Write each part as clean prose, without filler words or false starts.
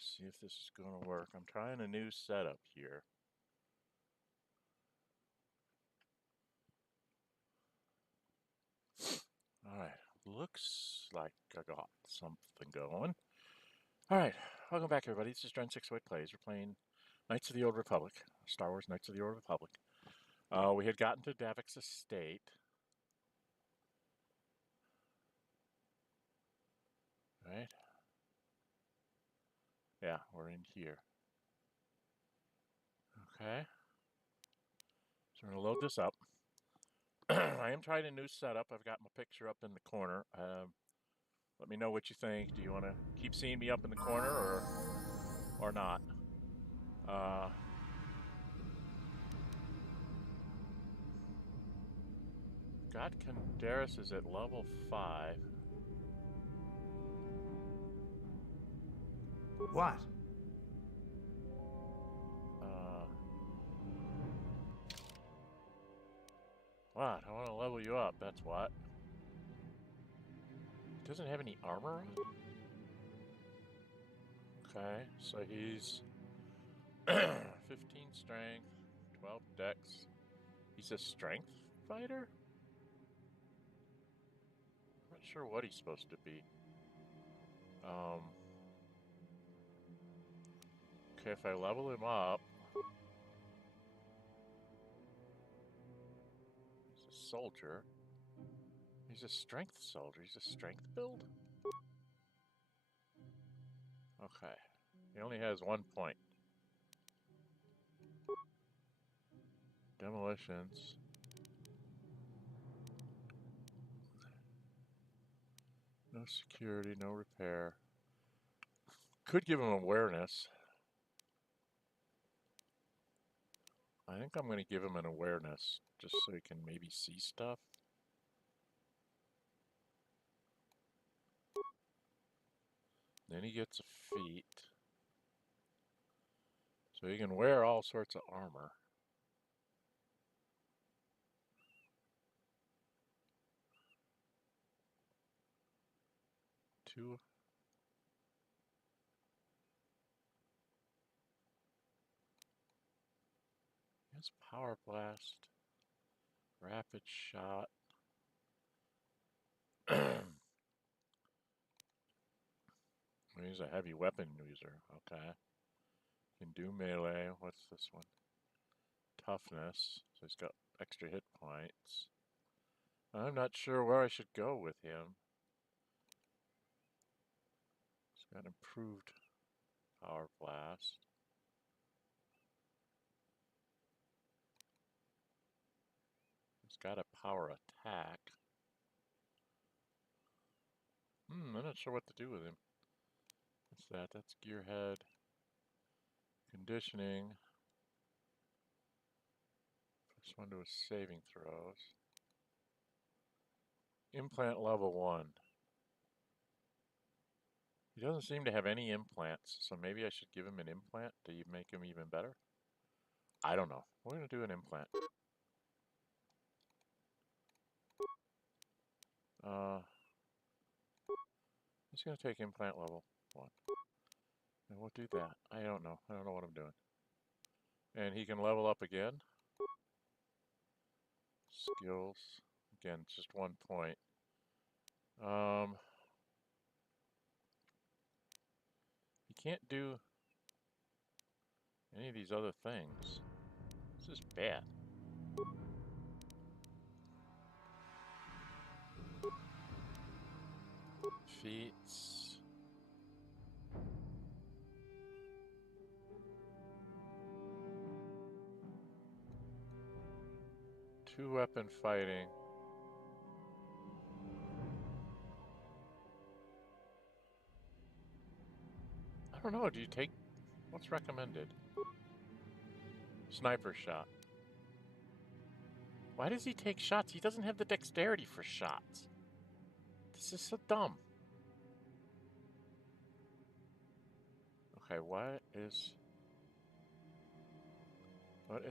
Let's see if this is going to work. I'm trying a new setup here. Alright, looks like I got something going. Alright, welcome back everybody. This is Dren608 Plays. We're playing Knights of the Old Republic. Star Wars Knights of the Old Republic. We had gotten to Davik's estate. Right? Yeah, we're in here. Okay. So we're going to load this up. I am trying a new setup. I've got my picture up in the corner. Let me know what you think. Do you want to keep seeing me up in the corner or not? Taris is at level 5. What? What? I want to level you up, that's what. He doesn't have any armor on? Okay, so he's 15 strength, 12 dex. He's a strength fighter? I'm not sure what he's supposed to be. Okay, if I level him up... He's a soldier. He's a strength soldier. He's a strength build? Okay. He only has 1 point. Demolitions. No security, no repair. Could give him awareness. I think I'm going to give him an awareness, just so he can maybe see stuff. Then he gets a feat. So he can wear all sorts of armor. He has power blast, rapid shot. He's a heavy weapon user. Okay. Can do melee. What's this one? Toughness. So he's got extra hit points. I'm not sure where I should go with him. He's got improved power blast. He's got a power attack. I'm not sure what to do with him. What's that? That's gearhead. Conditioning. Plus 1 to his saving throws. Implant level 1. He doesn't seem to have any implants, so maybe I should give him an implant to make him even better? I don't know. We're going to do an implant. He's going to take implant level 1. And we'll do that. I don't know. I don't know what I'm doing. And he can level up again. Skills. Again, just 1 point. He can't do any of these other things. This is bad. Feats. Two-weapon fighting. I don't know, do you take... What's recommended? Sniper shot. Why does he take shots? He doesn't have the dexterity for shots. This is so dumb. Okay, what is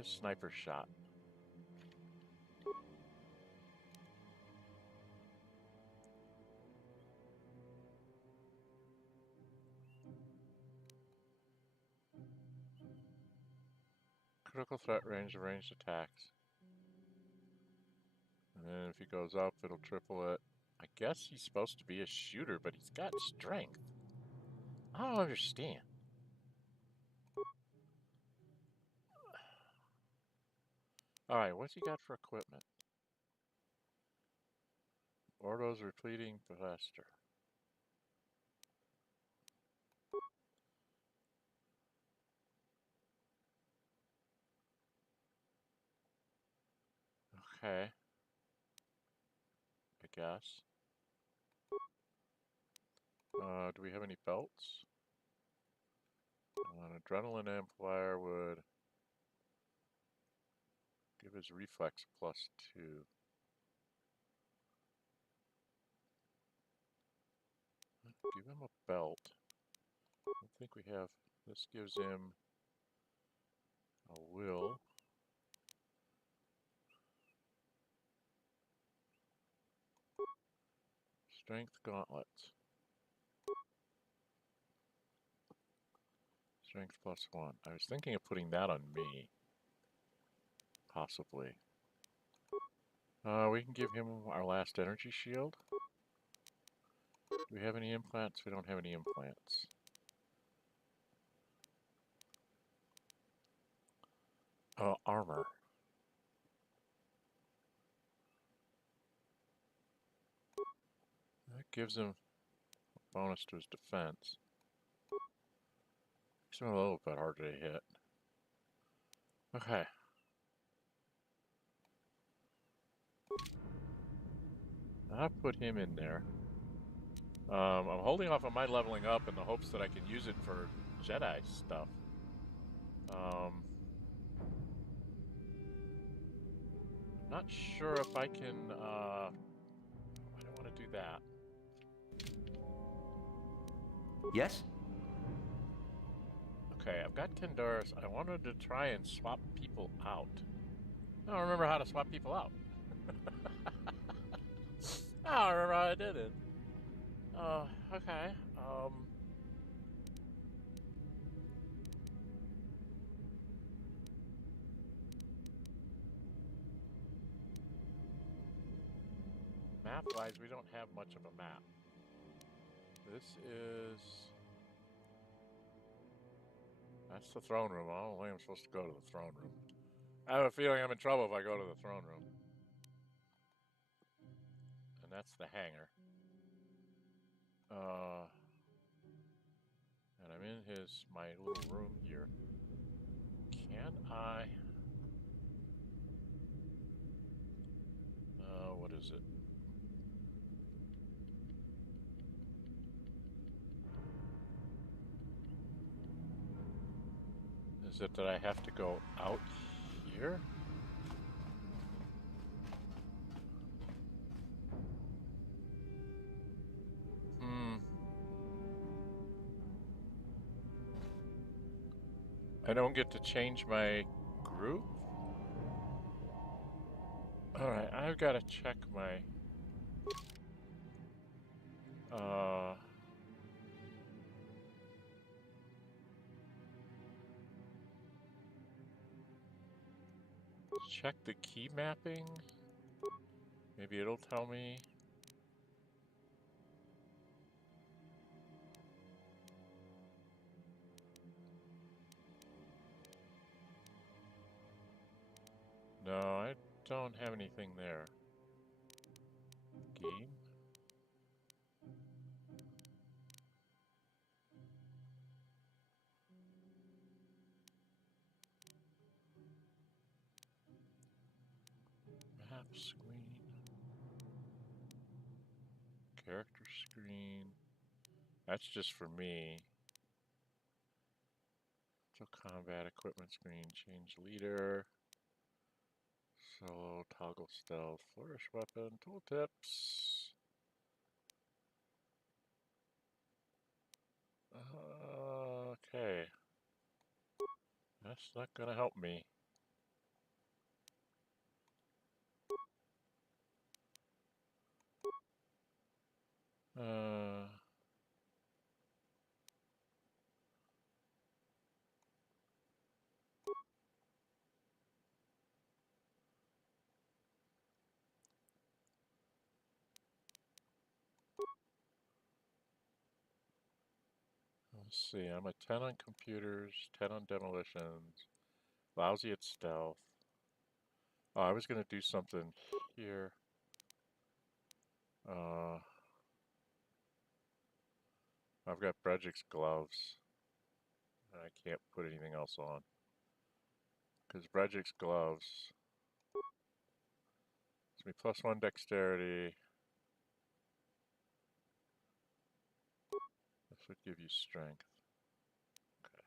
sniper shot? critical threat range of ranged attacks. And then if he goes up, it'll triple it. I guess he's supposed to be a shooter, but he's got strength. I don't understand. Alright, what's he got for equipment? Ordo's repleting blaster. Okay. I guess. Do we have any belts? An adrenaline amplifier would give his reflex +2. Give him a belt. I think we have. This gives him a will. Strength gauntlets. Strength +1. I was thinking of putting that on me. Possibly. We can give him our last energy shield. Do we have any implants? We don't have any implants. Armor. That gives him a bonus to his defense. Makes him a little bit harder to hit. Okay. I'll put him in there. I'm holding off on my leveling up in the hopes that I can use it for Jedi stuff. Not sure if I can, I don't want to do that. Yes? Okay, I've got Kendaris. I wanted to try and swap people out. I don't remember how to swap people out. I don't remember how I did it. Okay. Map-wise, we don't have much of a map. This is... That's the throne room. I don't think I'm supposed to go to the throne room. I have a feeling I'm in trouble if I go to the throne room. And that's the hangar. And I'm in my little room here. Can I... what is it? Is it that I have to go out here? I don't get to change my group? Alright, I've got to check my... check the key mapping? Maybe it'll tell me. No, I don't have anything there. Game? Map screen. Character screen. That's just for me. So combat equipment screen. Change leader. Solo, toggle stealth, flourish weapon, tooltips. Okay. That's not gonna help me. Let's see, I'm a 10 on computers, 10 on demolitions, lousy at stealth. Oh, I was going to do something here. I've got Bredgic's gloves. And I can't put anything else on. Because Bredgic's gloves gives me +1 dexterity. This would give you strength. Okay.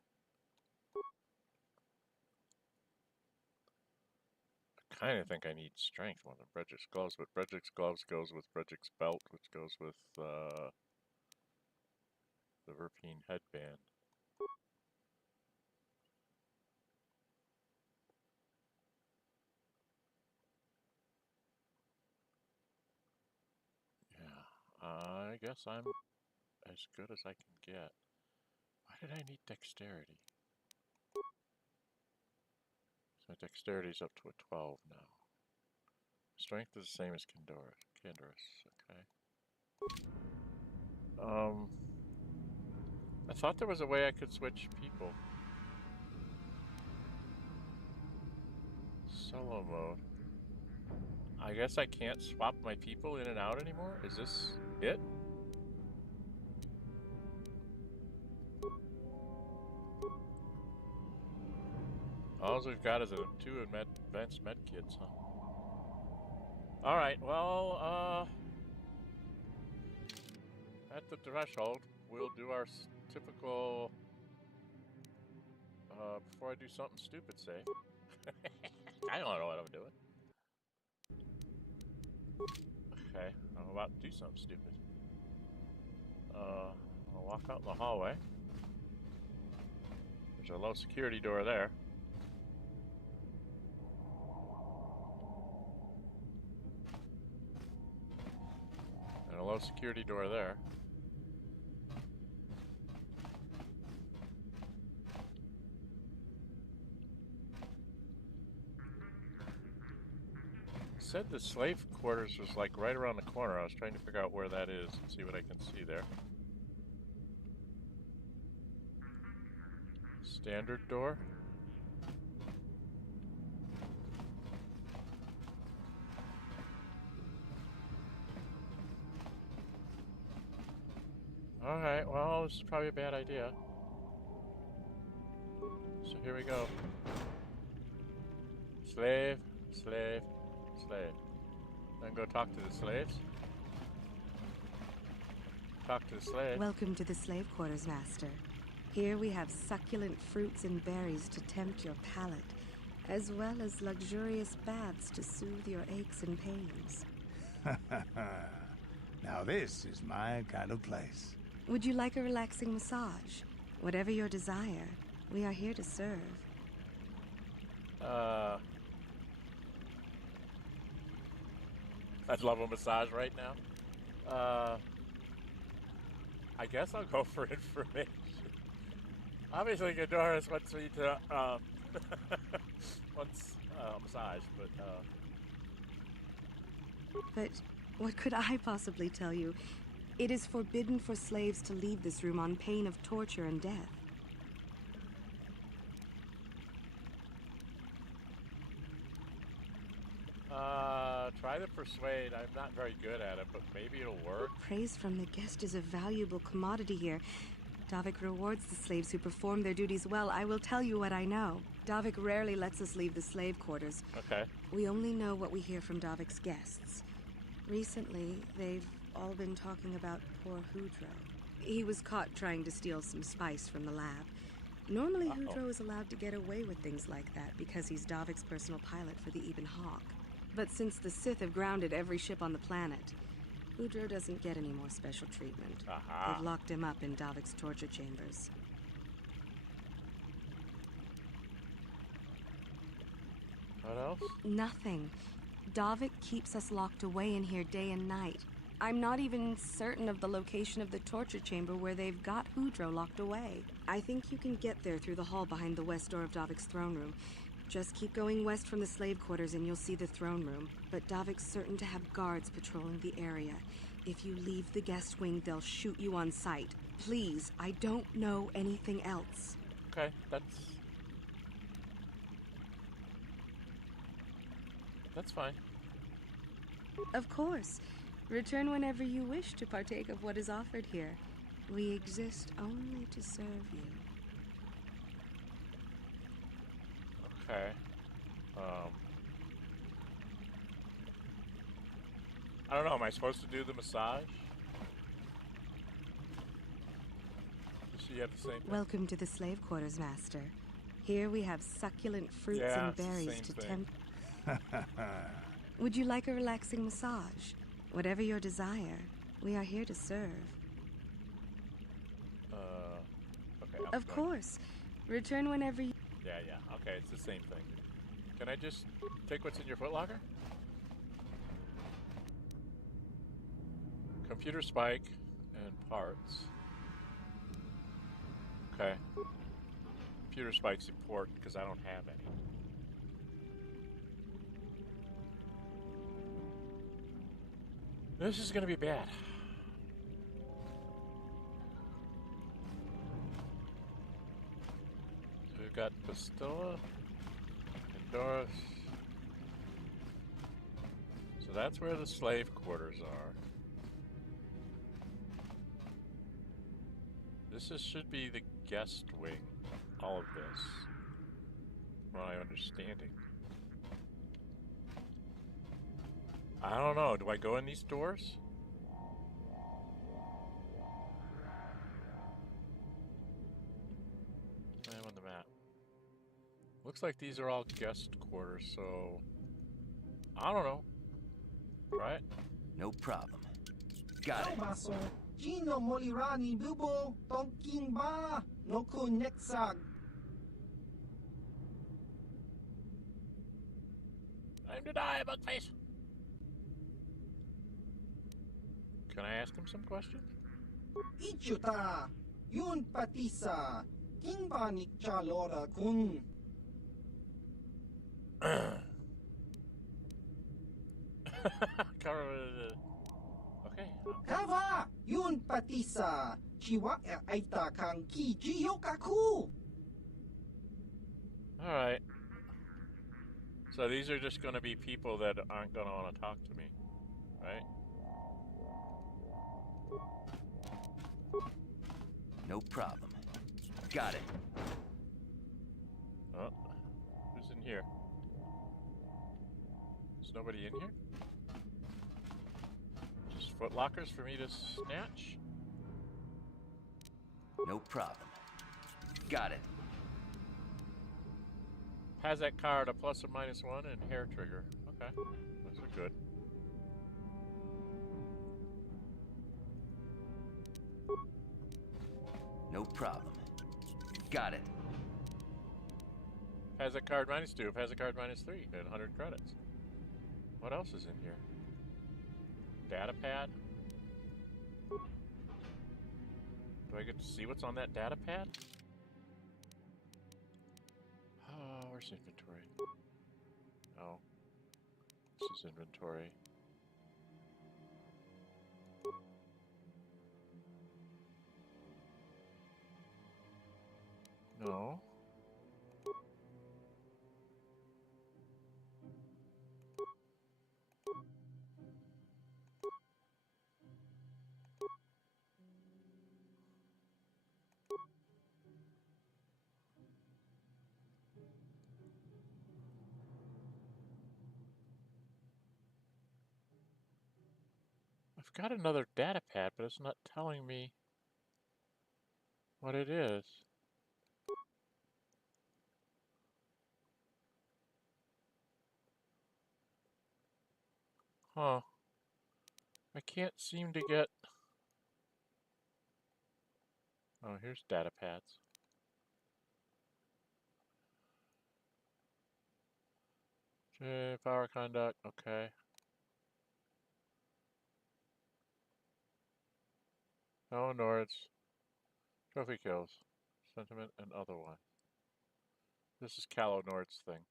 I kind of think I need strength more than Bredgic's gloves, but Bredgic's gloves goes with Bredgic's belt, which goes with the Verpine headband. Yeah, I guess I'm as good as I can get. Why did I need dexterity? So dexterity's up to a 12 now. Strength is the same as Candoris, okay. I thought there was a way I could switch people. Solo mode. I guess I can't swap my people in and out anymore? Is this it? All we've got is 2 advanced med kits, huh? Alright, well, at the threshold, we'll do our typical, before I do something stupid, save. I don't know what I'm doing. Okay, I'm about to do something stupid. I'll walk out in the hallway. There's a low security door there. And a low security door there. It said the slave quarters was like right around the corner. I was trying to figure out where that is and see what I can see there. Standard door. Alright, well, this is probably a bad idea. So here we go. Slave, slave, slave. Then go talk to the slaves. Talk to the slave. Welcome to the slave quarters, Master. Here we have succulent fruits and berries to tempt your palate, as well as luxurious baths to soothe your aches and pains. Now this is my kind of place. Would you like a relaxing massage? Whatever your desire, we are here to serve. I'd love a massage right now. I guess I'll go for information. Obviously, Doris wants me to wants massage, But what could I possibly tell you? It is forbidden for slaves to leave this room on pain of torture and death. try to persuade. I'm not very good at it, but maybe it'll work. Praise from the guest is a valuable commodity here. Davik rewards the slaves who perform their duties well. I will tell you what I know. Davik rarely lets us leave the slave quarters. Okay. We only know what we hear from Davik's guests. Recently, they've all been talking about poor Hudro. He was caught trying to steal some spice from the lab. Normally, Hudro is allowed to get away with things like that because he's Davik's personal pilot for the Ebon Hawk. But since the Sith have grounded every ship on the planet, Hudro doesn't get any more special treatment. They've locked him up in Davik's torture chambers. What else? Nothing. Davik keeps us locked away in here day and night. I'm not even certain of the location of the torture chamber where they've got Hudro locked away. I think you can get there through the hall behind the west door of Davik's throne room. Just keep going west from the slave quarters and you'll see the throne room. But Davik's certain to have guards patrolling the area. If you leave the guest wing, they'll shoot you on sight. Please, I don't know anything else. Okay, that's fine. Of course. Return whenever you wish to partake of what is offered here. We exist only to serve you. Okay. I don't know, am I supposed to do the massage? Does she have the same thing? Welcome to the slave quarters, Master. Here we have succulent fruits Yeah, and it's the berries same to thing. tempt. Would you like a relaxing massage? Whatever your desire, we are here to serve. Okay. Of course. Return whenever you... Yeah, okay, it's the same thing. Can I just take what's in your footlocker? Computer spike and parts. Okay. Computer spike's important because I don't have any. This is gonna be bad. So we've got Pistola and Doris. So that's where the slave quarters are. Should be the guest wing. All of this. From my understanding. I don't know. Do I go in these doors? I am on the map. Looks like these are all guest quarters, so I don't know. Right? No problem. Got it. Gino Molirani Bubo Tonking Ba Noku Nexag. Time to die, Bugface. Can I ask him some questions? Ichuta Yun Patisa King Banik Chalora Kun. Okay. Kava Yun Patisa Chiwa Aita Kang Ki Jiyokaku. Alright. So these are just going to be people that aren't going to want to talk to me, right? No problem. Got it. Oh, who's in here? There's nobody in here? Just footlockers for me to snatch? No problem. Got it. Has that card a plus or minus one and hair trigger. Okay, those are good. No problem. Got it. Has a card minus 2, has a card minus 3, and 100 credits. What else is in here? Data pad? Do I get to see what's on that data pad? Oh, where's inventory? Oh, this is inventory. No. I've got another data pad, but it's not telling me what it is. Huh. I can't seem to get... Oh, here's data pads. Okay, power conduct, okay. Oh, Nords. Trophy kills. Sentiment and otherwise. This is Calo Nord's thing.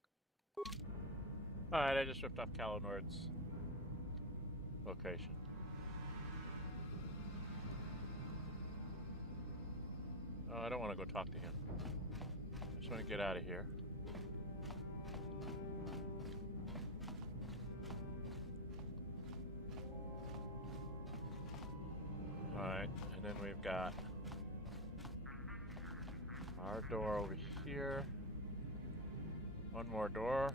Alright, I just ripped off Calo Nord's location. don't want to go talk to him. I just want to get out of here. Alright, and then we've got our door over here. One more door.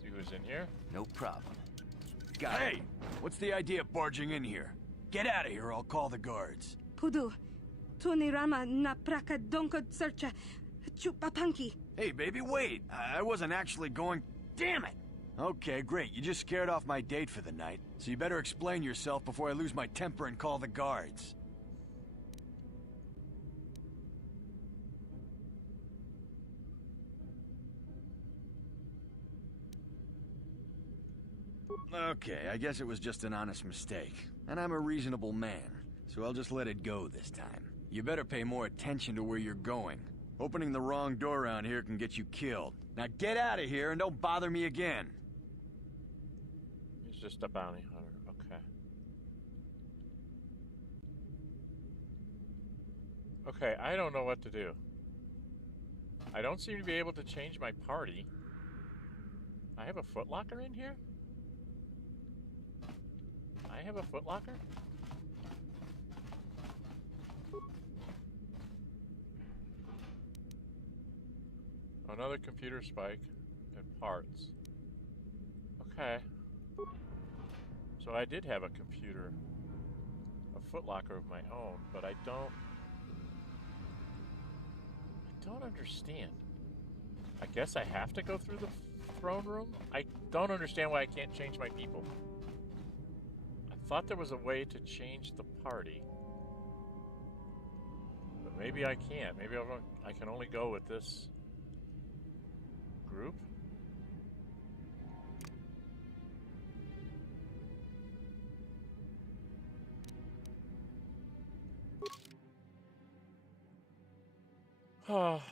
See who's in here. No problem. Got it. Hey! What's the idea of barging in here? Get out of here or I'll call the guards. Pudu, tunirama na praka donko searcha chupapanki. Hey, baby, wait! I wasn't actually going... Damn it! Okay, great. You just scared off my date for the night. So you better explain yourself before I lose my temper and call the guards. Okay, I guess it was just an honest mistake. And I'm a reasonable man, so I'll just let it go this time. You better pay more attention to where you're going. Opening the wrong door around here can get you killed. Now get out of here and don't bother me again. He's just a bounty hunter. Okay. Okay, I don't know what to do. I don't seem to be able to change my party. I have a footlocker in here? I have a footlocker? Another computer spike and parts. Okay. So I did have a computer, a footlocker of my own, but I don't understand. I guess I have to go through the throne room? I don't understand why I can't change my people. I thought there was a way to change the party. But maybe I can't. Maybe I can only go with this group? Don't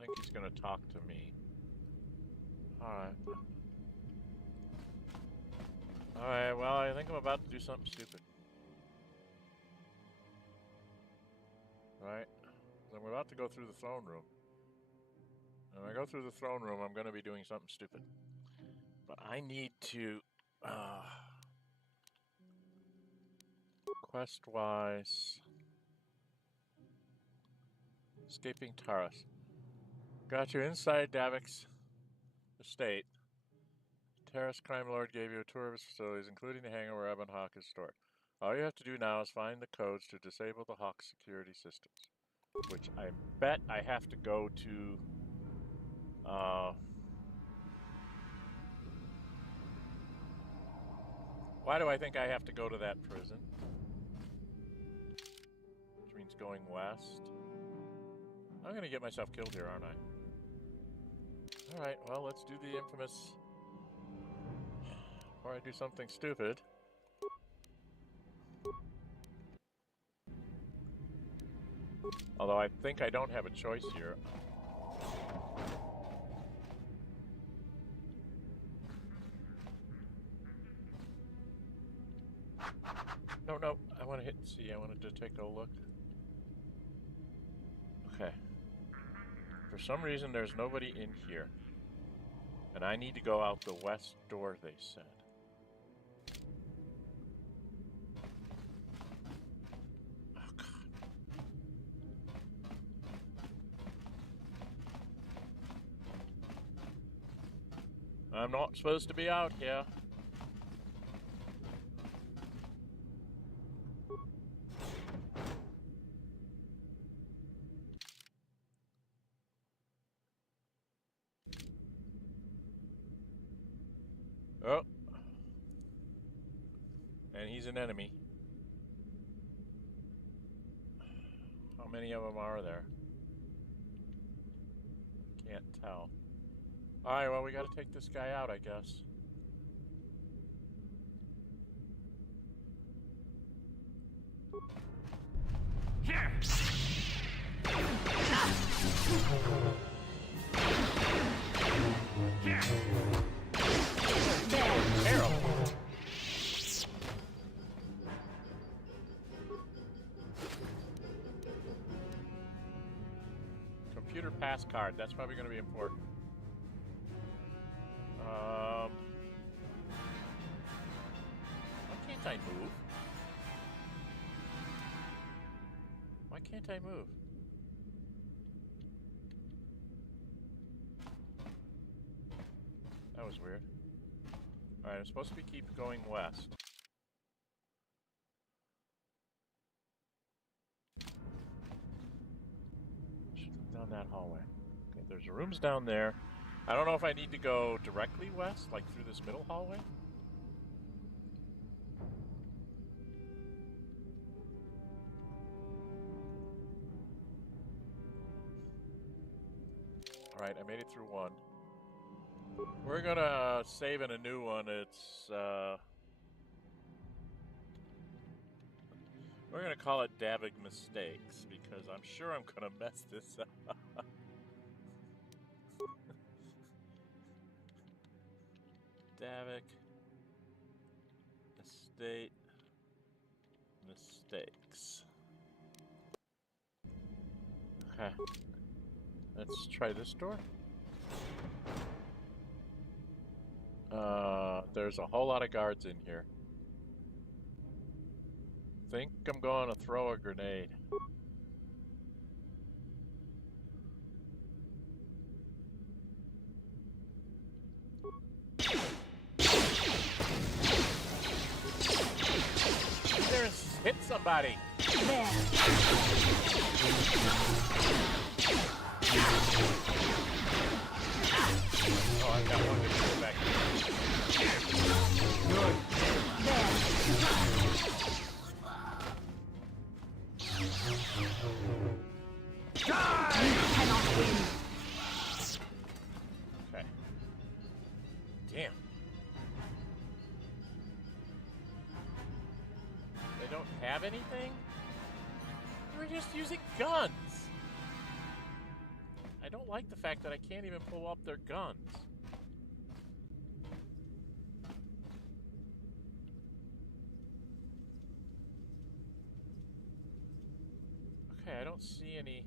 think he's gonna talk to me. Alright. Alright, well, I think I'm about to do something stupid. Right? I'm about to go through the throne room. And when I go through the throne room, I'm gonna be doing something stupid. But I need to, quest-wise... Escaping Taris. Got you inside Davik's estate. Taris crime lord gave you a tour of his facilities, including the hangar where Ebon Hawk is stored. All you have to do now is find the codes to disable the Hawk security systems. Which I bet I have to go to... why do I think I have to go to that prison? Which means going west. I'm gonna get myself killed here, aren't I? Alright, well, let's do the infamous... Before I do something stupid. Although I think I don't have a choice here. No, I want to hit C. I wanted to take a look. Okay. For some reason, there's nobody in here. And I need to go out the west door, they said. Oh, God. I'm not supposed to be out here. Oh. And he's an enemy. How many of them are there? Can't tell. Alright, well, we gotta take this guy out, I guess. Here! Here! Terrible. computer pass card. That's probably going to be important. Why can't I move? Why can't I move? That was weird. Alright, I'm supposed to keep going west. Should go down that hallway. Okay, there's rooms down there. I don't know if I need to go directly west, like through this middle hallway. Alright, I made it through one. We're gonna save in a new one. It's, we're gonna call it Davik Mistakes, because I'm sure I'm gonna mess this up. Davik Mistakes. Okay. Let's try this door. There's a whole lot of guards in here. Think I'm going to throw a grenade. Hit somebody! There. Oh, I've got one to go back here. Good. There. You cannot win. Okay. Damn. They don't have anything? We're just using guns. I don't like the fact that I can't even pull up their guns. Okay, I don't see any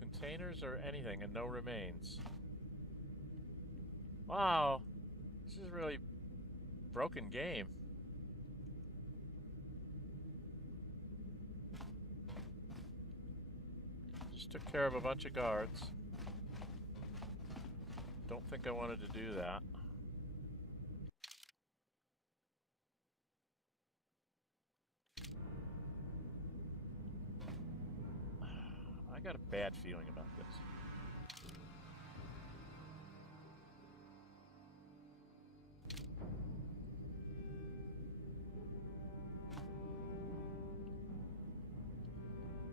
containers or anything, and no remains. Wow, this is really broken game. Just took care of a bunch of guards. Don't think I wanted to do that. I got a bad feeling about this.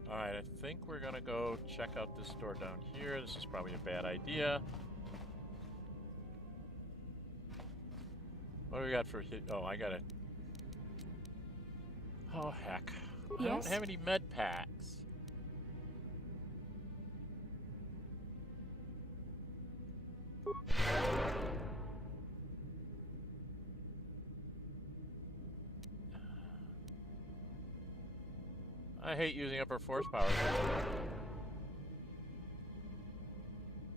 Alright, I think we're gonna go check out this door down here. This is probably a bad idea. What do we got for hit? Oh, I got it. Oh, heck. I don't Yes? have any med packs. I hate using up her force power.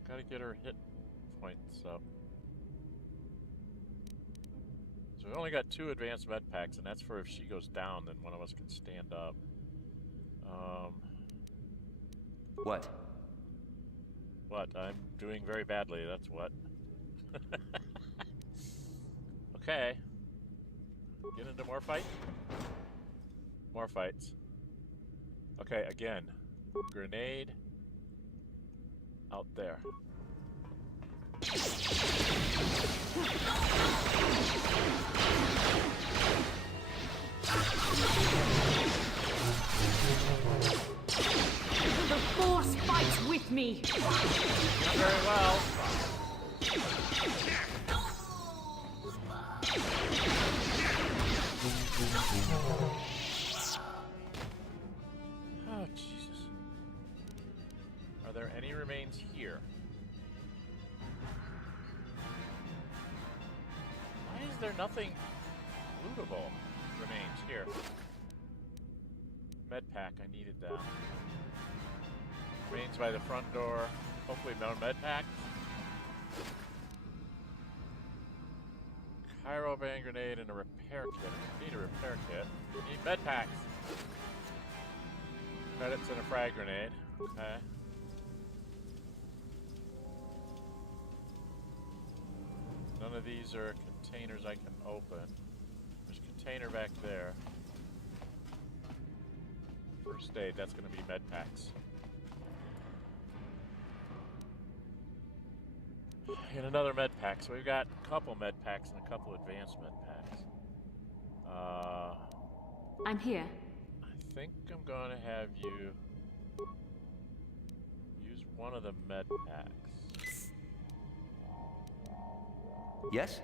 Gotta get her hit points up. So we only got 2 advanced med packs, and that's for if she goes down, then one of us can stand up. What? What? I'm doing very badly, that's what. Okay. Get into more fight? More fights. Okay, again. Grenade. Out there. The Force fights with me. Not very well. Oh, Jesus. Are there any remains here? Why is there nothing lootable remains here? Med pack, I needed that. Remains by the front door. Hopefully no med packs. Pyro bang grenade and a repair kit. I need a repair kit. I need med packs. Credits and a frag grenade. Okay. None of these are containers I can open. There's a container back there. First aid, that's going to be med packs. And another med pack. So we've got a couple med packs and a couple advanced med packs. I'm here. I think I'm going to have you use one of the med packs. Yes?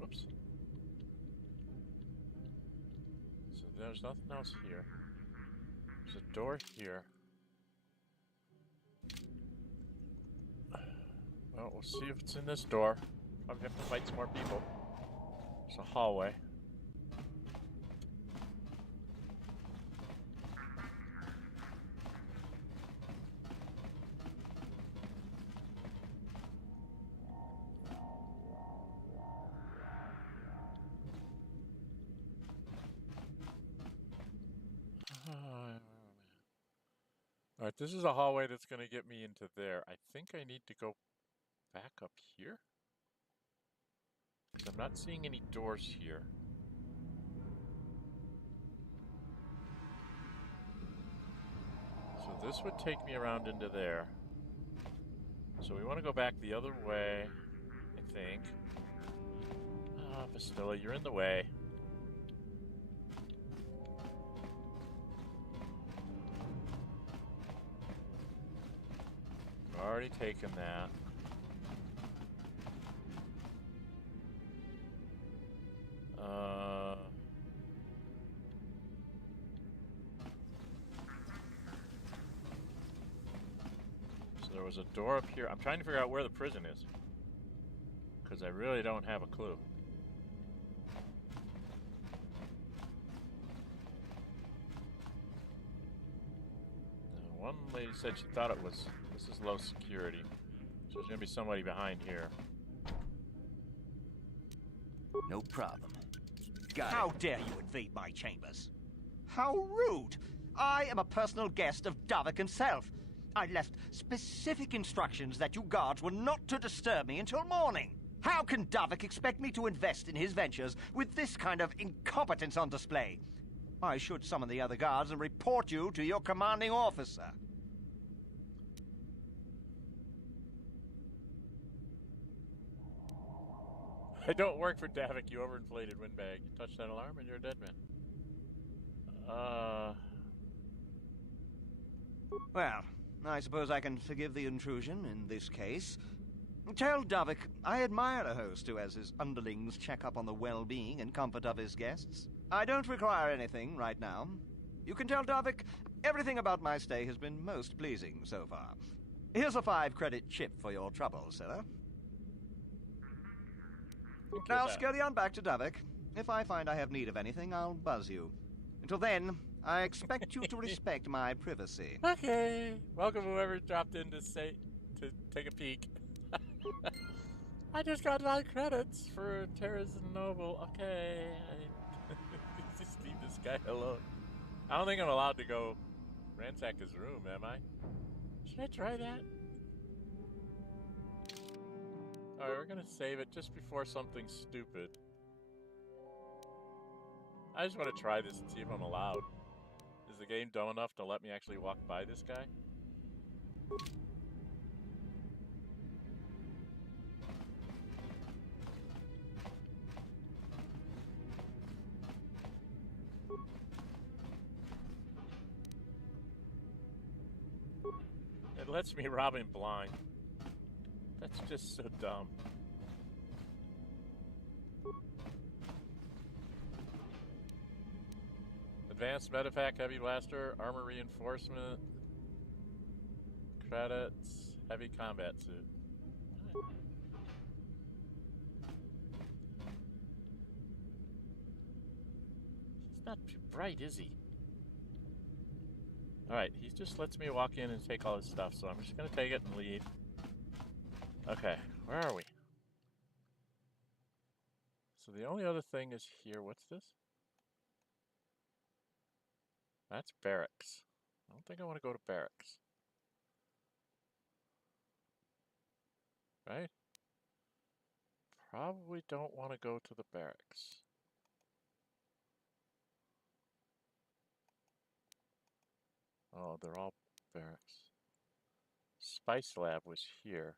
Whoops. So there's nothing else here. There's a door here. Well, we'll see if it's in this door. Probably have to fight some more people. There's a hallway. Alright, this is a hallway that's going to get me into there. I think I need to go back up here? Because I'm not seeing any doors here. So this would take me around into there. So we want to go back the other way, I think. Ah, Bastilla, you're in the way. I've already taken that. So there was a door up here. I'm trying to figure out where the prison is, because I really don't have a clue. One lady said she thought it was, this is low security, so there's gonna be somebody behind here. No problem. Got How it. dare you invade my chambers? How rude! I am a personal guest of Davik himself. I left specific instructions that you guards were not to disturb me until morning. How can Davik expect me to invest in his ventures with this kind of incompetence on display? I should summon the other guards and report you to your commanding officer. I don't work for Davik, you overinflated windbag. You touch that alarm and you're a dead man. Well, I suppose I can forgive the intrusion in this case. Tell Davik I admire a host who has his underlings check up on the well-being and comfort of his guests. I don't require anything right now. You can tell Davik everything about my stay has been most pleasing so far. Here's a 5-credit chip for your trouble, sir. Now scurry on back to Davik. If I find I have need of anything, I'll buzz you. Until then, I expect you to respect my privacy. Okay. Welcome whoever dropped in to take a peek. I just got 9 credits for Taris and Noble. Okay. Just leave this guy alone. I don't think I'm allowed to go ransack his room, am I? Should I try that? Alright, we're gonna save it just before something stupid. I just want to try this and see if I'm allowed. Is the game dumb enough to let me actually walk by this guy? It lets me rob him blind. That's just so dumb. Advanced Medivac, Heavy Blaster, Armor Reinforcement, Credits, Heavy Combat Suit. Right. 9 not too bright, is he? Alright, he just lets me walk in and take all his stuff, so I'm just gonna take it and leave. Okay, where are we? So the only other thing is here. What's this? That's barracks. I don't think I want to go to barracks. Right? Probably don't want to go to the barracks. Oh, they're all barracks. Spice Lab was here.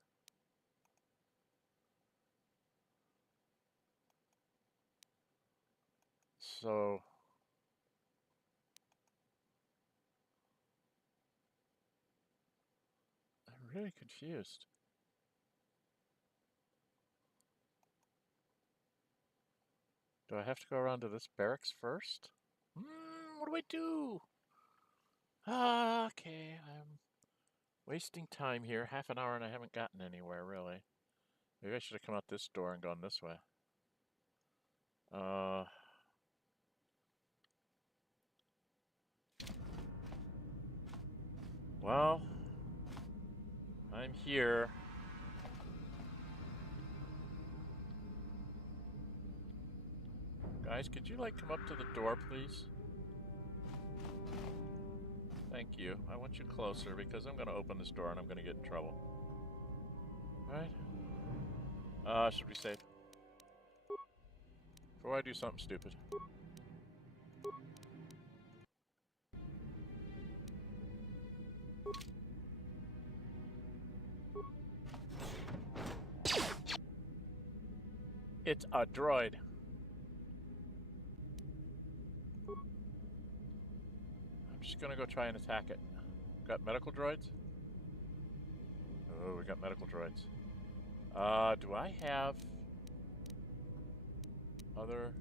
So I'm really confused. Do I have to go around to this barracks first? What do I do? Okay, I'm wasting time here. Half an hour and I haven't gotten anywhere, really. Maybe I should have come out this door and gone this way. Well, I'm here. Guys, could you, like, come up to the door, please? Thank you. I want you closer because I'm going to open this door and I'm going to get in trouble. Alright. Should we save? Before I do something stupid. It's a droid. I'm just gonna go try and attack it. Got medical droids? Oh, we got medical droids. Do I have other...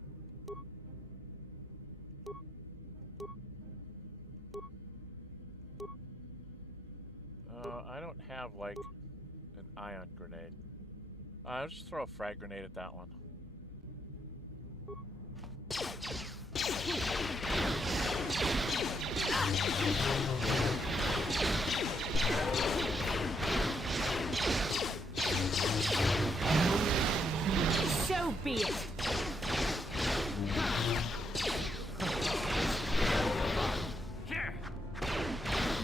I don't have, like, an ion grenade. I'll just throw a frag grenade at that one. So be it.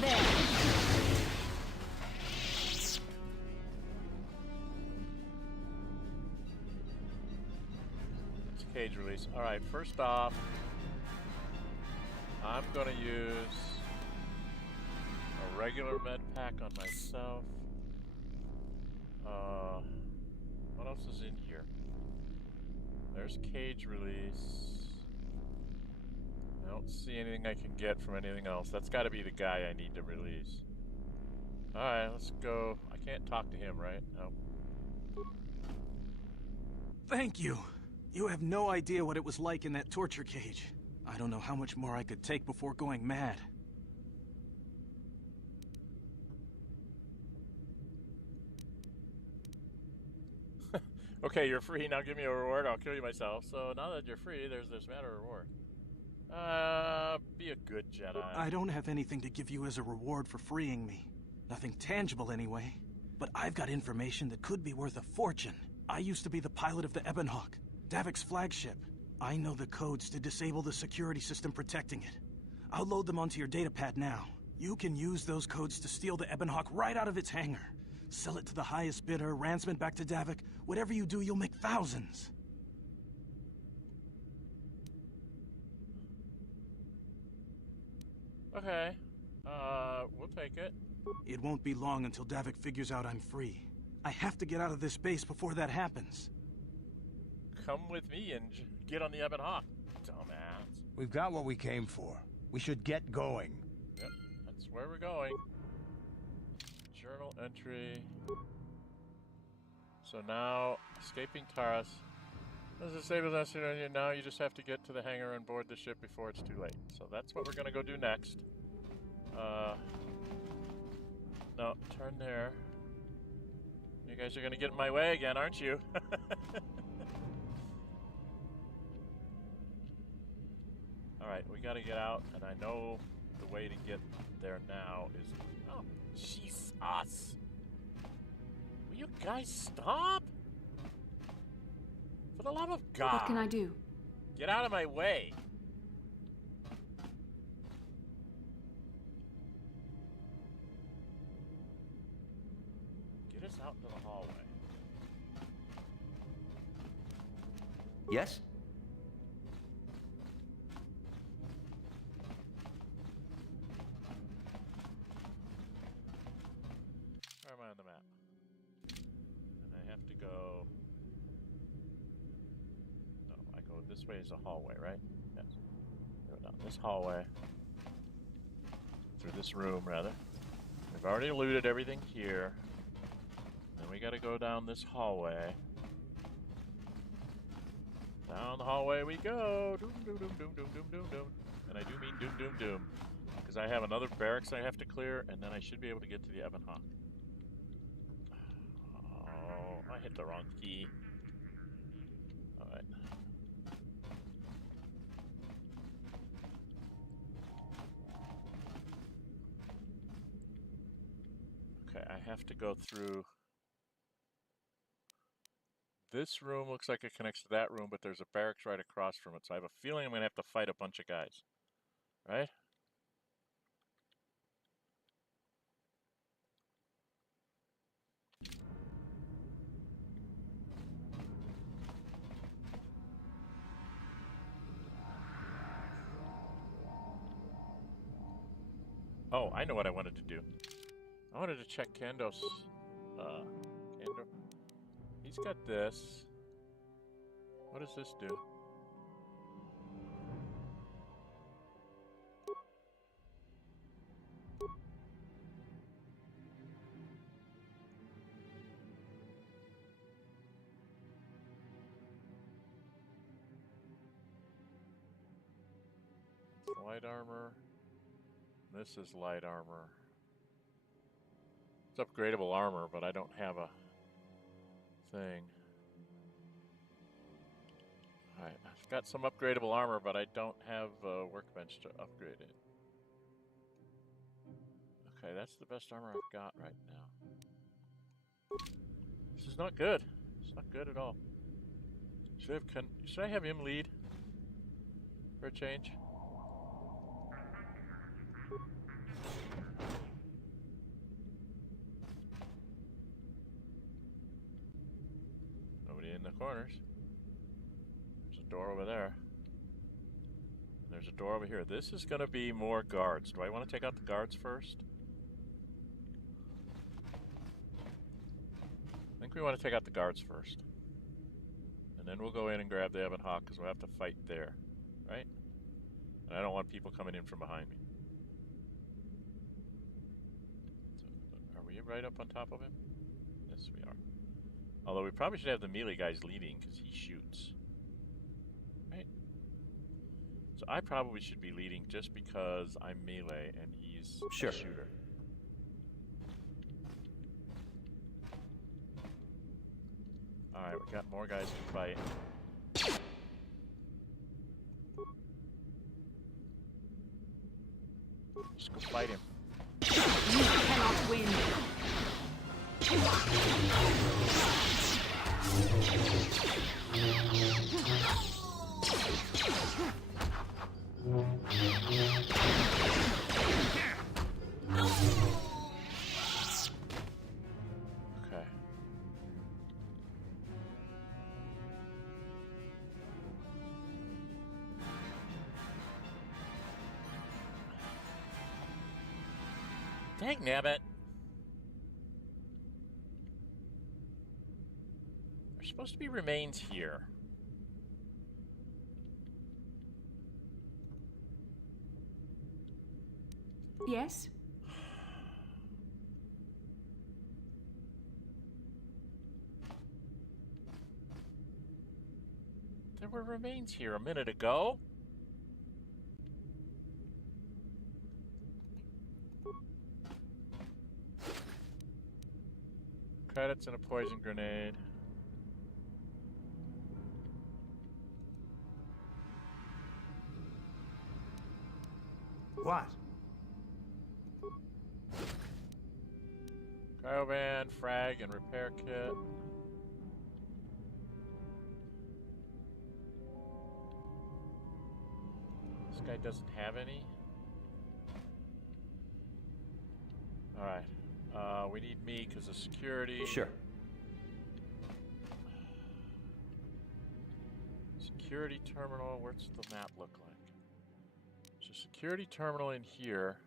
There. It's cage release. Alright, first off, I'm gonna use a regular med pack on myself. What else is in here? There's cage release. I don't see anything I can get from anything else. That's gotta be the guy I need to release. Alright, let's go. I can't talk to him, right? No. Thank you. You have no idea what it was like in that torture cage. I don't know how much more I could take before going mad. Okay, you're free. Now give me a reward. I'll kill you myself. So now that you're free, there's this matter reward. Be a good Jedi. I don't have anything to give you as a reward for freeing me. Nothing tangible anyway. But I've got information that could be worth a fortune. I used to be the pilot of the Ebonhawk, Davik's flagship. I know the codes to disable the security system protecting it. I'll load them onto your datapad now. You can use those codes to steal the Ebonhawk right out of its hangar. Sell it to the highest bidder, ransom it back to Davik. Whatever you do, you'll make thousands. Okay. We'll take it. It won't be long until Davik figures out I'm free. I have to get out of this base before that happens. Come with me and get on the Ebonhawk, dumbass. We've got what we came for. We should get going. Yep, that's where we're going. Journal entry. So now, escaping Taris. This is disabled us. Now you just have to get to the hangar and board the ship before it's too late. So that's what we're gonna go do next. No, turn there. You guys are gonna get in my way again, aren't you? Alright, Alright, we gotta get out, and I know the way to get there now is... Oh, Jesus! Will you guys stop? For the love of God! What can I do? Get out of my way! Get us out into the hallway. Yes? Where am I on the map? And I have to go... No, I go this way is a hallway, right? Yes. Go down this hallway. Through this room, rather. We've already looted everything here. Then we gotta go down this hallway. Down the hallway we go! Doom, doom, doom, doom, doom, doom, doom, doom. And I do mean doom, doom, doom. Because I have another barracks I have to clear, and then I should be able to get to the Ebon Hawk. Oh, I hit the wrong key. Alright. Okay, I have to go through... This room looks like it connects to that room, but there's a barracks right across from it, so I have a feeling I'm going to have to fight a bunch of guys. Right? Oh, I know what I wanted to do. I wanted to check Kando's... Kando... He's got this. What does this do? Light armor. This is light armor. It's upgradable armor, but I don't have a thing. Alright, I've got some upgradable armor, but I don't have a workbench to upgrade it. Okay, that's the best armor I've got right now. This is not good. It's not good at all. Should I have him lead? For a change? Nobody in the corners. There's a door over there. There's a door over here. This is going to be more guards. Do I want to take out the guards first? I think we want to take out the guards first. And then we'll go in and grab the Ebon Hawk because we'll have to fight there. Right? And I don't want people coming in from behind me. So, are we right up on top of him? Yes, we are. Although we probably should have the melee guys leading because he shoots. Right? So I probably should be leading just because I'm melee and he's a shooter. Alright, we got more guys to fight. Just go fight him. You cannot win. Okay. Dang nabbit. There's supposed to be remains here. Yes? There were remains here a minute ago. Credits and a poison grenade. What? Cryovan, frag, and repair kit. This guy doesn't have any. Alright. We need me because of security. Sure. Security terminal, what's the map look like? So security terminal in here.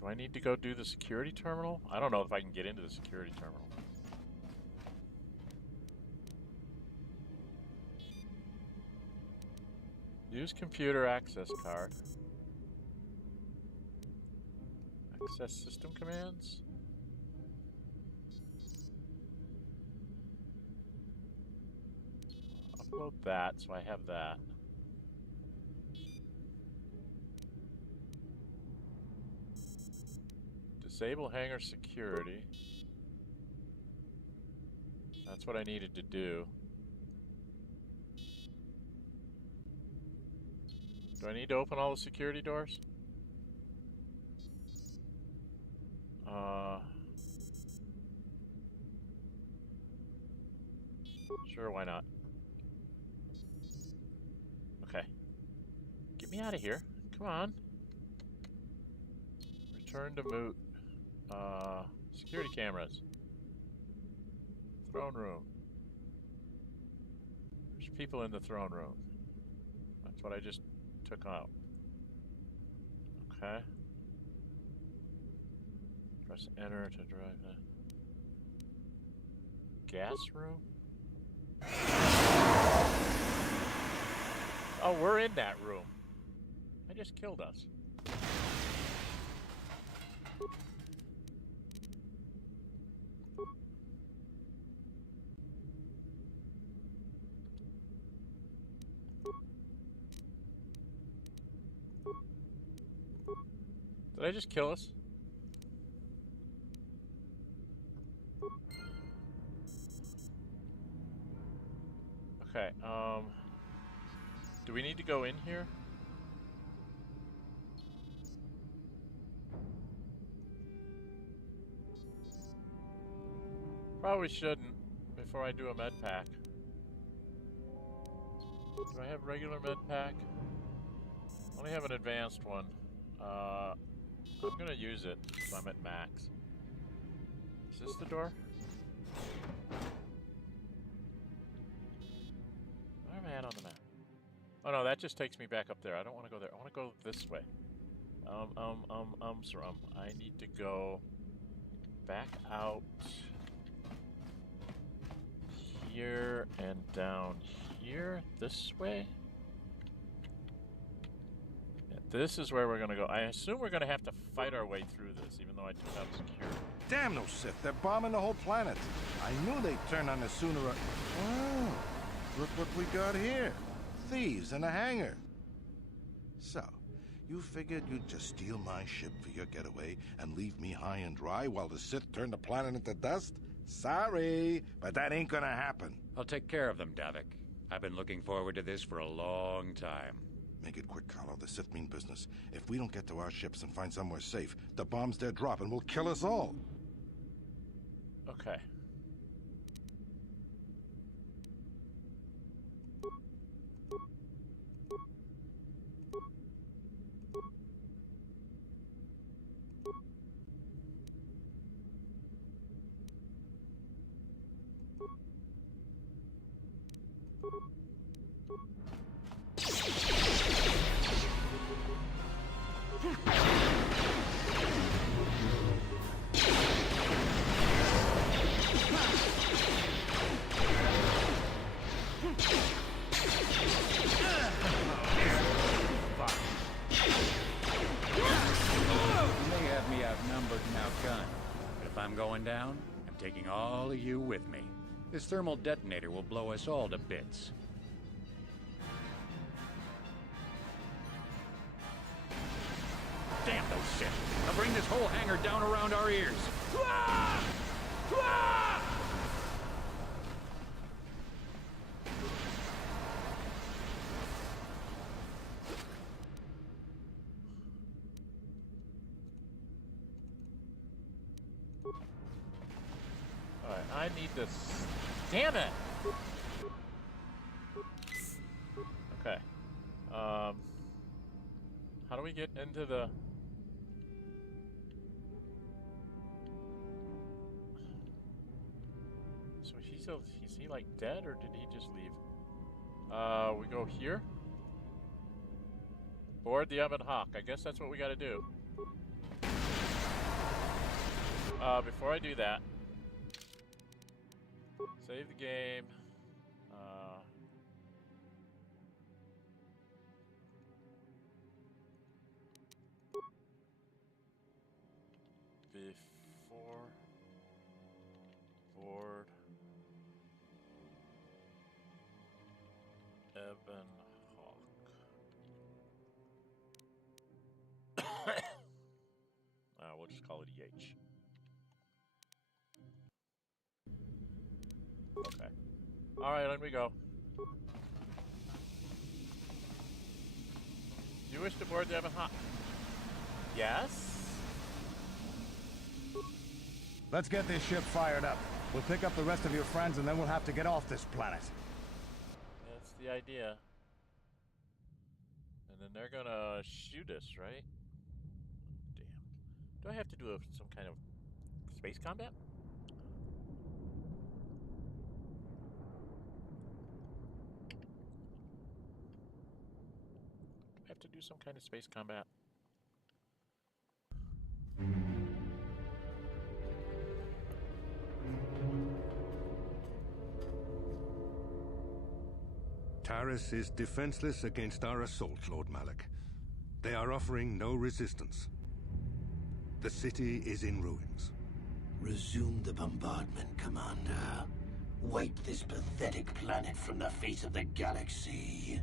Do I need to go do the security terminal? I don't know if I can get into the security terminal. Use computer access card. Access system commands. Upload that, so I have that. Disable hangar security. That's what I needed to do. Do I need to open all the security doors? Sure, why not? Okay. Get me out of here. Come on. Return to moot. Security cameras. Throne room. There's people in the throne room. That's what I just took out. Okay. Press enter to drive that. Gas room? Oh, we're in that room. I just killed us. Did I just kill us? Okay, do we need to go in here? Probably shouldn't before I do a med pack. Do I have regular med pack? I only have an advanced one. I'm gonna use it so I'm at max. Is this the door? Where am I at on the map? Oh no, that just takes me back up there. I don't want to go there. I want to go this way. I need to go back out here and down here this way. Yeah, this is where we're gonna go. I assume we're gonna have to fight our way through this, even though I took out security. Damn those Sith, they're bombing the whole planet. I knew they'd turn on us sooner or... Oh, look what we got here. Thieves in a hangar. So, you figured you'd just steal my ship for your getaway and leave me high and dry while the Sith turn the planet into dust? Sorry, but that ain't gonna happen. I'll take care of them, Davik. I've been looking forward to this for a long time. Make it quick, Carlo. The Sith mean business. If we don't get to our ships and find somewhere safe, the bombs they're dropping will kill us all. Okay. Down, I'm taking all of you with me. This thermal detonator will blow us all to bits. Damn those shit! I'll bring this whole hangar down around our ears. need to... Damn it! Okay. How do we get into the... So is he like dead, or did he just leave? We go here? Board the Ebon Hawk. I guess that's what we gotta do. Before I do that, save the game. Before board Ebon Hawk. We'll just call it EH. Okay. Alright, on we go. Do you wish to board the Ebon Hawk? Yes? Let's get this ship fired up. We'll pick up the rest of your friends and then we'll have to get off this planet. That's the idea. And then they're gonna shoot us, right? Damn. Do I have to do some kind of space combat? Do I have to do some kind of space combat? Taris is defenseless against our assault, Lord Malak. They are offering no resistance. The city is in ruins. Resume the bombardment, Commander. Wipe this pathetic planet from the face of the galaxy.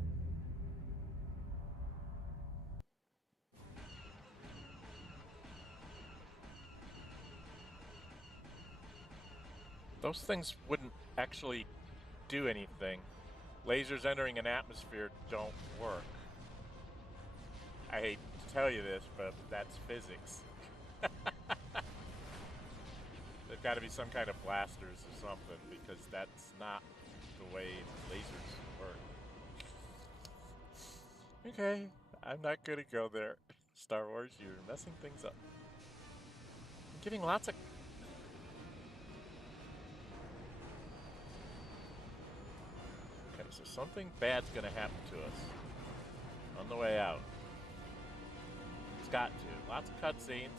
Those things wouldn't actually do anything. Lasers entering an atmosphere don't work. I hate to tell you this, but that's physics. There've got to be some kind of blasters or something, because that's not the way lasers work. Okay, I'm not gonna go there. Star Wars, you're messing things up. I'm getting lots of... Okay, so something bad's gonna happen to us on the way out. It's got to. Lots of cutscenes.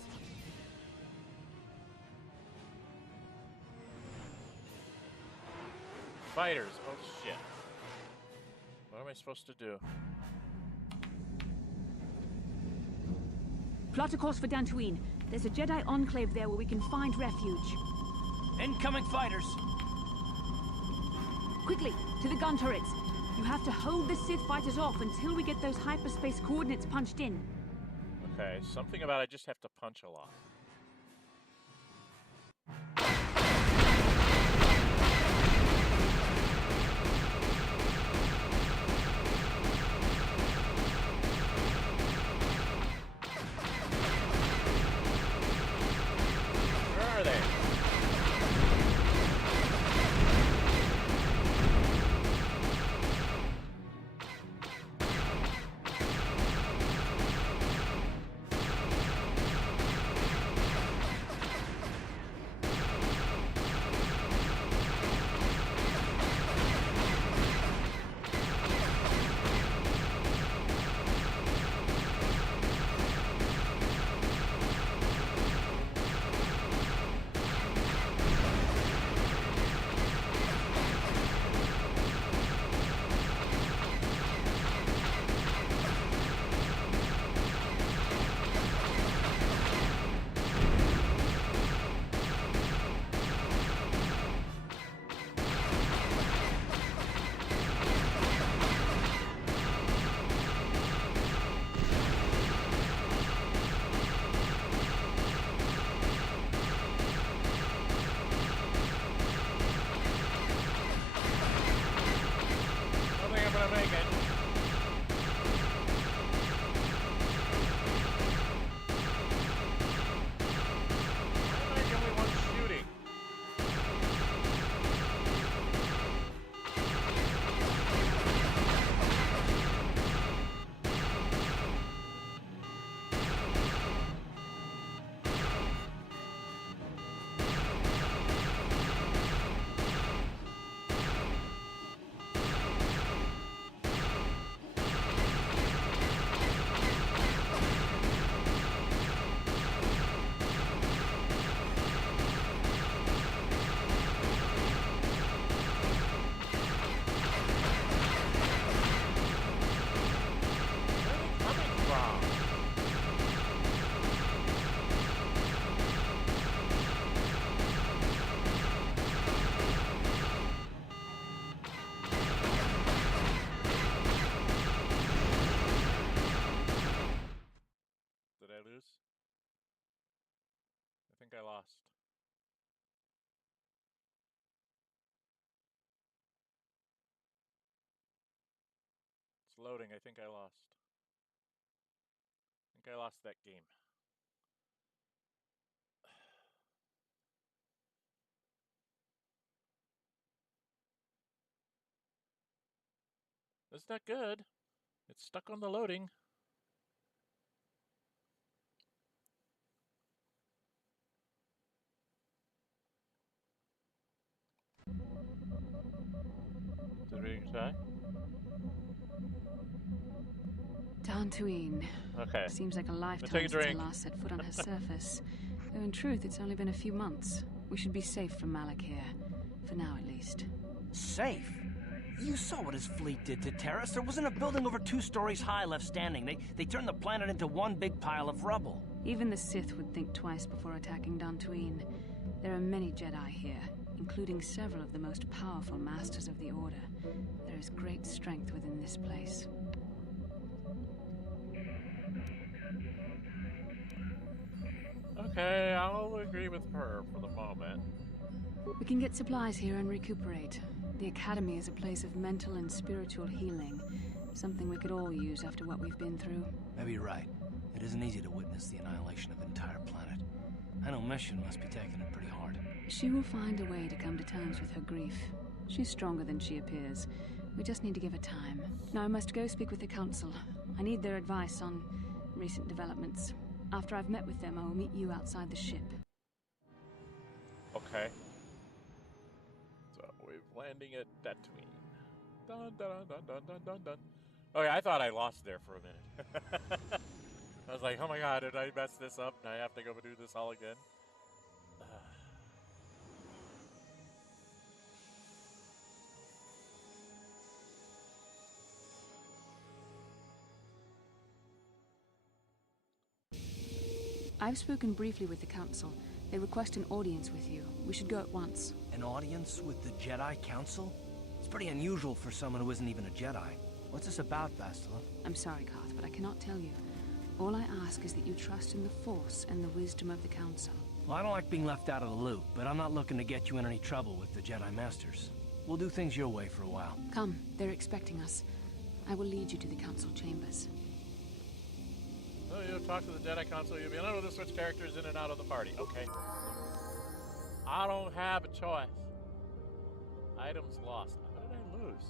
Fighters. Oh shit. What am I supposed to do? Plot a course for Dantooine. There's a Jedi enclave there where we can find refuge. Incoming fighters! Quickly, to the gun turrets. You have to hold the Sith fighters off until we get those hyperspace coordinates punched in. Okay, something about I just have to punch a lot. Where are they? think I lost. It's loading. I think I lost. I think I lost that game. That's not good. It's stuck on the loading. Did we try? Dantooine. Okay. Seems like a Take lifetime a since I drink. last set foot on her surface. Though in truth, it's only been a few months. We should be safe from Malak here. For now, at least. Safe? You saw what his fleet did to Taris. There wasn't a building over 2 stories high left standing. They turned the planet into one big pile of rubble. Even the Sith would think twice before attacking Dantooine. There are many Jedi here, including several of the most powerful masters of the Order. There is great strength within this place. Okay, I'll agree with her for the moment. We can get supplies here and recuperate. The Academy is a place of mental and spiritual healing. Something we could all use after what we've been through. Maybe you're right. It isn't easy to witness the annihilation of an entire planet. I know Mission must be taking it pretty hard. She will find a way to come to terms with her grief. She's stronger than she appears. We just need to give her time. Now I must go speak with the Council. I need their advice on recent developments. After I've met with them, I will meet you outside the ship. Okay. So we're landing at Tatooine. Dun dun dun dun dun dun dun. Okay, I thought I lost there for a minute. I was like, oh my god, did I mess this up and I have to go do this all again? I've spoken briefly with the Council. They request an audience with you. We should go at once. An audience with the Jedi Council? It's pretty unusual for someone who isn't even a Jedi. What's this about, Bastila? I'm sorry, Koth, but I cannot tell you. All I ask is that you trust in the Force and the wisdom of the Council. Well, I don't like being left out of the loop, but I'm not looking to get you in any trouble with the Jedi Masters. We'll do things your way for a while. Come, they're expecting us. I will lead you to the Council chambers. So you'll talk to the Jedi Council, you'll be able to switch characters in and out of the party. Okay. I don't have a choice. Items lost. What did I lose?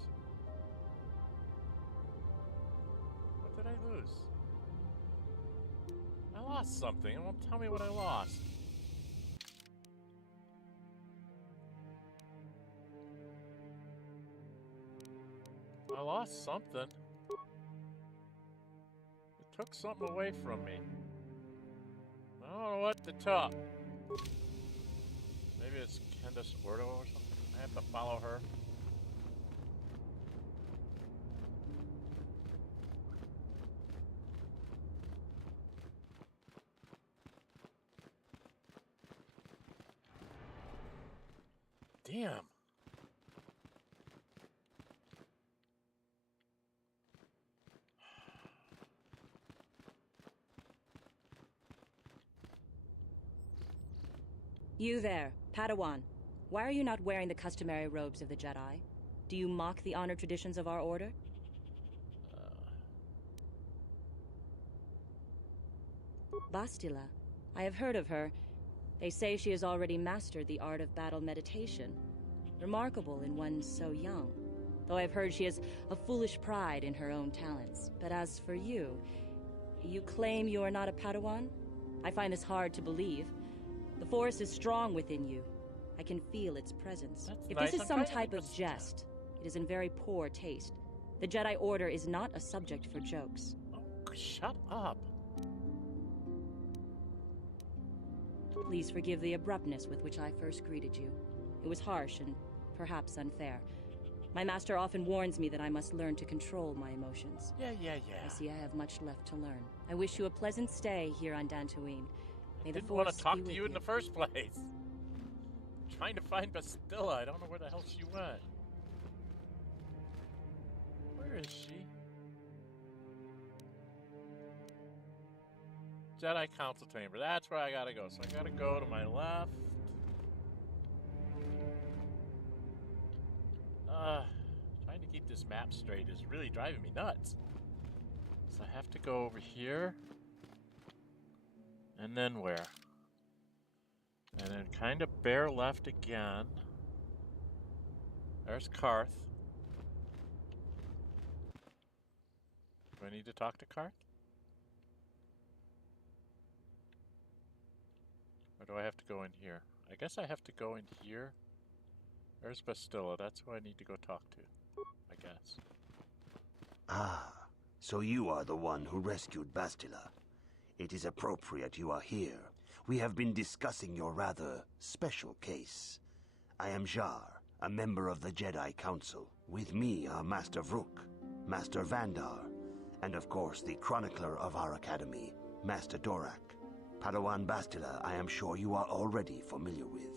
What did I lose? I lost something. It won't tell me what I lost. I lost something. It took something away from me. I don't know what to talk. Maybe it's Candace Ordo or something. I have to follow her. Damn. You there, Padawan. Why are you not wearing the customary robes of the Jedi? Do you mock the honor traditions of our order? Bastila. I have heard of her. They say she has already mastered the art of battle meditation. Remarkable in one so young. Though I've heard she has a foolish pride in her own talents. But as for you, you claim you are not a Padawan? I find this hard to believe. The Force is strong within you. I can feel its presence. If this is some type of jest, it is in very poor taste. The Jedi Order is not a subject for jokes. Oh, shut up. Please forgive the abruptness with which I first greeted you. It was harsh and perhaps unfair. My master often warns me that I must learn to control my emotions. Yeah. I see I have much left to learn. I wish you a pleasant stay here on Dantooine. I didn't want to talk to you in the first place. I'm trying to find Bastila. I don't know where the hell she went. Where is she? Jedi Council Chamber. That's where I gotta go. So I gotta go to my left. Trying to keep this map straight is really driving me nuts. So I have to go over here. And then where? And then kind of bear left again. There's Karth. Do I need to talk to Karth? Or do I have to go in here? I guess I have to go in here. There's Bastila. That's who I need to go talk to, I guess. Ah, so you are the one who rescued Bastila. It is appropriate you are here. We have been discussing your rather special case. I am Jar, a member of the Jedi Council. With me are Master Vrook, Master Vandar, and of course the chronicler of our academy, Master Dorak. Padawan Bastila, I am sure you are already familiar with.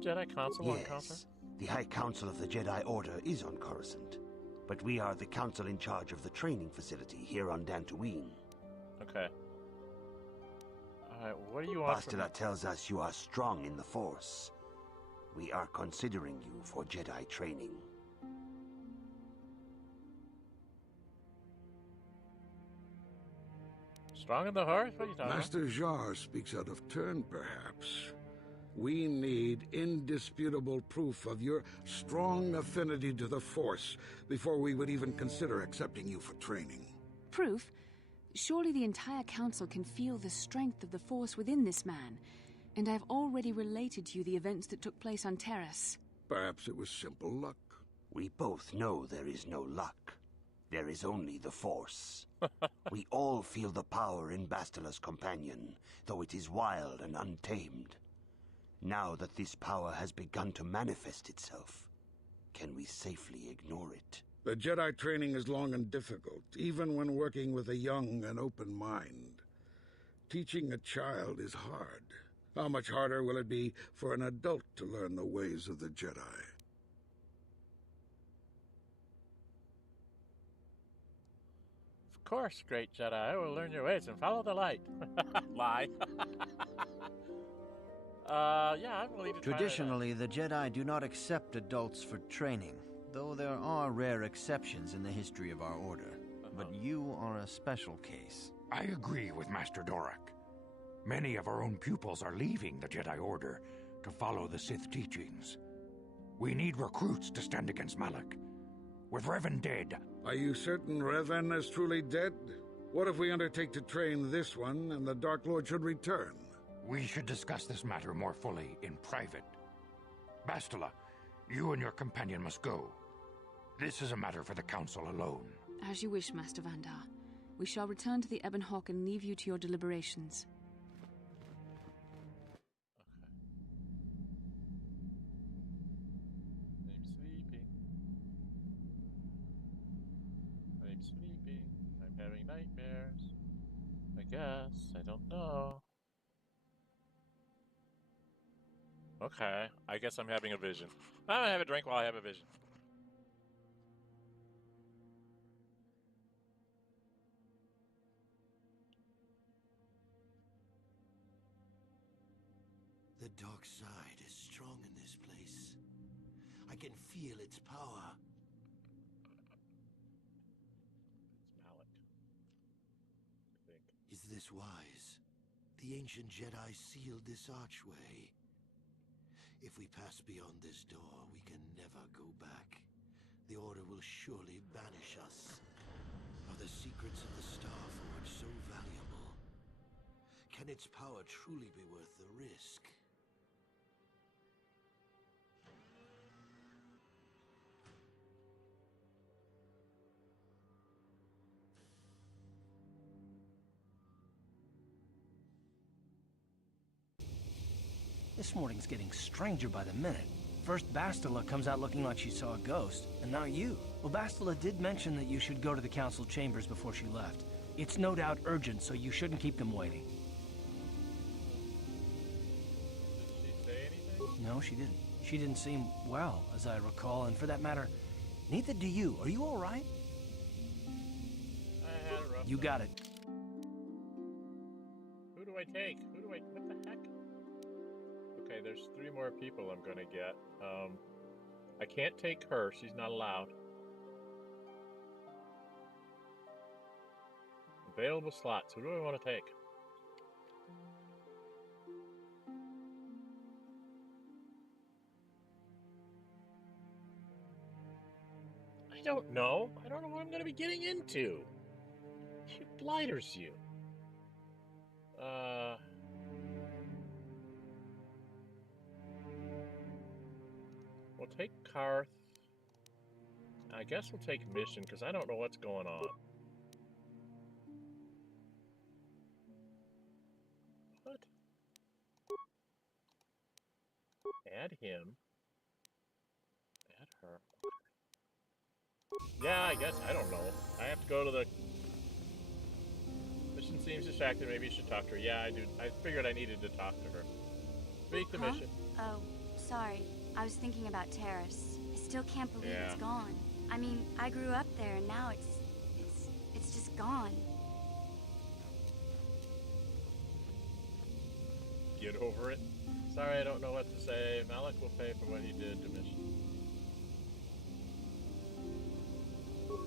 Jedi Council on Yes, Coruscant? the High Council of the Jedi Order is on Coruscant, but we are the council in charge of the training facility here on Dantooine. Okay. Alright, what do you want from me? Bastila tells us you are strong in the Force. We are considering you for Jedi training. Strong in the heart? What are you talking Master Jar speaks out of turn, perhaps. We need indisputable proof of your strong affinity to the Force before we would even consider accepting you for training. Proof? Surely the entire council can feel the strength of the Force within this man, and I've already related to you the events that took place on Taris. Perhaps it was simple luck. We both know there is no luck. There is only the Force. We all feel the power in Bastila's companion, though it is wild and untamed. Now that this power has begun to manifest itself, can we safely ignore it? The Jedi training is long and difficult, even when working with a young and open mind. Teaching a child is hard. How much harder will it be for an adult to learn the ways of the Jedi? Of course, great Jedi. I will learn your ways and follow the light. Lie. Yeah, I'm willing to try Traditionally, the Jedi do not accept adults for training, though there are rare exceptions in the history of our order. But you are a special case. I agree with Master Dorak. Many of our own pupils are leaving the Jedi Order to follow the Sith teachings. We need recruits to stand against Malak. With Revan dead... Are you certain Revan is truly dead? What if we undertake to train this one and the Dark Lord should return? We should discuss this matter more fully in private. Bastila, you and your companion must go. This is a matter for the Council alone. As you wish, Master Vandar. We shall return to the Ebon Hawk and leave you to your deliberations. I'm sleeping. I'm having nightmares. I guess. I don't know. Okay. I guess I'm having a vision. I'm gonna have a drink while I have a vision. The dark side is strong in this place. I can feel its power. It's Malak. I think. Is this wise? The ancient Jedi sealed this archway. If we pass beyond this door, we can never go back. The Order will surely banish us. Are the secrets of the Star Forge so valuable? Can its power truly be worth the risk? This morning's getting stranger by the minute. First Bastila comes out looking like she saw a ghost, and now you. Well, Bastila did mention that you should go to the council chambers before she left. It's no doubt urgent, so you shouldn't keep them waiting. No, she didn't. She didn't seem well, as I recall, and for that matter, neither do you. Are you all right? I had a rough You night. got it. Who do I take? What the heck? Okay, there's 3 more people I'm gonna get. I can't take her, she's not allowed. Available slots, who do I want to take? I don't know. I don't know what I'm gonna be getting into. You blighters, you. We'll take Karth. I guess we'll take Mission, because I don't know what's going on. What? Add him. Add her. Yeah, I guess. I don't know. I have to go to the... Mission seems distracted. Maybe you should talk to her. Yeah, I do. I figured I needed to talk to her. Speak to Mission. Oh, sorry. I was thinking about Taris. I still can't believe it's gone. I mean, I grew up there and now it's just gone. Get over it. Sorry, I don't know what to say. Malik will pay for what he did to Mission.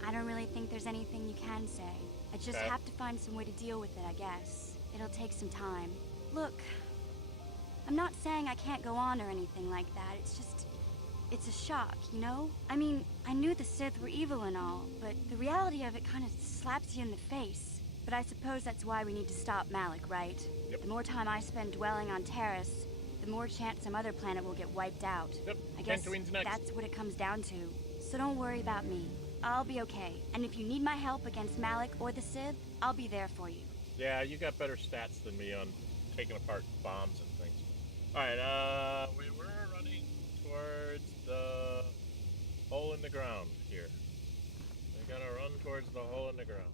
I don't really think there's anything you can say. I just have to find some way to deal with it, I guess. It'll take some time. Look, I'm not saying I can't go on or anything like that. It's just, it's a shock, you know? I mean, I knew the Sith were evil and all, but the reality of it kind of slaps you in the face. But I suppose that's why we need to stop Malik, right? Yep. The more time I spend dwelling on Taris, the more chance some other planet will get wiped out. Yep. I guess Tatooine's next. that's what it comes down to. So don't worry about me. I'll be okay. And if you need my help against Malik or the Sith, I'll be there for you. Yeah, you got better stats than me on taking apart bombs and things. Alright, we were running towards the hole in the ground here. We're gonna run towards the hole in the ground.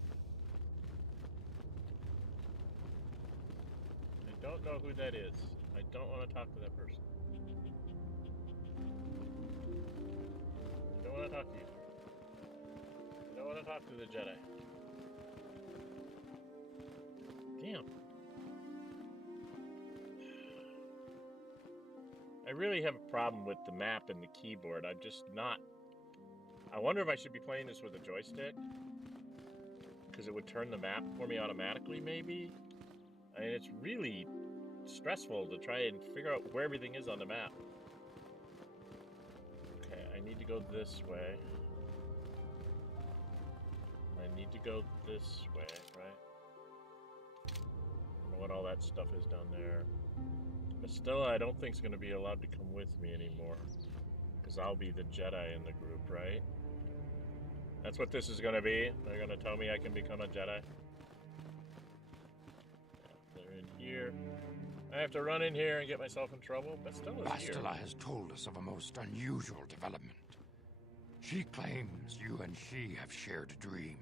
I don't know who that is. I don't want to talk to that person. I don't want to talk to you. I don't want to talk to the Jedi. Damn. I really have a problem with the map and the keyboard. I'm just not... I wonder if I should be playing this with a joystick? Because it would turn the map for me automatically, maybe? I mean, it's really stressful to try and figure out where everything is on the map. Okay, I need to go this way. I need to go this way, right? I don't know what all that stuff is down there. Estella, I don't think is going to be allowed to come with me anymore. Because I'll be the Jedi in the group, right? That's what this is going to be? They're going to tell me I can become a Jedi? Yeah, they're in here. I have to run in here and get myself in trouble? Bestella's here. Bastila has told us of a most unusual development. She claims you and she have shared a dream.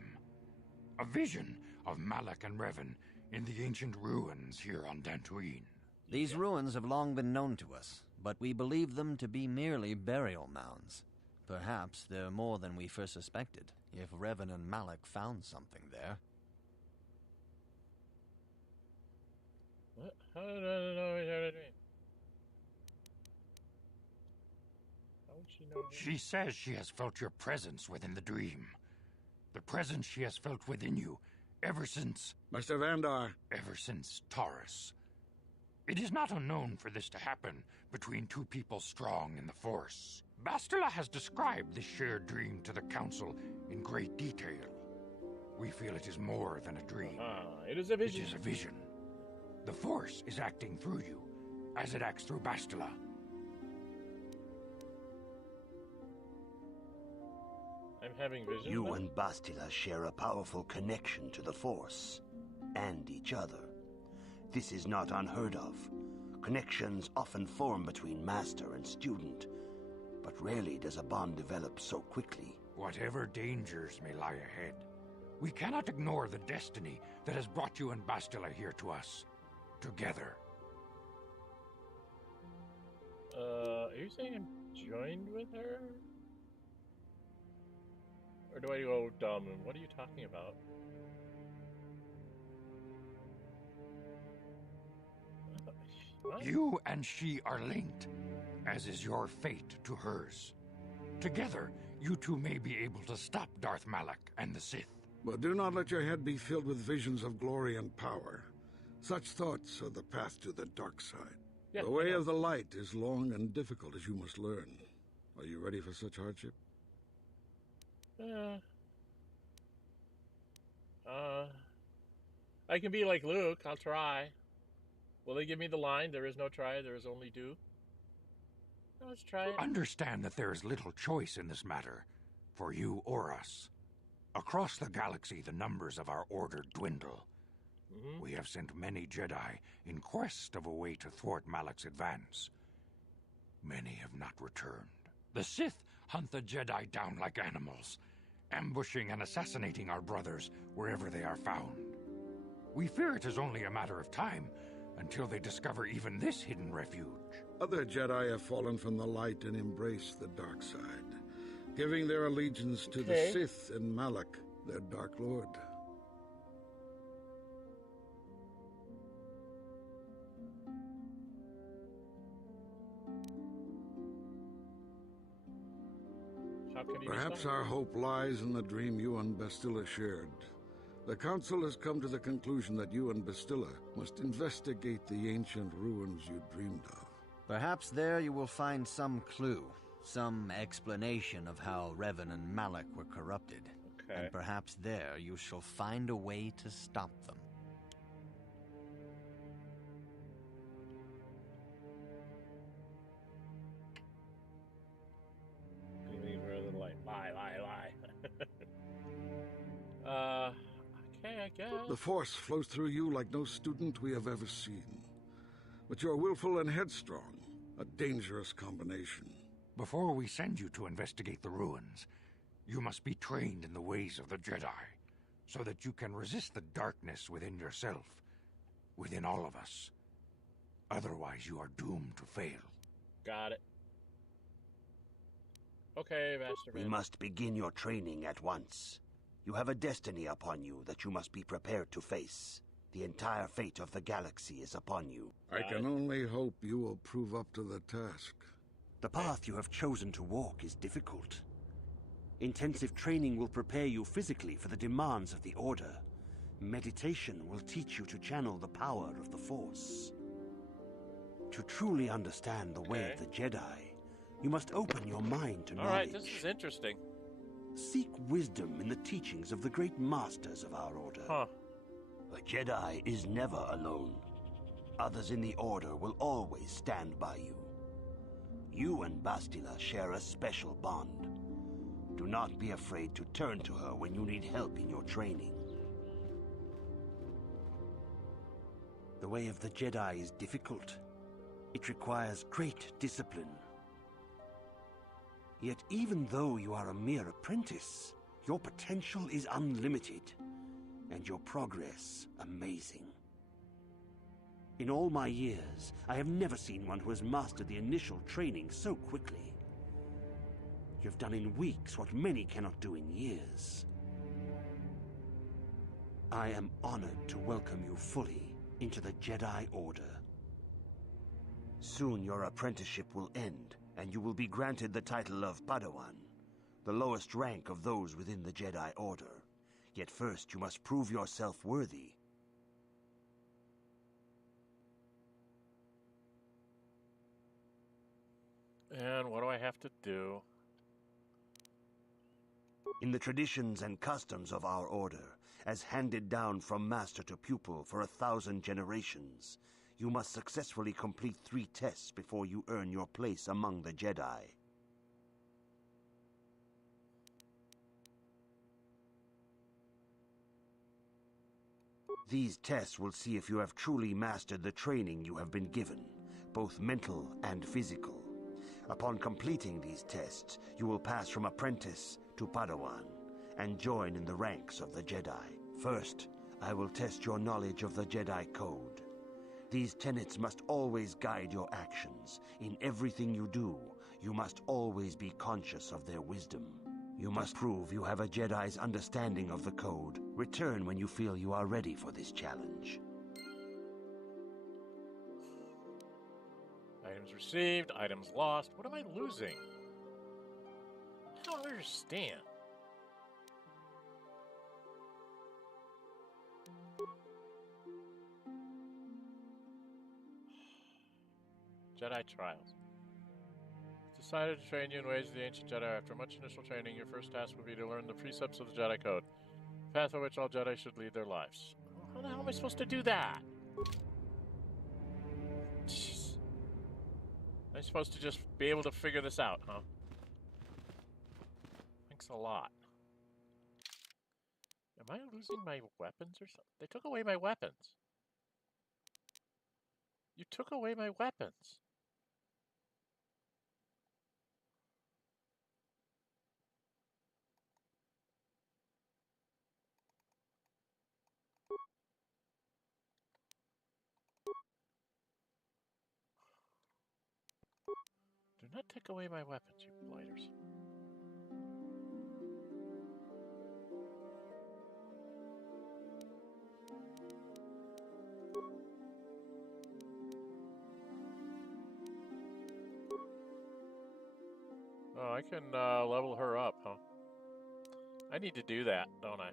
A vision of Malak and Revan in the ancient ruins here on Dantooine. These ruins have long been known to us, but we believe them to be merely burial mounds. Perhaps they're more than we first suspected, if Revan and Malak found something there. What? How did I know we had a dream? How would she know? She says she has felt your presence within the dream. The presence she has felt within you ever since... Mr. Vandar. Ever since Taris. It is not unknown for this to happen between two people strong in the Force. Bastila has described this shared dream to the Council in great detail. We feel it is more than a dream. It is a vision. It is a vision. The Force is acting through you, as it acts through Bastila. I'm having visions. You and Bastila share a powerful connection to the Force, and each other. This is not unheard of. Connections often form between master and student, but rarely does a bond develop so quickly. Whatever dangers may lie ahead, we cannot ignore the destiny that has brought you and Bastila here to us, together. Are you saying I'm joined with her? Or do I go dumb? And what are you talking about? What? You and she are linked, as is your fate to hers. Together, you two may be able to stop Darth Malak and the Sith. But do not let your head be filled with visions of glory and power. Such thoughts are the path to the dark side. Yeah, the way of the light is long and difficult, as you must learn. Are you ready for such hardship? I can be like Luke. I'll try. Will they give me the line, there is no try, there is only do? Let's try it. Understand that there is little choice in this matter, for you or us. Across the galaxy, the numbers of our order dwindle. We have sent many Jedi in quest of a way to thwart Malak's advance. Many have not returned. The Sith hunt the Jedi down like animals, ambushing and assassinating our brothers wherever they are found. We fear it is only a matter of time until they discover even this hidden refuge. Other Jedi have fallen from the light and embraced the dark side, giving their allegiance to the Sith and Malak, their Dark Lord. Perhaps our hope lies in the dream you and Bastila shared. The Council has come to the conclusion that you and Bastila must investigate the ancient ruins you dreamed of. Perhaps there you will find some clue, some explanation of how Revan and Malak were corrupted. And perhaps there you shall find a way to stop them. Okay, I guess. The Force flows through you like no student we have ever seen. But you're willful and headstrong, a dangerous combination. Before we send you to investigate the ruins, you must be trained in the ways of the Jedi, so that you can resist the darkness within yourself, within all of us. Otherwise, you are doomed to fail. Got it. Okay, Master Man. We must begin your training at once. You have a destiny upon you that you must be prepared to face. The entire fate of the galaxy is upon you. I can only hope you will prove up to the task. The path you have chosen to walk is difficult. Intensive training will prepare you physically for the demands of the Order. Meditation will teach you to channel the power of the Force. To truly understand the way of the Jedi, you must open your mind to knowledge. Alright, this is interesting. Seek wisdom in the teachings of the great masters of our Order. A Jedi is never alone. Others in the Order will always stand by you. You and Bastila share a special bond. Do not be afraid to turn to her when you need help in your training. The way of the Jedi is difficult. It requires great discipline. Yet even though you are a mere apprentice, your potential is unlimited, and your progress amazing. In all my years, I have never seen one who has mastered the initial training so quickly. You've done in weeks what many cannot do in years. I am honored to welcome you fully into the Jedi Order. Soon your apprenticeship will end, and you will be granted the title of Padawan, the lowest rank of those within the Jedi Order. Yet first you must prove yourself worthy. And what do I have to do? In the traditions and customs of our Order, as handed down from master to pupil for 1,000 generations, you must successfully complete 3 tests before you earn your place among the Jedi. These tests will see if you have truly mastered the training you have been given, both mental and physical. Upon completing these tests, you will pass from apprentice to Padawan and join in the ranks of the Jedi. First, I will test your knowledge of the Jedi Code. These tenets must always guide your actions. In everything you do, you must always be conscious of their wisdom. You must prove you have a Jedi's understanding of the code. Return when you feel you are ready for this challenge. Items received, items lost. What am I losing? I don't understand. Jedi Trials. It's decided to train you in ways of the ancient Jedi. After much initial training, your first task will be to learn the precepts of the Jedi Code, the path by which all Jedi should lead their lives. How the hell am I supposed to do that? Jeez. I'm supposed to just be able to figure this out, huh? Thanks a lot. Am I losing my weapons or something? They took away my weapons. You took away my weapons. Do not take away my weapons, you blighters. Oh, I can level her up, huh? I need to do that, don't I?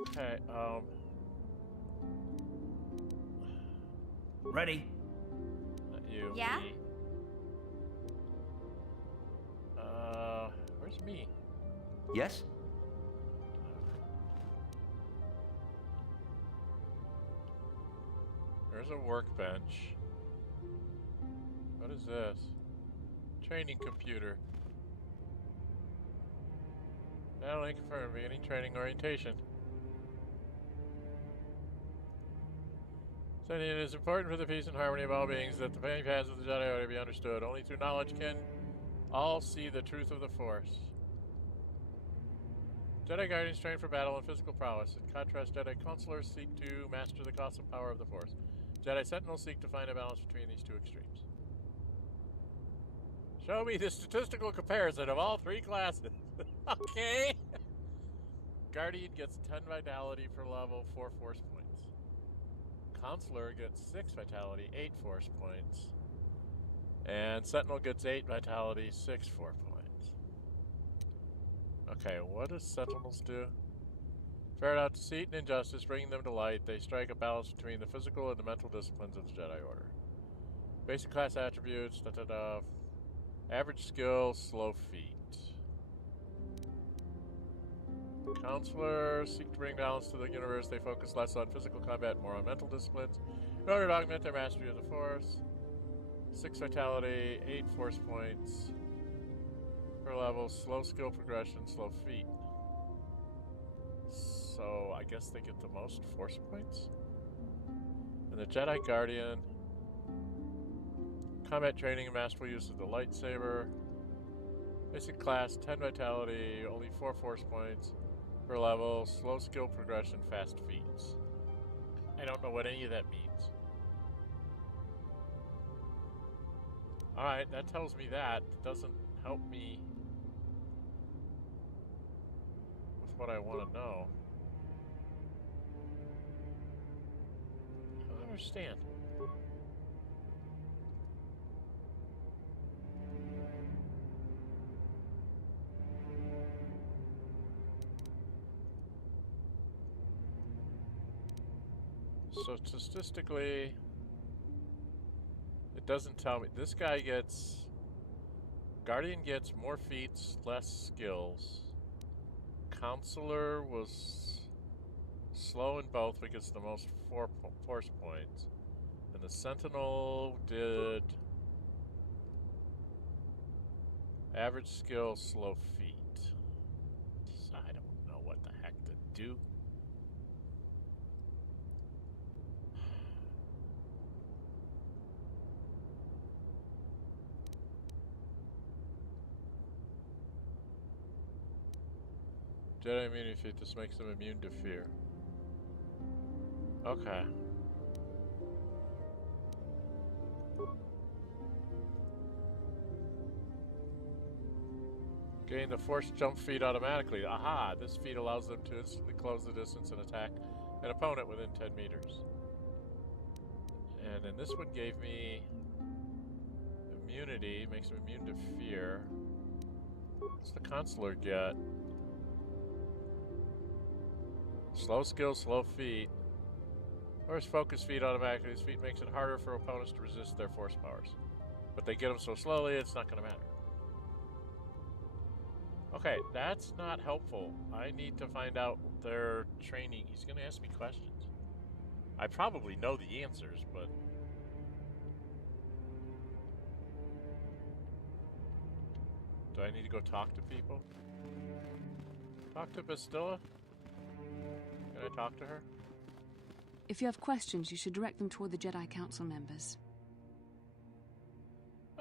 Okay, Ready? Not you. Yeah? Me. Where's me? Yes? There's a workbench. What is this? Training computer. Now link confirmed. Beginning training orientation. Saying it is important for the peace and harmony of all beings that the many paths of the Jedi Order be understood. Only through knowledge can all see the truth of the Force. Jedi Guardians train for battle and physical prowess. In contrast, Jedi Counselors seek to master the cosmic power of the Force. Jedi Sentinels seek to find a balance between these two extremes. Show me the statistical comparison of all three classes. Okay. Guardian gets 10 vitality per level, 4 force points. Counselor gets 6 vitality, 8 force points. And Sentinel gets 8 vitality, 6 force points. Okay, what does Sentinels do? Ferret out deceit and injustice, bringing them to light. They strike a balance between the physical and the mental disciplines of the Jedi Order. Basic class attributes, average skill, slow feet. Counselors seek to bring balance to the universe. They focus less on physical combat and more on mental disciplines in order to augment their mastery of the Force. 6 vitality, 8 force points per level, slow skill progression, slow feet. So I guess they get the most force points. And the Jedi Guardian, combat training and masterful use of the lightsaber. Basic class, 10 vitality, only 4 force points per level, slow skill progression, fast feats. I don't know what any of that means. Alright, that tells me that. It doesn't help me with what I want to know. I don't understand. So statistically, it doesn't tell me. This guy gets... Guardian gets more feats, less skills. Counselor was slow in both but gets the most force points. And the Sentinel did average skill, slow feet. So I don't know what the heck to do. Jedi immunity feat. This makes them immune to fear. Okay. Gain the force jump feat automatically. Aha! This feat allows them to instantly close the distance and attack an opponent within 10 meters. And then this one gave me immunity, makes him immune to fear. What's the consular get? Slow skill, slow feat. Force focus feat automatically. This feat makes it harder for opponents to resist their force powers. But they get them so slowly, it's not going to matter. Okay, that's not helpful. I need to find out their training. He's going to ask me questions. I probably know the answers, but... Do I need to go talk to people? Talk to Bastilla? Can I talk to her? If you have questions, you should direct them toward the Jedi Council members.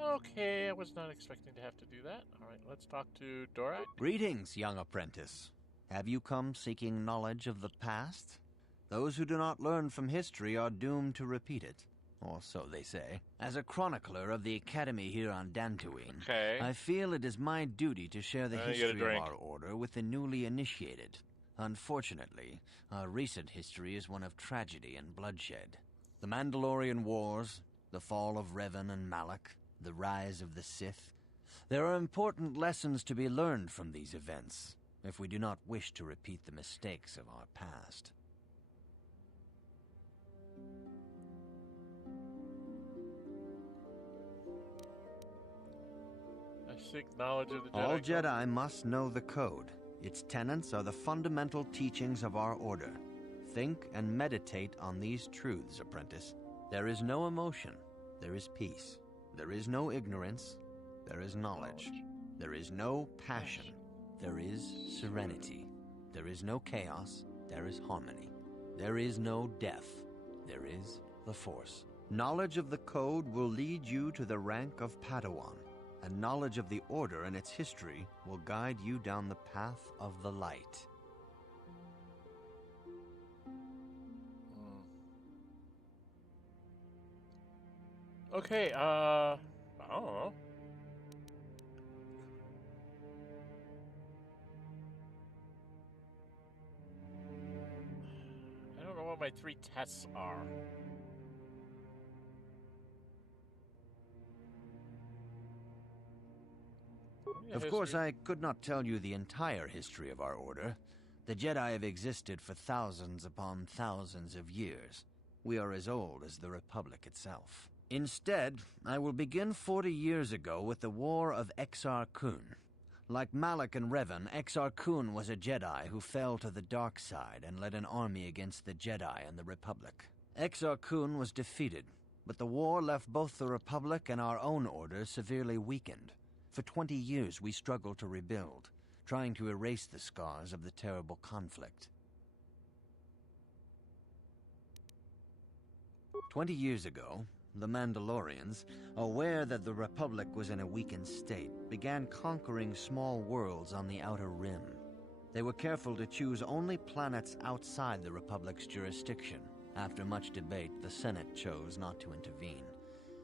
Okay, I was not expecting to have to do that. Alright, let's talk to Dorak. Greetings, young apprentice. Have you come seeking knowledge of the past? Those who do not learn from history are doomed to repeat it. Or so they say. As a chronicler of the Academy here on Dantooine, I feel it is my duty to share the history of our order with the newly initiated. Unfortunately, our recent history is one of tragedy and bloodshed. The Mandalorian Wars, the fall of Revan and Malak, the rise of the Sith. There are important lessons to be learned from these events, if we do not wish to repeat the mistakes of our past. I seek knowledge of the Jedi. All Jedi must know the code. Its tenets are the fundamental teachings of our order. Think and meditate on these truths, apprentice. There is no emotion. There is peace. There is no ignorance. There is knowledge. There is no passion. There is serenity. There is no chaos. There is harmony. There is no death. There is the Force. Knowledge of the code will lead you to the rank of Padawan, and knowledge of the Order and its history will guide you down the path of the light. Okay, I don't know. I don't know what my 3 tests are. Of course, I could not tell you the entire history of our order. The Jedi have existed for thousands upon thousands of years. We are as old as the Republic itself. Instead, I will begin 40 years ago with the War of Exar Kun. Like Malak and Revan, Exar Kun was a Jedi who fell to the dark side and led an army against the Jedi and the Republic. Exar Kun was defeated, but the war left both the Republic and our own order severely weakened. For 20 years we struggled to rebuild, trying to erase the scars of the terrible conflict. 20 years ago, the Mandalorians, aware that the Republic was in a weakened state, began conquering small worlds on the Outer Rim. They were careful to choose only planets outside the Republic's jurisdiction. After much debate, the Senate chose not to intervene.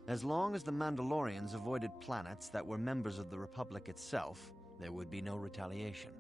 As long as the Mandalorians avoided planets that were members of the Republic itself, there would be no retaliation.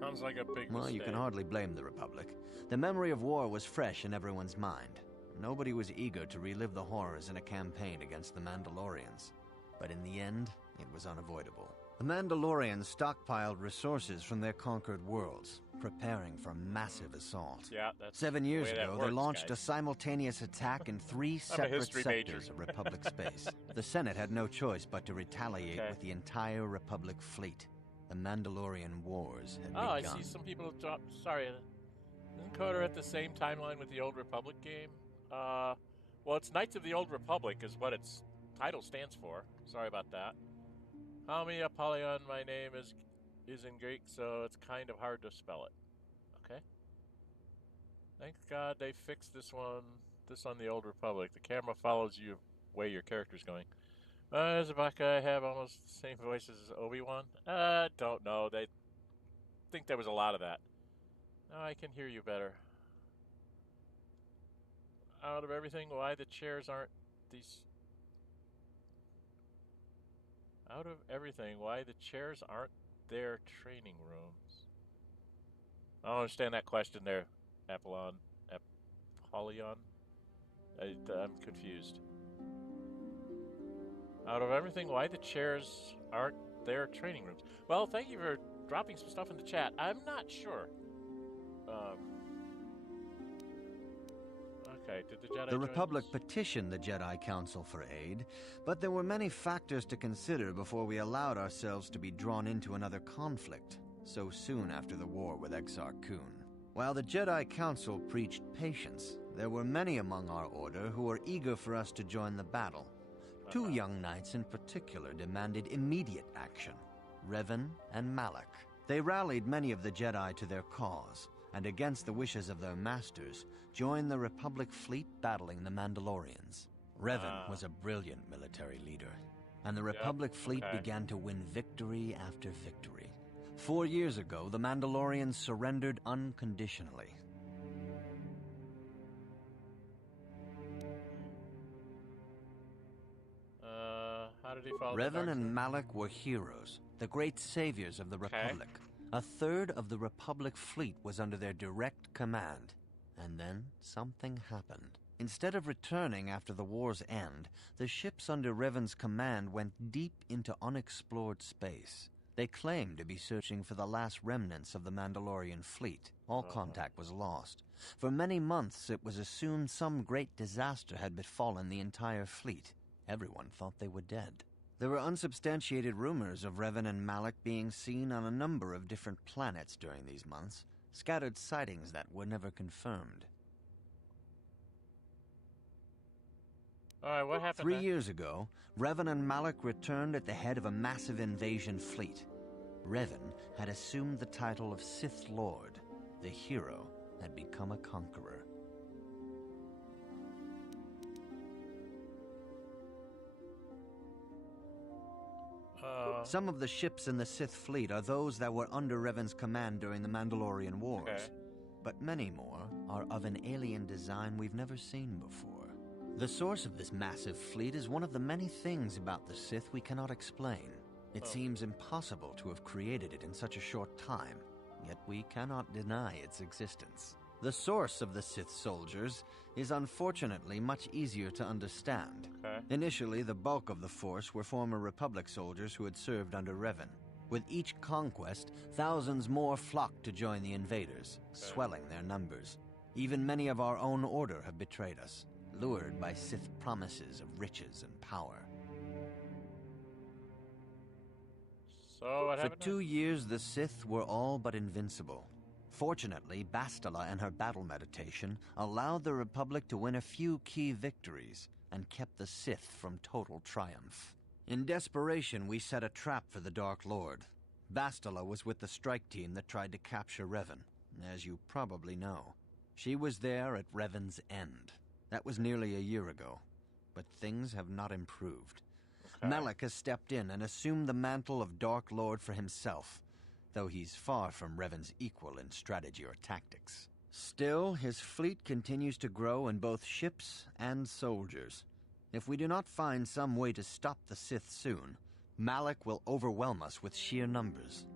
Sounds like a big Well, mistake. you can hardly blame the Republic. The memory of war was fresh in everyone's mind. Nobody was eager to relive the horrors in a campaign against the Mandalorians. But in the end, it was unavoidable. The Mandalorians stockpiled resources from their conquered worlds, preparing for a massive assault. Yeah, that's 7 years the way that ago, works, they launched guys. a simultaneous attack in 3 separate sectors of Republic space. The Senate had no choice but to retaliate with the entire Republic fleet. The Mandalorian Wars had begun. I see some people have dropped. Sorry, isn't KOTOR at the same timeline with the Old Republic game? Well, it's Knights of the Old Republic is what its title stands for. Sorry about that. Hami Apollyon, my name is in Greek, so it's kind of hard to spell it. Okay. Thank God they fixed this one. This on the Old Republic. The camera follows you way your character's going. Does Ibaka have almost the same voice as Obi-Wan? Don't know. They think there was a lot of that. Now I can hear you better. Out of everything, why the chairs aren't these... Out of everything, why the chairs aren't their training rooms? I don't understand that question there, Apollyon. I'm confused. Out of everything, why the chairs aren't their training rooms? Well, thank you for dropping some stuff in the chat. I'm not sure. Okay, did the Jedi The Republic petitioned the Jedi Council for aid, but there were many factors to consider before we allowed ourselves to be drawn into another conflict, so soon after the war with Exar Kun. While the Jedi Council preached patience, there were many among our order who were eager for us to join the battle. Two young knights in particular demanded immediate action, Revan and Malak. They rallied many of the Jedi to their cause, and against the wishes of their masters, joined the Republic fleet battling the Mandalorians. Revan was a brilliant military leader, and the Republic fleet began to win victory after victory. 4 years ago, the Mandalorians surrendered unconditionally. How did he follow Revan and Malak were heroes, the great saviors of the Republic. A third of the Republic fleet was under their direct command. And then something happened. Instead of returning after the war's end, the ships under Revan's command went deep into unexplored space. They claimed to be searching for the last remnants of the Mandalorian fleet. All contact was lost. For many months, it was assumed some great disaster had befallen the entire fleet. Everyone thought they were dead. There were unsubstantiated rumors of Revan and Malak being seen on a number of different planets during these months, scattered sightings that were never confirmed. Alright, what happened 3 years ago, Revan and Malak returned at the head of a massive invasion fleet. Revan had assumed the title of Sith Lord. The hero had become a conqueror. Some of the ships in the Sith fleet are those that were under Revan's command during the Mandalorian Wars. But many more are of an alien design we've never seen before. The source of this massive fleet is one of the many things about the Sith we cannot explain. It seems impossible to have created it in such a short time, yet we cannot deny its existence. The source of the Sith soldiers is unfortunately much easier to understand. Initially, the bulk of the force were former Republic soldiers who had served under Revan. With each conquest, thousands more flocked to join the invaders, swelling their numbers. Even many of our own order have betrayed us, lured by Sith promises of riches and power. So what happened? For 2 years, the Sith were all but invincible. Fortunately, Bastila and her battle meditation allowed the Republic to win a few key victories and kept the Sith from total triumph. In desperation, we set a trap for the Dark Lord. Bastila was with the strike team that tried to capture Revan, as you probably know. She was there at Revan's end. That was nearly a year ago, but things have not improved. Malak has stepped in and assumed the mantle of Dark Lord for himself, though he's far from Revan's equal in strategy or tactics. Still, his fleet continues to grow in both ships and soldiers. If we do not find some way to stop the Sith soon, Malak will overwhelm us with sheer numbers.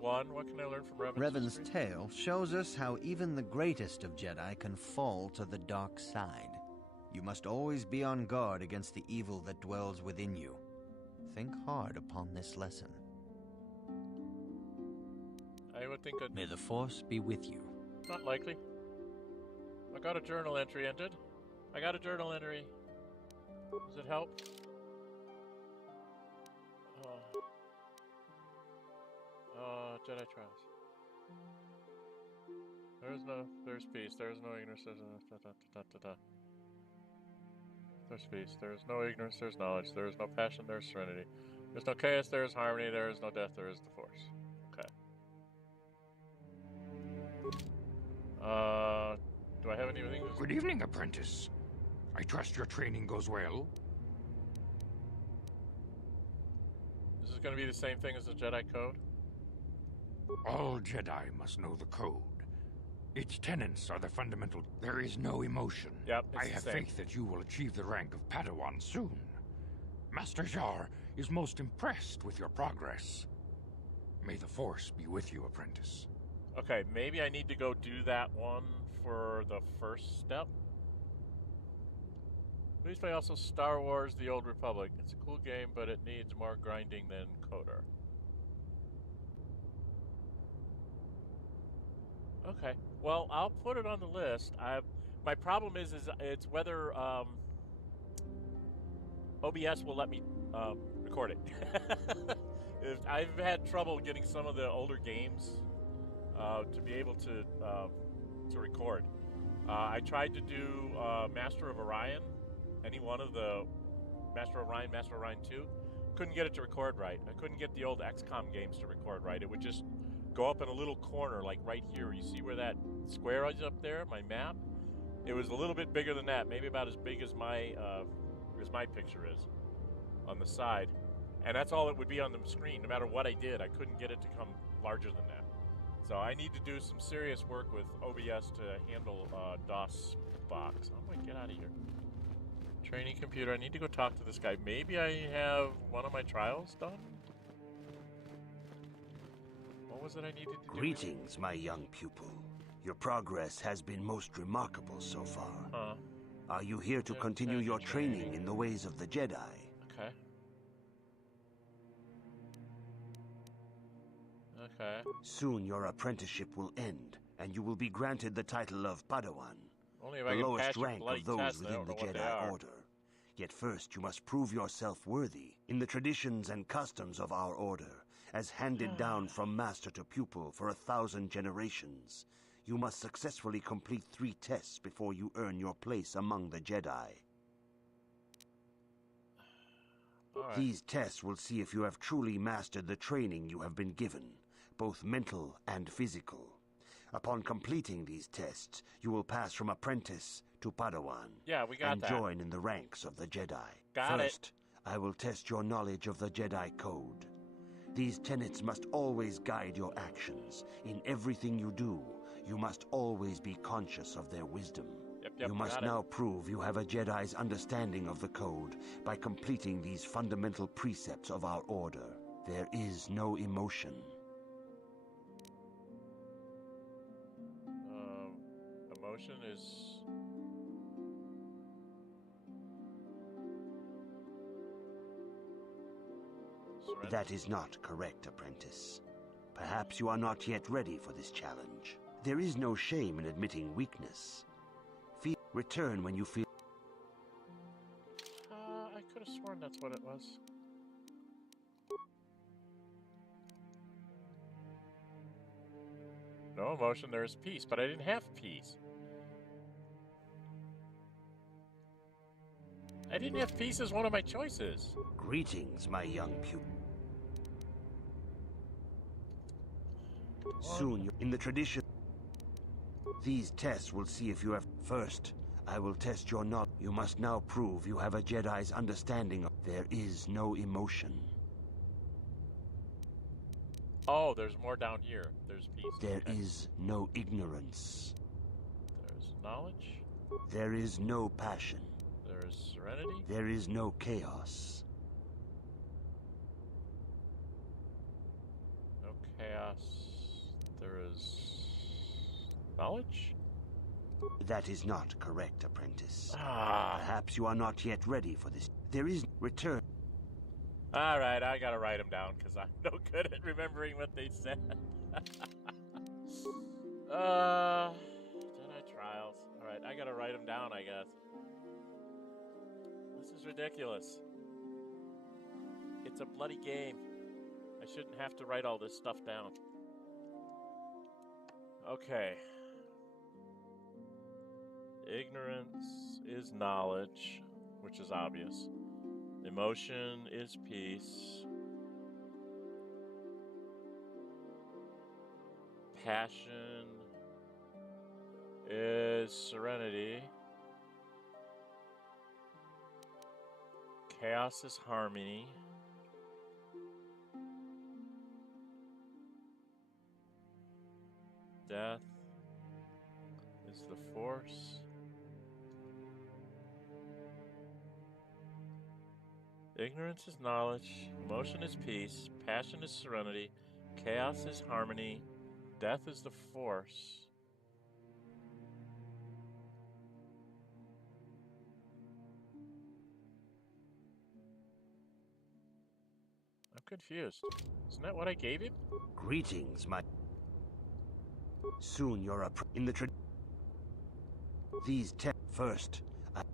What can I learn from Revan's tale shows us how even the greatest of Jedi can fall to the dark side. You must always be on guard against the evil that dwells within you. Think hard upon this lesson. I would think that... May the Force be with you. Not likely. I got a journal entry entered. I got a journal entry. Does it help? Jedi trials. There's peace, there's no ignorance, There's peace, there's no ignorance, there's knowledge, there is no passion, there's serenity. There's no chaos, there is harmony, there is no death, there is the Force. Okay. Do I have anything? Good evening, apprentice. I trust your training goes well. This is going to be the same thing as the Jedi Code? All Jedi must know the code. Its tenets are the fundamental... There is no emotion. Yep, I have faith that you will achieve the rank of Padawan soon. Master Jar is most impressed with your progress. May the Force be with you, apprentice. Okay, maybe I need to go do that one for the first step. Please play also Star Wars The Old Republic. It's a cool game, but it needs more grinding than KOTOR. Okay, well, I'll put it on the list. My problem is it's whether OBS will let me record it. I've had trouble getting some of the older games to be able to record. I tried to do Master of Orion, any one of the Master of Orion 2. Couldn't get it to record right. I couldn't get the old XCOM games to record right. It would just go up in a little corner, like right here. You see where that square is up there, my map? It was a little bit bigger than that, maybe about as big as my picture is on the side. And that's all it would be on the screen. No matter what I did, I couldn't get it to come larger than that. So I need to do some serious work with OBS to handle DOS box. I'm gonna get out of here. Training computer. I need to go talk to this guy. Maybe I have one of my trials done? What was it I needed to do? Greetings, my young pupil. Your progress has been most remarkable so far. Are you here to continue your training in the ways of the Jedi? Okay. Okay. Soon your apprenticeship will end, and you will be granted the title of Padawan, Only if the I can lowest pass a rank bloody of those test, I within don't the know what they Jedi are. Order. Yet first you must prove yourself worthy in the traditions and customs of our order, as handed down from master to pupil for 1,000 generations. You must successfully complete 3 tests before you earn your place among the Jedi. These tests will see if you have truly mastered the training you have been given, both mental and physical. Upon completing these tests, you will pass from apprentice to Padawan. Yeah, we got and that. join in the ranks of the Jedi. Got it. First, I will test your knowledge of the Jedi Code. These tenets must always guide your actions. In everything you do, you must always be conscious of their wisdom. Yep, you must got it. now prove you have a Jedi's understanding of the Code by completing these fundamental precepts of our order. There is no emotion. Emotion is... surrender. That is not correct, apprentice. Perhaps you are not yet ready for this challenge. There is no shame in admitting weakness. Return when you feel... I could have sworn that's what it was. No emotion, there is peace, but I didn't have peace. I didn't have peace as one of my choices. Greetings, my young pupil. Soon, in the tradition... These tests will see if you have... First, I will test your knowledge. You must now prove you have a Jedi's understanding of... There is no emotion. Oh, there's more down here. There's peace. There is no ignorance. There's knowledge. There is no passion. There is serenity. There is no chaos. No chaos. There is... knowledge? That is not correct, apprentice. Ah. Perhaps you are not yet ready for this. There is return. Alright, I gotta write them down, because I'm no good at remembering what they said. Jedi trials. Alright, I gotta write them down, I guess. This is ridiculous. It's a bloody game. I shouldn't have to write all this stuff down. Okay. Ignorance is knowledge, which is obvious. Emotion is peace. Passion is serenity. Chaos is harmony. Death is the Force. Ignorance is knowledge. Emotion is peace. Passion is serenity. Chaos is harmony. Death is the Force. I'm confused. Isn't that what I gave him? Greetings, my... Soon you're in the These first,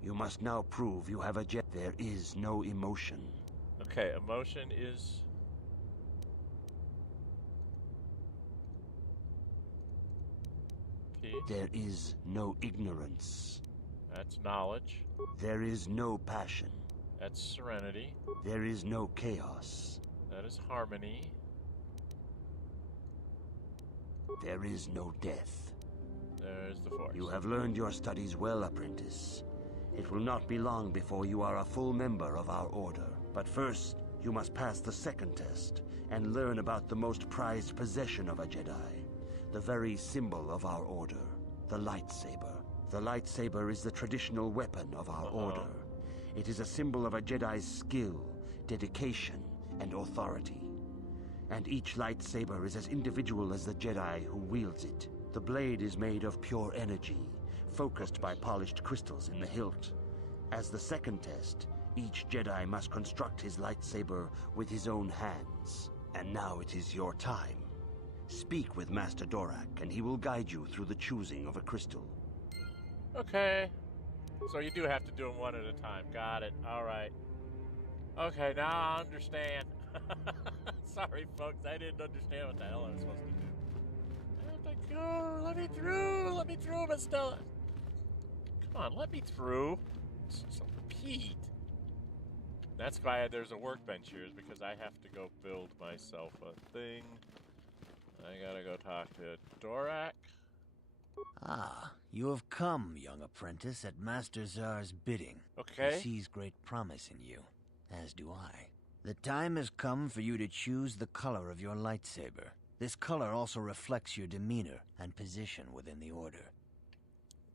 you must now prove you have a jet. There is no emotion. Okay, emotion is... Peace. There is no ignorance. That's knowledge. There is no passion. That's serenity. There is no chaos. That is harmony. There is no death. There's the Force. You have learned your studies well, apprentice. It will not be long before you are a full member of our order. But first, you must pass the second test and learn about the most prized possession of a Jedi. The very symbol of our order, the lightsaber. The lightsaber is the traditional weapon of our order. It is a symbol of a Jedi's skill, dedication, and authority. And each lightsaber is as individual as the Jedi who wields it. The blade is made of pure energy, focused by polished crystals in the hilt. As the second test, each Jedi must construct his lightsaber with his own hands. And now it is your time. Speak with Master Dorak, and he will guide you through the choosing of a crystal. Okay. So you do have to do them one at a time. Got it. Alright. Okay, now I understand. Sorry, folks. I didn't understand what the hell I was supposed to do. I have to go. Let me through. Let me through, Estella. Come on, let me through. So Pete. That's why there's a workbench here, is because I have to go build myself a thing. I gotta go talk to Dorak. Ah, you have come, young apprentice, at Master Zar's bidding. Okay. He sees great promise in you, as do I. The time has come for you to choose the color of your lightsaber. This color also reflects your demeanor and position within the Order.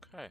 Okay.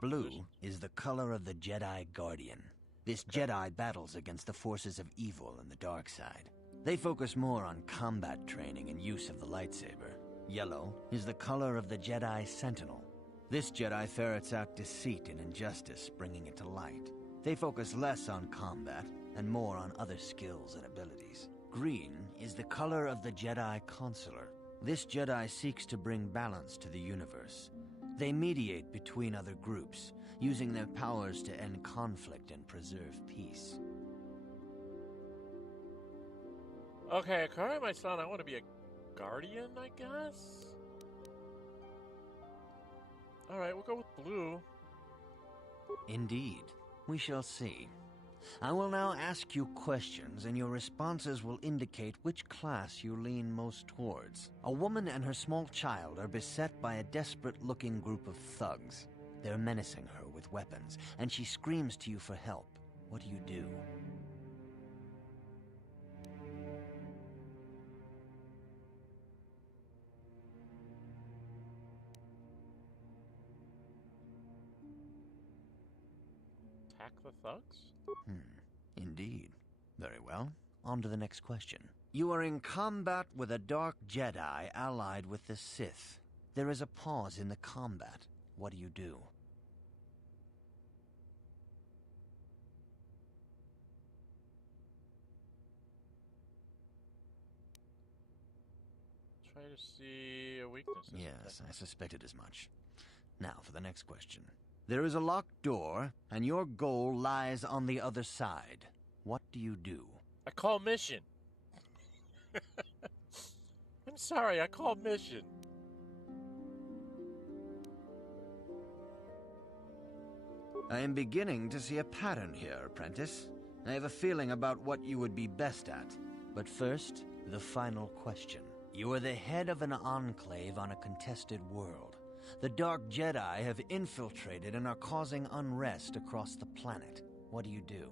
Blue is the color of the Jedi Guardian. This Jedi battles against the forces of evil and the dark side. They focus more on combat training and use of the lightsaber. Yellow is the color of the Jedi Sentinel. This Jedi ferrets out deceit and injustice, bringing it to light. They focus less on combat and more on other skills and abilities. Green is the color of the Jedi Consular. This Jedi seeks to bring balance to the universe. They mediate between other groups, using their powers to end conflict and preserve peace. Okay, alright, my son, I want to be a guardian, I guess? Alright, we'll go with blue. Indeed. We shall see. I will now ask you questions, and your responses will indicate which class you lean most towards. A woman and her small child are beset by a desperate-looking group of thugs. They're menacing her with weapons, and she screams to you for help. What do you do? Attack the thugs? Indeed. Very well. On to the next question. You are in combat with a dark Jedi allied with the Sith. There is a pause in the combat. What do you do? Try to see a weakness. Yes, I suspected as much. Now for the next question. There is a locked door, and your goal lies on the other side. What do you do? I call mission. I'm sorry, I call mission. I am beginning to see a pattern here, apprentice. I have a feeling about what you would be best at. But first, the final question. You are the head of an enclave on a contested world. The Dark Jedi have infiltrated and are causing unrest across the planet. What do you do?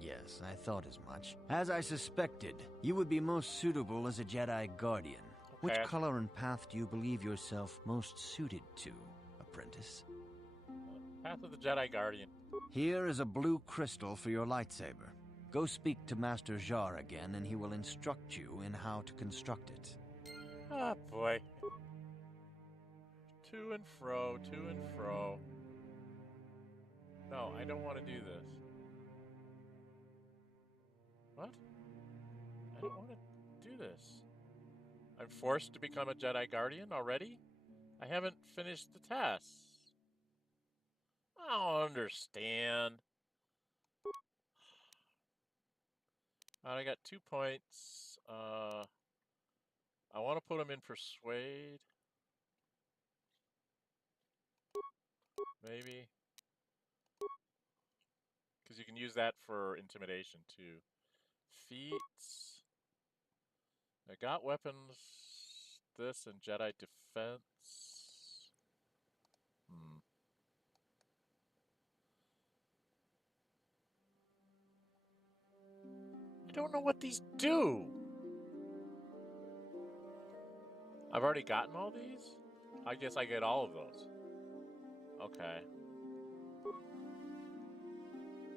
Yes, I thought as much. As I suspected, you would be most suitable as a Jedi Guardian. Which color and path do you believe yourself most suited to, apprentice? Path of the Jedi Guardian. Here is a blue crystal for your lightsaber. Go speak to Master Jar again, and he will instruct you in how to construct it. Ah, boy. To and fro, to and fro. No, I don't want to do this. What? I don't want to do this. I'm forced to become a Jedi Guardian already? I haven't finished the tests. I don't understand. I got 2 points. I want to put him in Persuade. Maybe. Because you can use that for Intimidation too. Feats. I got weapons. This and Jedi Defense. I don't know what these do. I've already gotten all these? I guess I get all of those. Okay.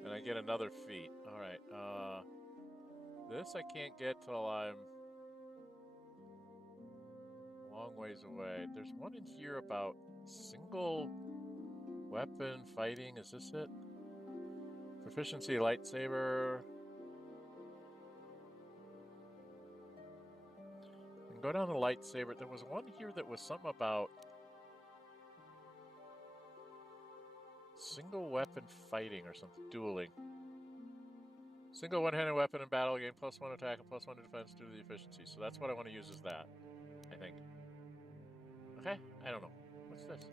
And I get another feat. Alright, this I can't get till I'm a long ways away. There's one in here about single weapon fighting. Is this it? Proficiency lightsaber. I can go down the lightsaber. There was one here that was something about single weapon fighting or something. Dueling. Single one-handed weapon in battle, gain +1 attack and +1 to defense due to the efficiency. So that's what I want to use is that, I think. Okay, I don't know. What's this?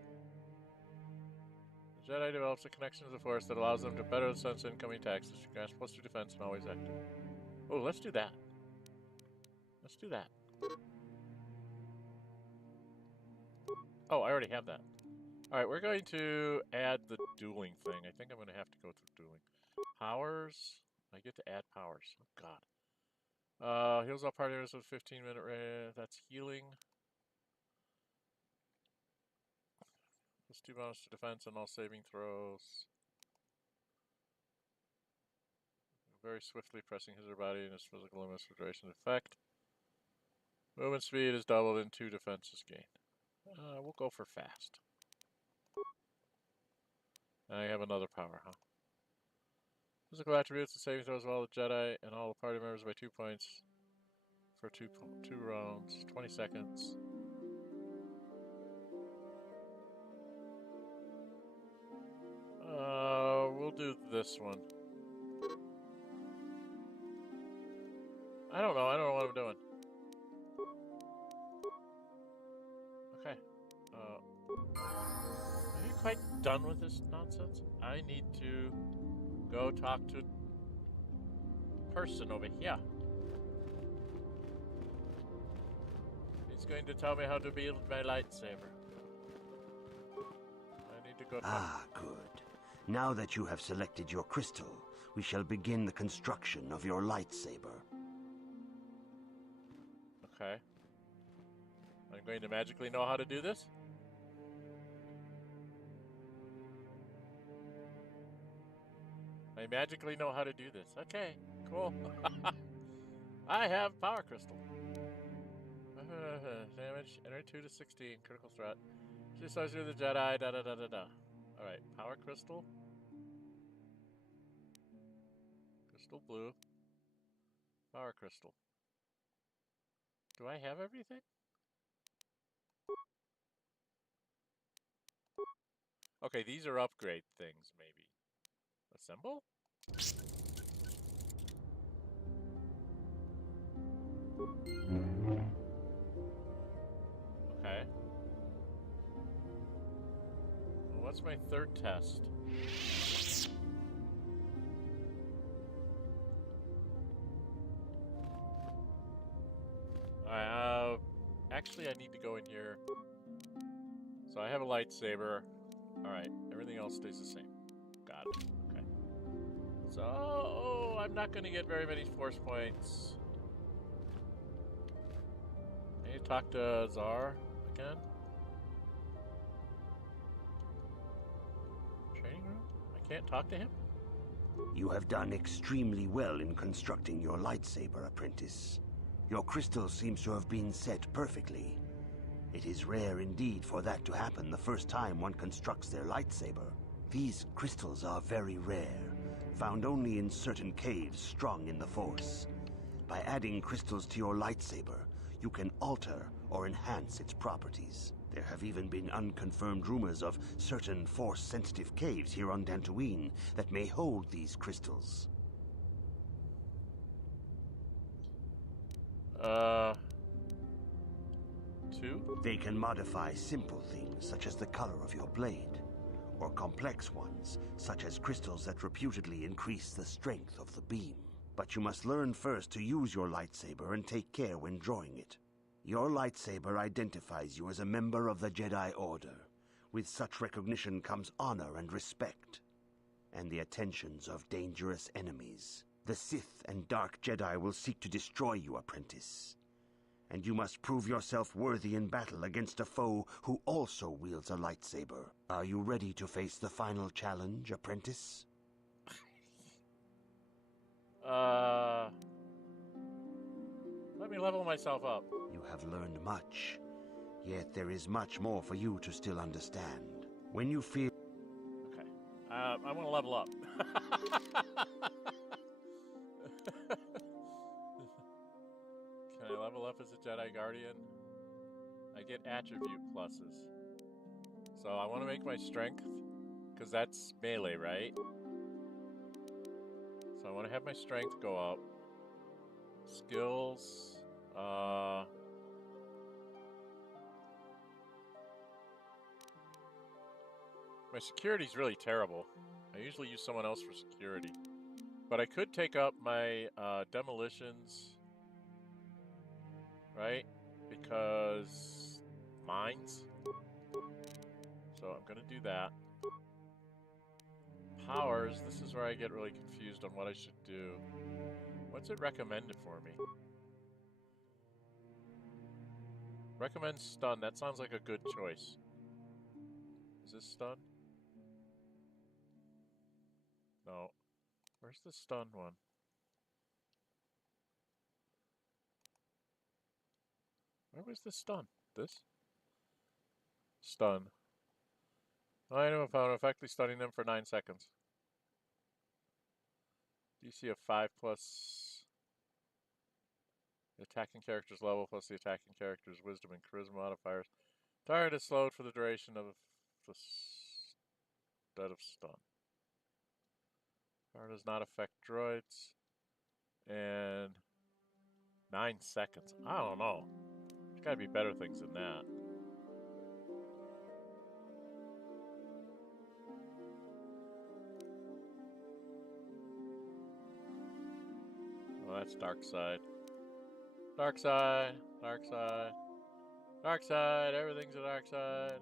The Jedi develops a connection to the Force that allows them to better sense incoming attacks. This grants +2 defense and always active. Oh, let's do that. Let's do that. Oh, I already have that. Alright, we're going to add the dueling thing. I think I'm going to have to go through dueling. Powers. I get to add powers. Oh, God. Heals all party members with 15-minute range. That's healing. +2 bonus to defense and all saving throws. Very swiftly pressing his or her body in his physical limits for duration effect. Movement speed is doubled and 2 defenses gained. We'll go for fast. I have another power, huh? Physical attributes and saving throws of all the Jedi and all the party members by 2 points for two rounds, 20 seconds. We'll do this one. I don't know what I'm doing. Okay. Are you quite done with this nonsense? I need to go talk to person over here. He's going to tell me how to build my lightsaber. I need to go talk. Good. Now that you have selected your crystal, we shall begin the construction of your lightsaber. Okay. I'm going to magically know how to do this? I magically know how to do this. Okay, cool. I have Power Crystal. Damage, enter 2 to 16, critical threat. She starts through the Jedi, da-da-da-da-da. Alright, Power Crystal. Crystal Blue. Power Crystal. Do I have everything? Okay, these are upgrade things, maybe. Assemble? Okay. Well, what's my third test? I need to go in here. So I have a lightsaber. Alright, everything else stays the same. Got it. Okay. So I'm not going to get very many force points. I need to talk to Czar again. Training room? I can't talk to him? You have done extremely well in constructing your lightsaber, apprentice. Your crystal seems to have been set perfectly. It is rare indeed for that to happen the first time one constructs their lightsaber. These crystals are very rare, found only in certain caves strung in the Force. By adding crystals to your lightsaber, you can alter or enhance its properties. There have even been unconfirmed rumors of certain Force-sensitive caves here on Dantooine that may hold these crystals. Two? They can modify simple things such as the color of your blade, or complex ones such as crystals that reputedly increase the strength of the beam. But you must learn first to use your lightsaber and take care when drawing it. Your lightsaber identifies you as a member of the Jedi Order. With such recognition comes honor and respect, and the attentions of dangerous enemies. The Sith and Dark Jedi will seek to destroy you, apprentice. And you must prove yourself worthy in battle against a foe who also wields a lightsaber. Are you ready to face the final challenge, apprentice? Let me level myself up. You have learned much, yet there is much more for you to still understand. When you feel... Okay. I want to level up. Can I level up as a Jedi Guardian? I get attribute pluses. So I want to make my strength, because that's melee, right? So I want to have my strength go up. Skills. My security's really terrible. I usually use someone else for security. But I could take up my demolitions, right? Because mines. So I'm going to do that. Powers, this is where I get really confused on what I should do. What's it recommended for me? Recommend stun. That sounds like a good choice. Is this stun? No. Where's the stun one? Where was the stun? This? Stun. Item upon effectively stunning them for 9 seconds. DC of 5 plus the attacking character's level plus the attacking character's wisdom and charisma modifiers. Target is slowed for the duration of the instead of stun. Power does not affect droids. And 9 seconds. I don't know. There's gotta be better things than that. Oh, that's dark side. Dark side. Dark side. Dark side. Everything's a dark side.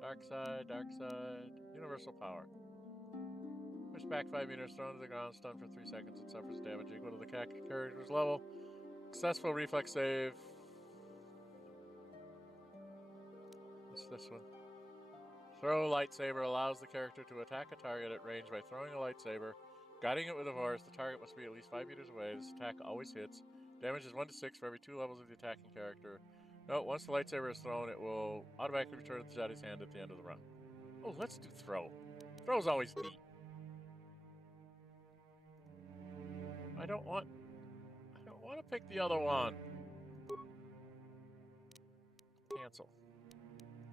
Dark side. Dark side. Universal power. Push back 5 meters, thrown to the ground, stunned for 3 seconds, and suffers damage equal to the character's level. Successful reflex save. What's this one? Throw lightsaber allows the character to attack a target at range by throwing a lightsaber. Guiding it with a horse, the target must be at least 5 meters away. This attack always hits. Damage is 1 to 6 for every 2 levels of the attacking character. Note, once the lightsaber is thrown, it will automatically return to the Jedi's hand at the end of the round. Oh, let's do throw. Throw's always neat. I don't want to pick the other one. Cancel.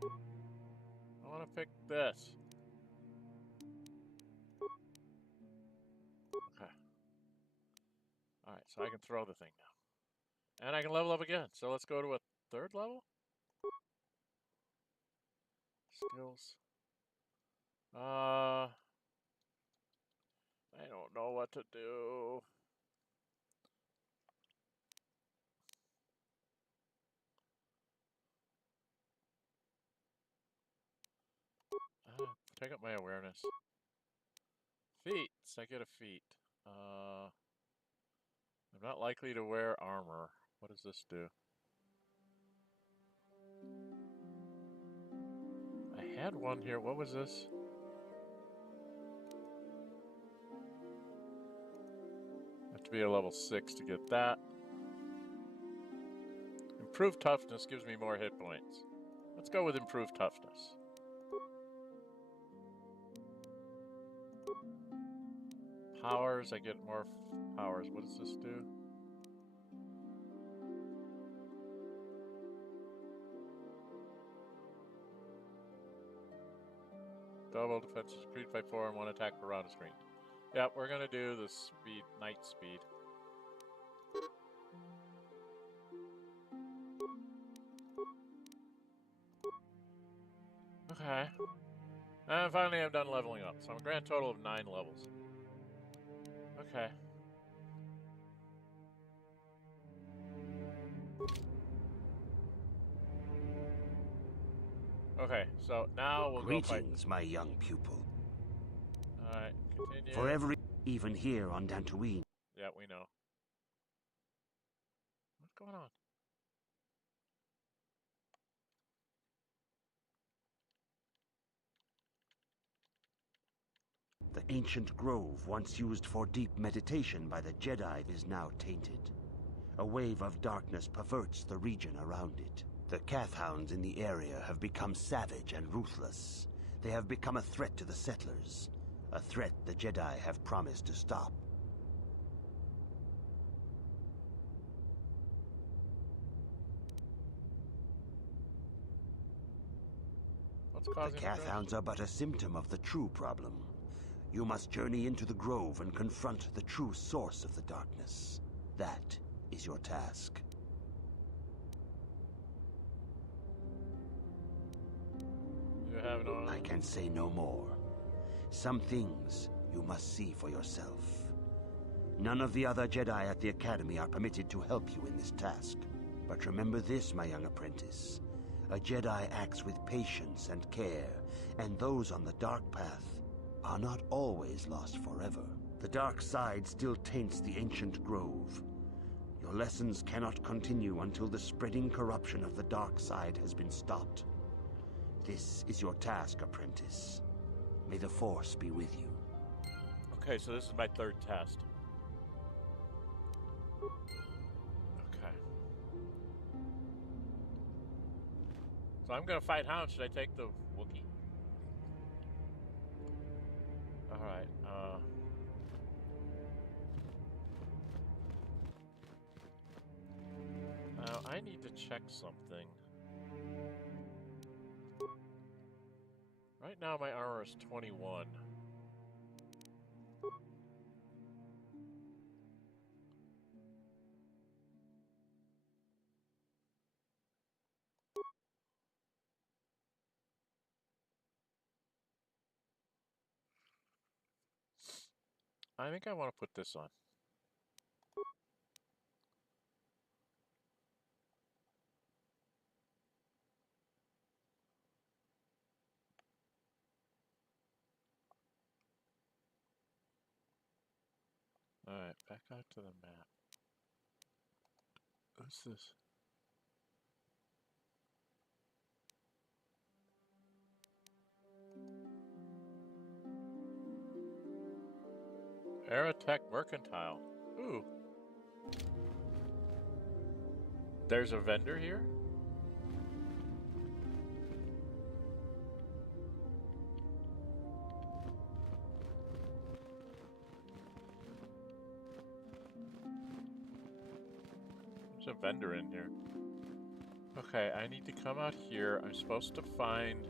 I want to pick this. Okay. Alright, so I can throw the thing now. And I can level up again. So let's go to a 3rd level? Skills. I don't know what to do. Take up my awareness. Feats. I get a feat. I'm not likely to wear armor. What does this do? I had one here. What was this? Have to be a level 6 to get that. Improved toughness gives me more hit points. Let's go with improved toughness. Powers, I get more powers. What does this do? Double defense is increased by 4 and 1 attack per round of screen. Yeah, we're gonna do the speed, night speed. Okay. And finally I'm done leveling up. So I'm a grand total of 9 levels. Okay. Okay, so now we'll go fight. Greetings, my young pupil. Alright, continue. For every... even here on Dantooine. Yeah, we know. What's going on? The ancient grove, once used for deep meditation by the Jedi, is now tainted. A wave of darkness perverts the region around it. The Kathhounds in the area have become savage and ruthless. They have become a threat to the settlers. A threat the Jedi have promised to stop. The Kathhounds are but a symptom of the true problem. You must journey into the grove and confront the true source of the darkness. That is your task. I can say no more. Some things you must see for yourself. None of the other Jedi at the Academy are permitted to help you in this task. But remember this, my young apprentice. A Jedi acts with patience and care, and those on the dark path are not always lost forever. The dark side still taints the ancient grove. Your lessons cannot continue until the spreading corruption of the dark side has been stopped. This is your task, apprentice. May the Force be with you. Okay, so this is my 3rd test. Okay. So I'm gonna fight Hound. Should I take the Wookiee? Alright, now I need to check something. Right now my armor is 21. I think I want to put this on. Alright, back out to the map. What's this? Aerotech Mercantile. Ooh. There's a vendor here? There's a vendor in here. Okay, I need to come out here. I'm supposed to find...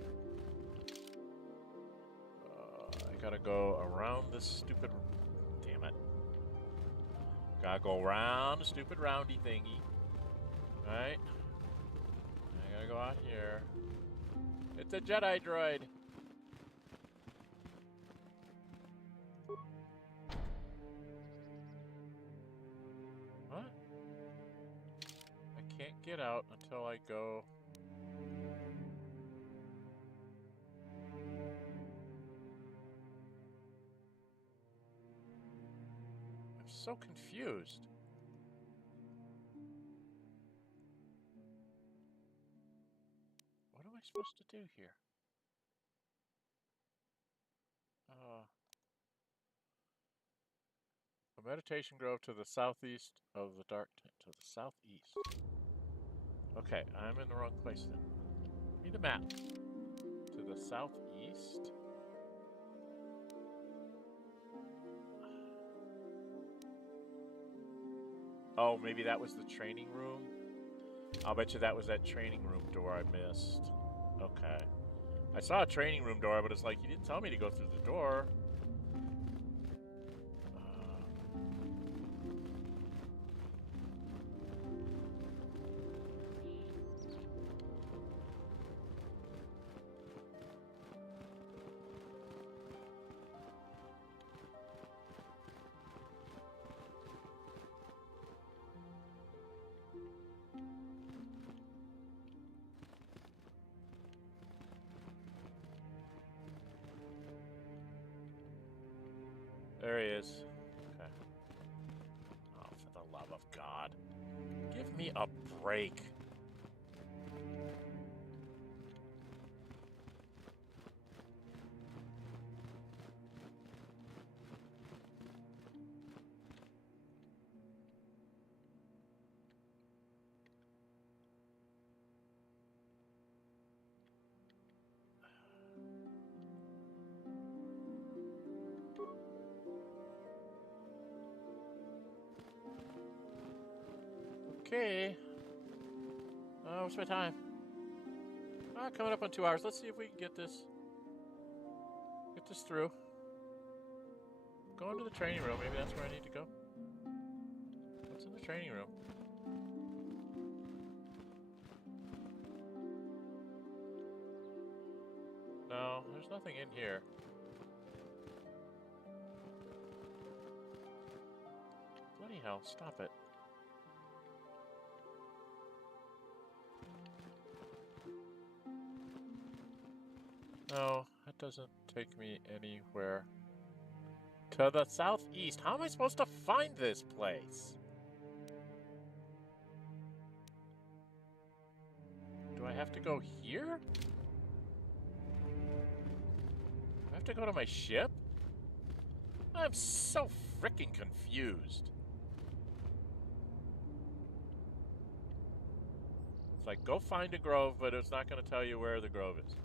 I gotta go around this stupid... Damn it. Gotta go around the stupid roundy thingy. Right? I gotta go out here. It's a Jedi droid! What? I can't get out until I go... so confused. What am I supposed to do here? A meditation grove to the southeast of the dark tent. To the southeast. Okay, I'm in the wrong place then. Give me the map. To the southeast. Oh, maybe that was the training room? I'll bet you that was that training room door I missed. Okay. I saw a training room door, but it's like, you didn't tell me to go through the door. There he is. Okay. Oh, for the love of God. Give me a break. Okay. What's my time? Coming up on 2 hours. Let's see if we can get this through. Go into the training room. Maybe that's where I need to go. What's in the training room? No, there's nothing in here. Bloody hell, stop it. No, that doesn't take me anywhere. To the southeast. How am I supposed to find this place? Do I have to go here? Do I have to go to my ship? I'm so freaking confused. It's like, go find a grove, but it's not going to tell you where the grove is.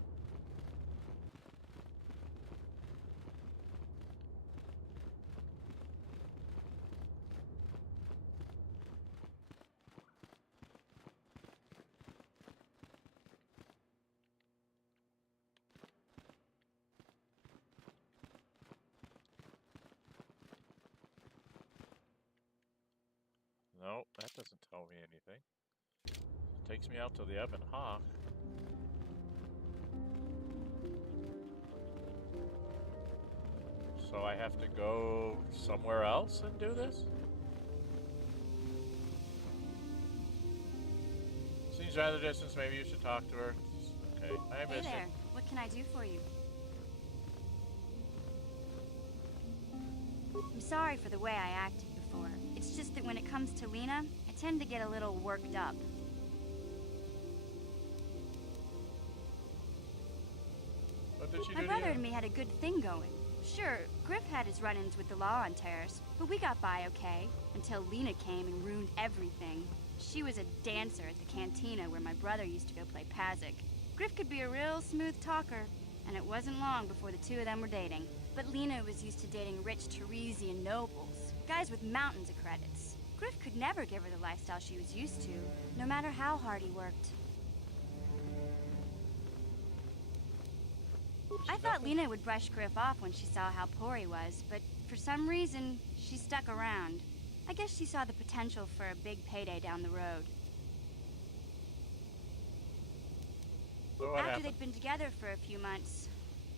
No, that doesn't tell me anything. It takes me out to the Ebon Hawk. So I have to go somewhere else and do this? Seems rather distant, maybe you should talk to her. Okay, I miss you. Hey there, what can I do for you? I'm sorry for the way I acted before. It's just that when it comes to Lena, I tend to get a little worked up. What did she do? My brother and me had a good thing going. Sure, Griff had his run-ins with the law on Taris, but we got by okay, until Lena came and ruined everything. She was a dancer at the cantina where my brother used to go play Pazik. Griff could be a real smooth talker, and it wasn't long before the two of them were dating. But Lena was used to dating rich Tarisian nobles, guys with mountains of credits. Griff could never give her the lifestyle she was used to, no matter how hard he worked. I thought Lena would brush Griff off when she saw how poor he was, but for some reason, she stuck around. I guess she saw the potential for a big payday down the road. After they'd been together for a few months,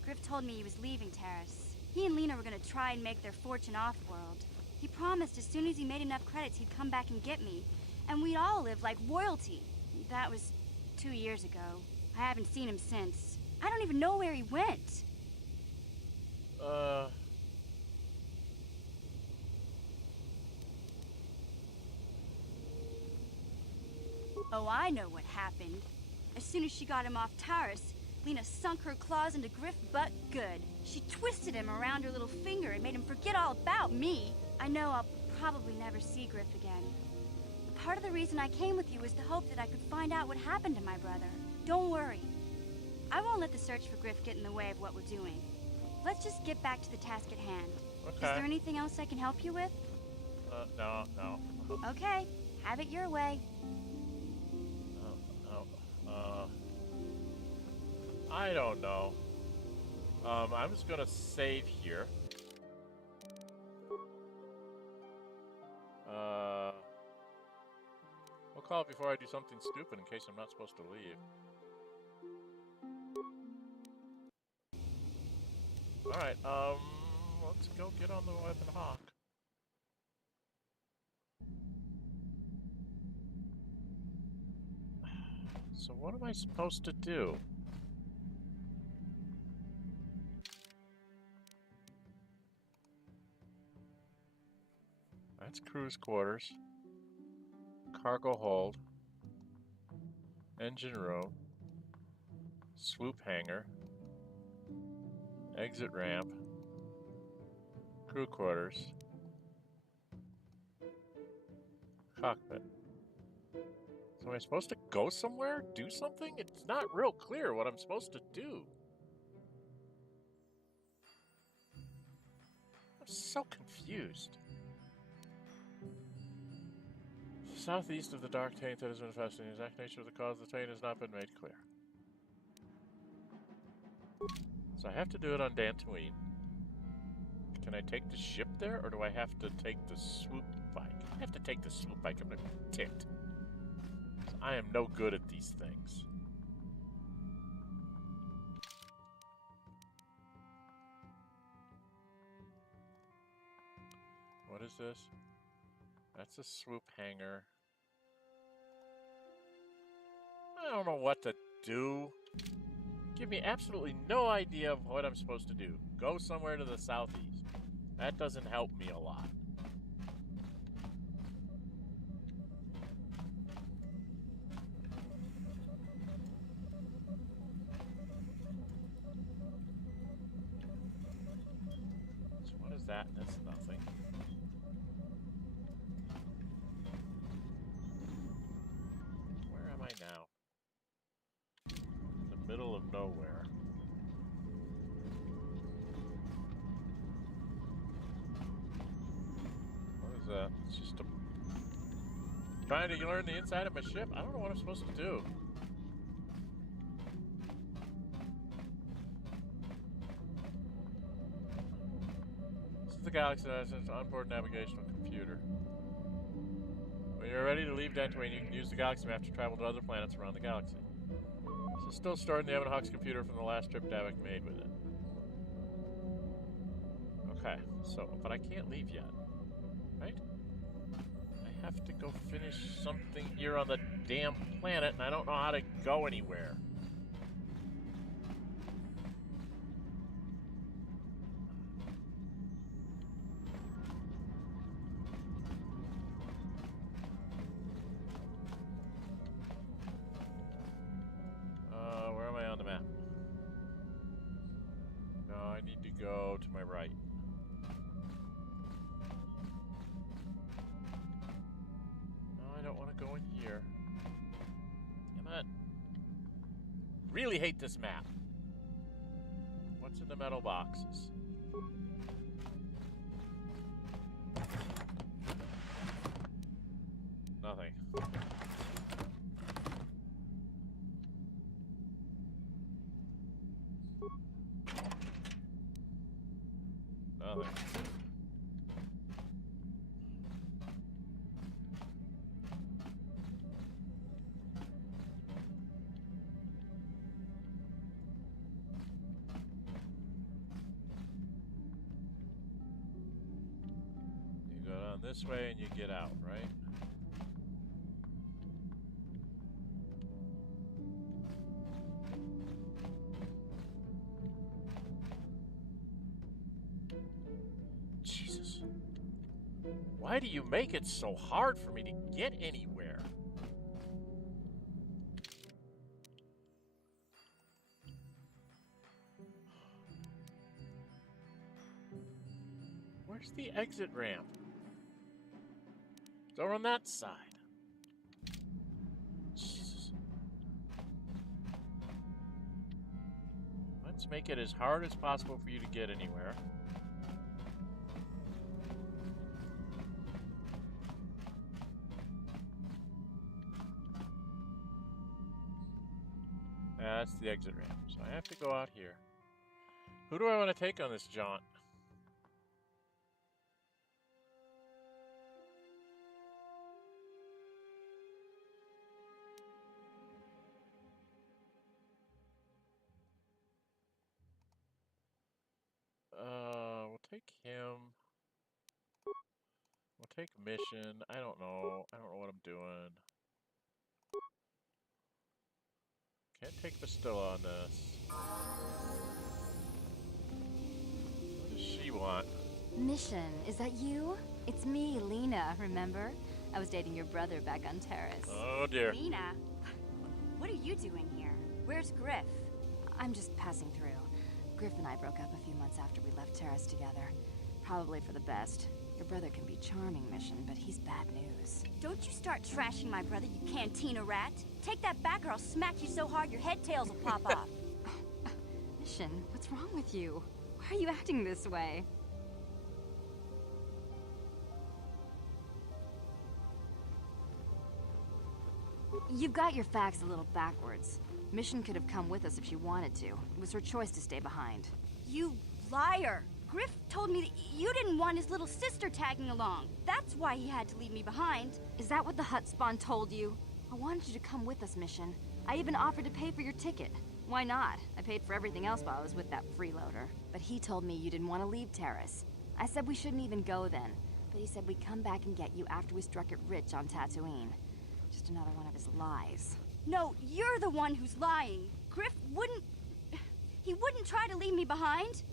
Griff told me he was leaving Taris. He and Lena were gonna try and make their fortune off-world. He promised as soon as he made enough credits, he'd come back and get me, and we'd all live like royalty. That was 2 years ago. I haven't seen him since. I don't even know where he went. Oh, I know what happened. As soon as she got him off Taris, Lena sunk her claws into Griff butt good. She twisted him around her little finger and made him forget all about me. I know I'll probably never see Griff again. Part of the reason I came with you was the hope that I could find out what happened to my brother. Don't worry. I won't let the search for Griff get in the way of what we're doing. Let's just get back to the task at hand. Okay. Is there anything else I can help you with? No. Okay, have it your way. I don't know. I'm just gonna save here. We'll call it before I do something stupid in case I'm not supposed to leave. Alright, let's go get on the Weapon Hawk. So what am I supposed to do? That's crew's quarters. Cargo hold. Engine room. Swoop hangar. Exit ramp. Crew quarters. Cockpit. So am I supposed to go somewhere? Do something? It's not real clear what I'm supposed to do. I'm so confused. Southeast of the dark taint that has been infesting, the exact nature of the cause of the taint has not been made clear. So I have to do it on Dantooine. Can I take the ship there, or do I have to take the swoop bike? I have to take the swoop bike. I'm ticked. I am no good at these things. What is this? That's a swoop hangar. I don't know what to do. Give me absolutely no idea of what I'm supposed to do. Go somewhere to the southeast. That doesn't help me a lot. So what is that? That's nothing. Where am I now? In the middle of nowhere. What is that? It's just a... Trying to learn the inside of my ship? I don't know what I'm supposed to do. This is the Galaxy that has its onboard navigational computer. When you're ready to leave Dantooine, you can use the Galaxy map to travel to other planets around the galaxy. This is still stored in the Ebon Hawk's computer from the last trip Davik made with it. Okay, so, but I can't leave yet, right? I have to go finish something here on the damn planet, and I don't know how to go anywhere. Where am I on the map? No, I need to go to my right. No, I don't want to go in here. Damn it. Really hate this map. What's in the metal boxes? Nothing. Nothing. You go down this way and you get out, right? Jesus. Why do you make it so hard for me to get anywhere? Where's the exit ramp? It's over on that side. Jesus. Let's make it as hard as possible for you to get anywhere. That's the exit ramp. So I have to go out here. Who do I want to take on this jaunt? We'll take him. We'll take mission. I don't know. I don't know what I'm doing. Can't take Bastilla on this. What does she want? Mission, is that you? It's me, Lena, remember? I was dating your brother back on Taris. Oh dear. Lena? What are you doing here? Where's Griff? I'm just passing through. Griff and I broke up a few months after we left Taris together. Probably for the best. Your brother can be charming, Mission, but he's bad news. Don't you start trashing my brother, you cantina rat. Take that back or I'll smack you so hard your head tails will pop off. Mission, what's wrong with you? Why are you acting this way? You've got your facts a little backwards. Mission could have come with us if she wanted to. It was her choice to stay behind. You liar! Griff told me that you didn't want his little sister tagging along. That's why he had to leave me behind. Is that what the Hutt spawn told you? I wanted you to come with us, Mission. I even offered to pay for your ticket. Why not? I paid for everything else while I was with that freeloader. But he told me you didn't want to leave Taris. I said we shouldn't even go then. But he said we'd come back and get you after we struck it rich on Tatooine. Just another one of his lies. No, you're the one who's lying. Griff wouldn't... He wouldn't try to leave me behind.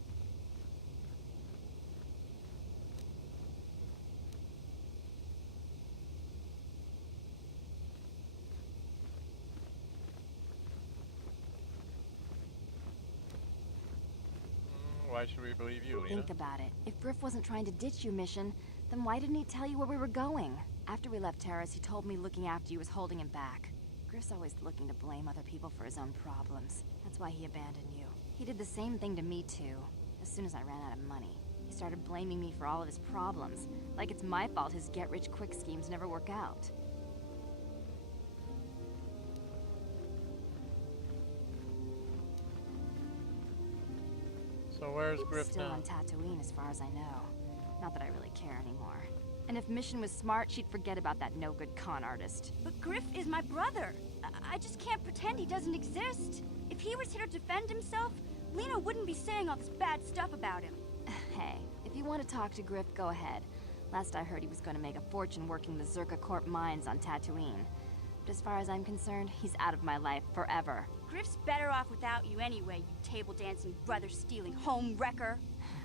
Why should we believe you, Lena? Think about it. If Griff wasn't trying to ditch you, Mission, then why didn't he tell you where we were going? After we left Taris, he told me looking after you was holding him back. Griff's always looking to blame other people for his own problems. That's why he abandoned you. He did the same thing to me, too. As soon as I ran out of money, he started blaming me for all of his problems. Like it's my fault his get-rich-quick schemes never work out. So where's Griff Still now? on Tatooine, as far as I know. Not that I really care anymore. And if Mission was smart, she'd forget about that no-good con artist. But Griff is my brother. I just can't pretend he doesn't exist. If he was here to defend himself, Lena wouldn't be saying all this bad stuff about him. Hey, if you want to talk to Griff, go ahead. Last I heard, he was going to make a fortune working the Zerka Corp mines on Tatooine. But as far as I'm concerned, he's out of my life forever. Griff's better off without you anyway, you table-dancing, brother-stealing home wrecker.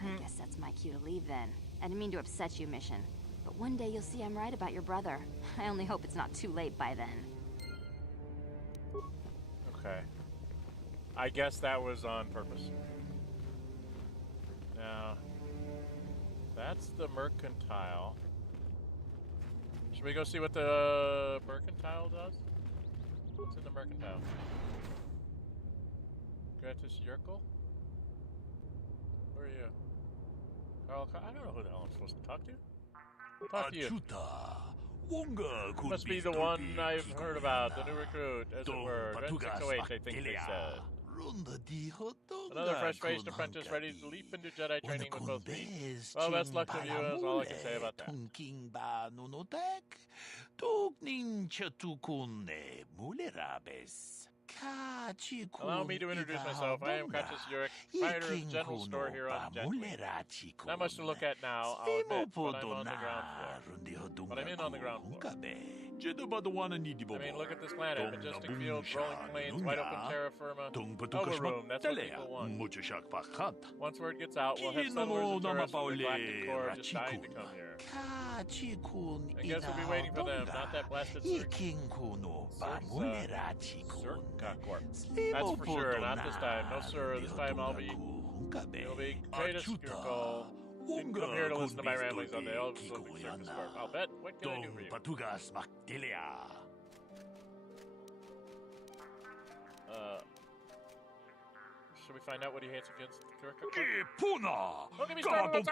I guess that's my cue to leave then. I didn't mean to upset you, Mission. But one day you'll see I'm right about your brother. I only hope it's not too late by then. Okay. I guess that was on purpose. Now, that's the mercantile. Should we go see what the mercantile does? What's in the mercantile? Gratis Yerkel? Where are you? Carl, I don't know who the hell I'm supposed to talk to. Talk to you. Must be the one I've heard about, the new recruit, as it were. Dren608, I think they said. Another fresh-faced apprentice ready to leap into Jedi training with both feet. Well, best luck to you, that's all I can say about that. Allow me to introduce myself. I am Cassius Urich, proprietor of the general store here on Tatooine. Not much to look at now, I'll admit, but I'm on the ground floor. But I'm in on the ground floor. I mean, look at this planet. Majestic fields, rolling plains, wide open terra firma. Overroom, that's what people want. Once word gets out, we'll have settlers and tourists from the Galactic Core just dying to come here. I guess we'll be waiting for them, not that blasted Zerka Corp. That's for sure, not this time. No sir, this time I'll be... It'll be Kratos Skirkle. Didn't come here to listen to my ramblings on the Elves Living Circus Corp. I'll bet. What can I do for you? Should we find out what he hates against the Turk? Don't get me started on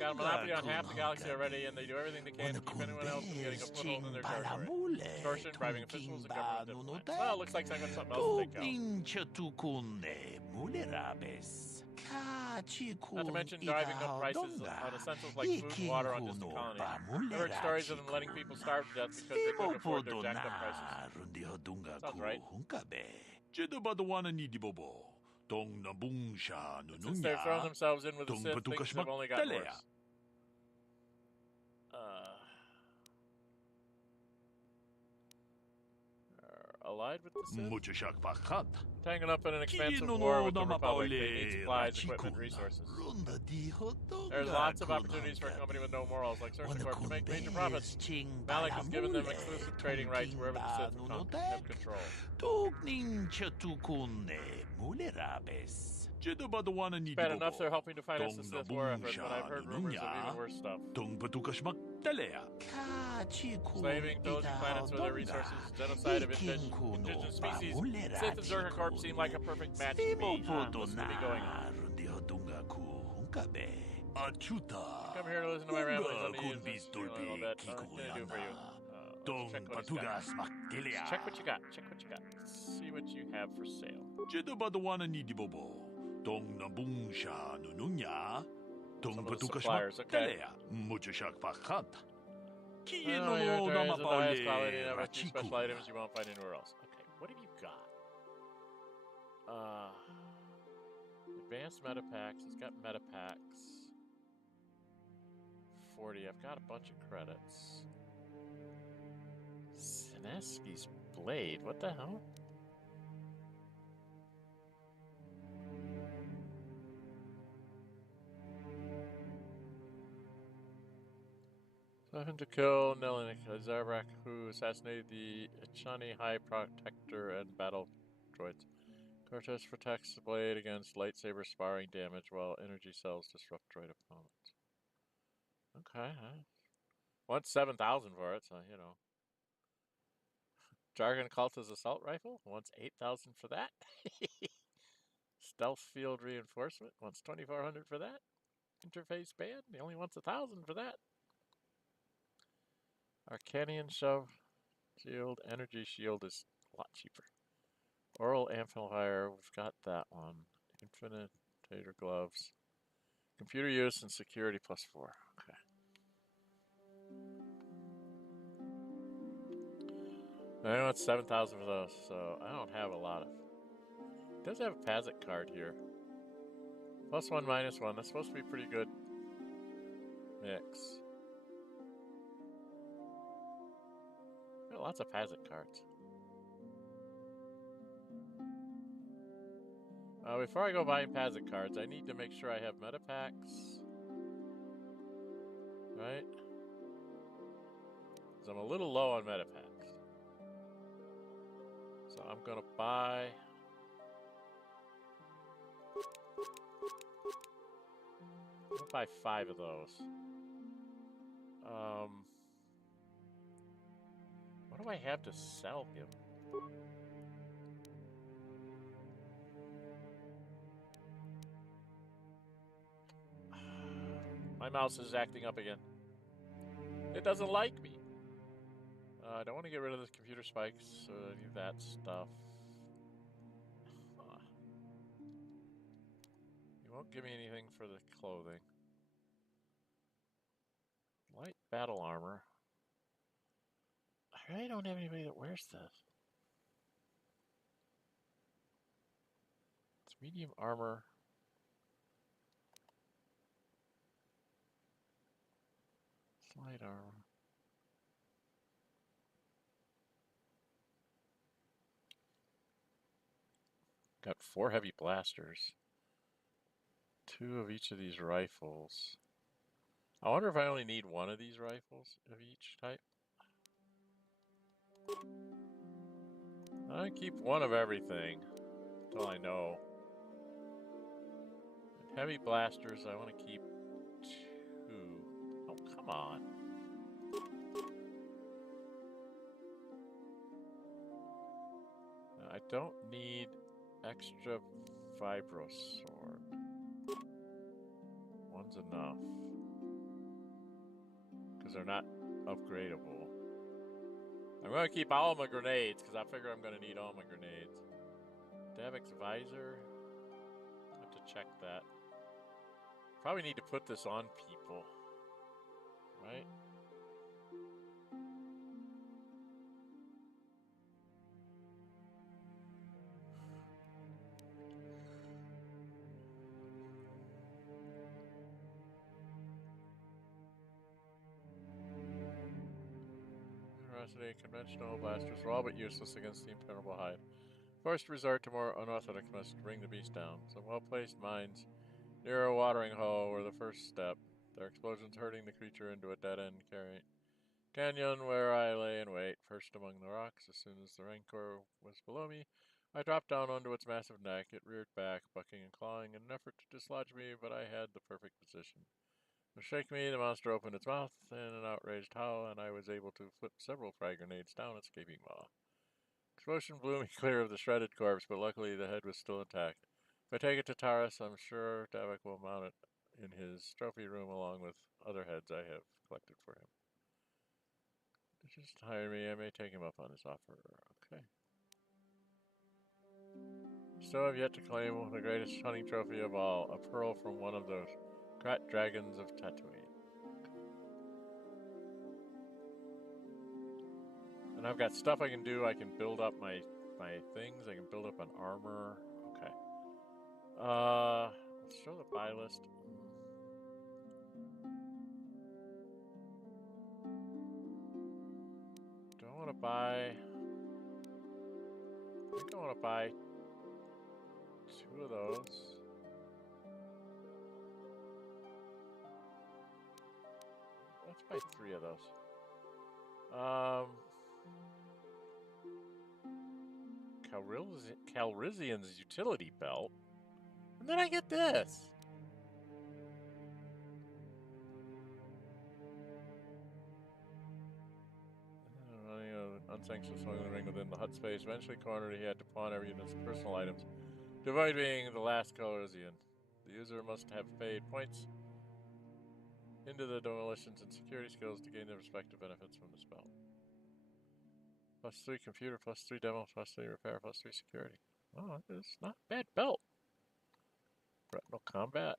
Got a monopoly on half the galaxy already, and they do everything they can to keep anyone else from getting a foothold in their territory. Extortion, bribing officials, and government influence. Well, looks like I got something else to take out. Not to mention driving up prices on essentials like food and water on distant colonies. I've heard stories of them letting people starve to death because they couldn't afford their jacked up prices. Sounds right. Since they've thrown themselves in with the Sith, things have only gotten worse. Allied with the Sith? Tangled up in an expansive war with the Republic, they need supplies, equipment, resources. There's lots of opportunities for a company with no morals like Circle Corp to make major profits. Malik has given them exclusive trading rights wherever the Sith have control. It's bad enough they're helping to finance the Sith war effort, but I've heard rumors of even worse stuff. Slaving, pillaging planets with their resources, genocide of indigenous species. Sith and Zerka Corp seem like a perfect match to me. What's going to be going on? Come here to listen to my ramblings on the news. What can I do for you? Check what he's got. Check what you got. Check what you got. See what you have for sale. Some of the suppliers, okay. Oh, your Dren is the highest quality and have a few special items you won't find anywhere else. Okay, what have you got? Advanced meta packs. It's got meta packs. 40. I've got a bunch of credits. Sineski's blade. What the hell? Nothing to kill Nelinik, Zarvak, who assassinated the Ichani High Protector and battle droids. Cortez protects the blade against lightsaber sparring damage while energy cells disrupt droid opponents. Okay, wants 7,000 for it, so you know. Jargon Cult's assault rifle wants 8,000 for that. Stealth field reinforcement wants 2,400 for that. Interface band, he only wants 1,000 for that. Arcanian shove shield, energy shield is a lot cheaper. Oral amplifier, we've got that one. Infinitator gloves. Computer use and security +4. Okay. I want 7,000 for those, so I don't have a lot of. It does have a Pazik card here. +1, -1. That's supposed to be pretty good mix. Got lots of Pazik cards. Before I go buying Pazik cards, I need to make sure I have meta packs. Right? Because I'm a little low on meta packs. So I'm going to buy... I'm going to buy 5 of those. What do I have to sell him? My mouse is acting up again. It doesn't like me. I don't want to get rid of the computer spikes, so I need that stuff. You won't give me anything for the clothing. Light battle armor. I really don't have anybody that wears this. It's medium armor. Light armor. Got 4 heavy blasters. 2 of each of these rifles. I wonder if I only need 1 of these rifles of each type. I keep one of everything until I know. And heavy blasters, I want to keep 2. Oh, come on. I don't need extra Vibrosaur. One's enough. Because they're not upgradable. I'm going to keep all my grenades, because I figure I'm going to need all my grenades. Davik's visor. I have to check that. Probably need to put this on people. Right? Conventional blasters were all but useless against the impenetrable hide. Forced to resort to more unorthodox methods to bring the beast down. Some well-placed mines near a watering hole were the first step, their explosions hurting the creature into a dead-end canyon where I lay in wait, perched among the rocks. As soon as the rancor was below me, I dropped down onto its massive neck. It reared back, bucking and clawing in an effort to dislodge me, but I had the perfect position. To shake me, the monster opened its mouth in an outraged howl, and I was able to flip several frag grenades down its gaping maw. Explosion blew me clear of the shredded corpse, but luckily the head was still intact. If I take it to Taris, I'm sure Davik will mount it in his trophy room along with other heads I have collected for him. Just hire me, I may take him up on his offer. Okay. Still have yet to claim the greatest hunting trophy of all, a pearl from one of those Krat dragons of Tatooine. And I've got stuff I can do. I can build up my things. I can build up an armor. Okay. Let's show the buy list. Do I want to buy? I think I want to buy 2 of those. Let's buy 3 of those. Calrissian's utility belt. And then I get this. Running an unsanctioned smuggling ring within the hut space. Eventually cornered, he had to pawn every unit's personal items to avoid being the last Calrissian. The user must have paid points into the demolitions and security skills to gain the respective benefits from the spell. +3 computer, +3 demo, +3 repair, +3 security. Oh, it's not a bad belt. Retinal combat.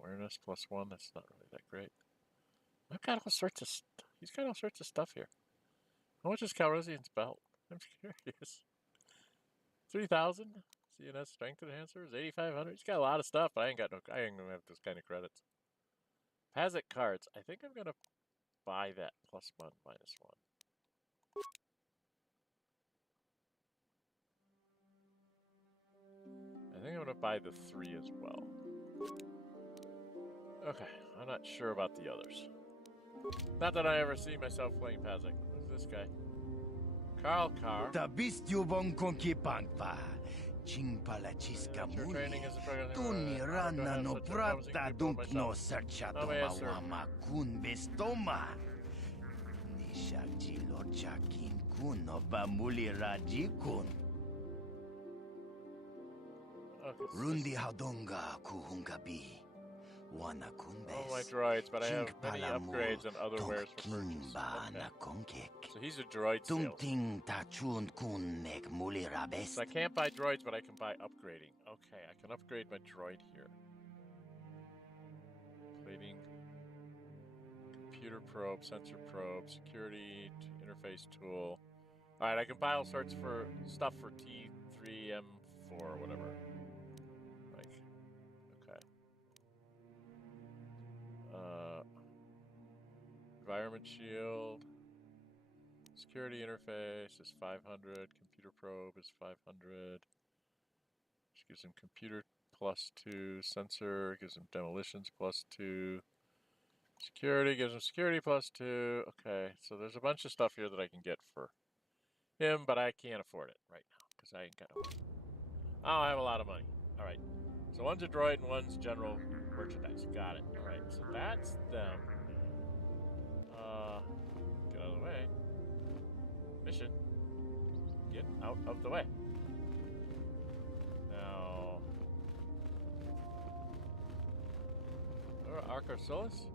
Awareness +1, that's not really that great. I've got all sorts of stuff. He's got all sorts of stuff here. How much is Calrissian's belt? I'm curious. 3,000? CNS strength enhancers, 8,500. He's got a lot of stuff, but I ain't gonna have those kind of credits. Pazak cards. I think I'm gonna buy that +1, -1. I think I'm gonna buy the 3 as well. Okay, I'm not sure about the others. Not that I ever see myself playing Pazak. Who's this guy? Carl Carr. Chimpalachiska muli, tuni rana no prata dunk no serchatoma wama kun bestoma. Nishakjilo chakin kun no bamuli rajikun. Rundi hadonga kuhungabi. All my droids, but I have many upgrades and other wares for purchase. Okay. So he's a droid salesman. So I can't buy droids, but I can buy upgrading. Okay, I can upgrade my droid here. Plating, computer probe, sensor probe, security interface tool. All right, I can buy all sorts for stuff for T3M4 or whatever. Environment shield, security interface is 500, computer probe is 500, which gives him computer +2, sensor gives him demolitions +2, security gives him security +2. Okay, so there's a bunch of stuff here that I can get for him, but I can't afford it right now because I ain't got no money. I don't have a lot of money. All right. So one's a droid and one's general merchandise. Got it. All right. So that's them. Get out of the way. Mission. Get out of the way. Now. Arcosolus?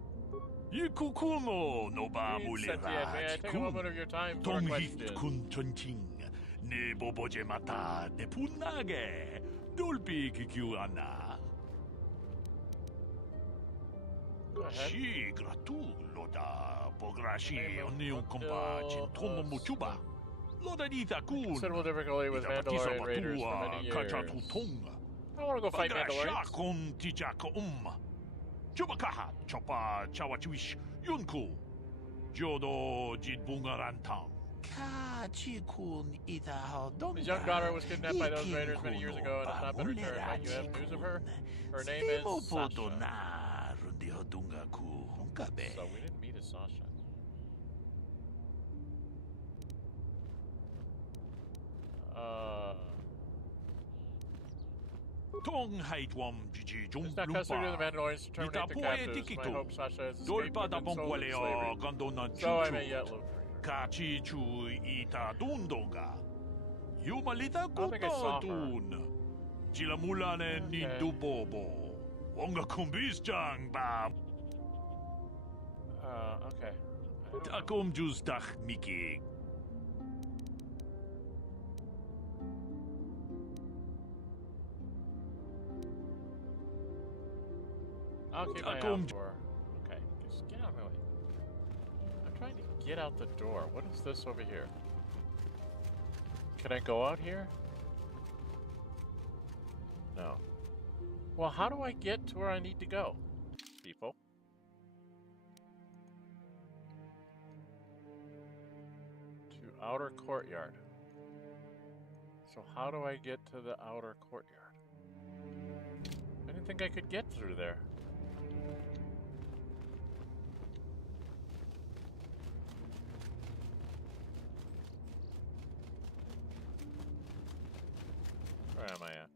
Yikukumo no ba Sentient, may I take a moment of your time for a question? kun chonching ne boboje mata ne punage dolpi kikiuana. Go ahead. Si gratu loda pograshi oni un compa chintomo muchuba. Loda dita kun. Considerable difficulty with Mandalorian raiders for many years. I want to go fight Mandalorians. Kun tijako Chubakaha chopa chawachuish yunku. Jodo jidbungarantang. His young daughter was kidnapped by those raiders many years ago and has not been returned. Might you have news of her? Her name is Sasha. So we didn't meet a Sasha. It's not custody of the Mandalorians to terminate the captives. My hope Sasha has escaped and been sold into slavery. So I may yet look for her. I don't think I saw her. Jilamulane ni dubobo. Wonga kumbisjang ba. Okay. Takum justach Miki. I'll keep my eye out for her. Okay, just get out of my way. I'm trying to get out the door. What is this over here? Can I go out here? No. Well, how do I get to where I need to go, people? To outer courtyard. So how do I get to the outer courtyard? I didn't think I could get through there. Where am I at?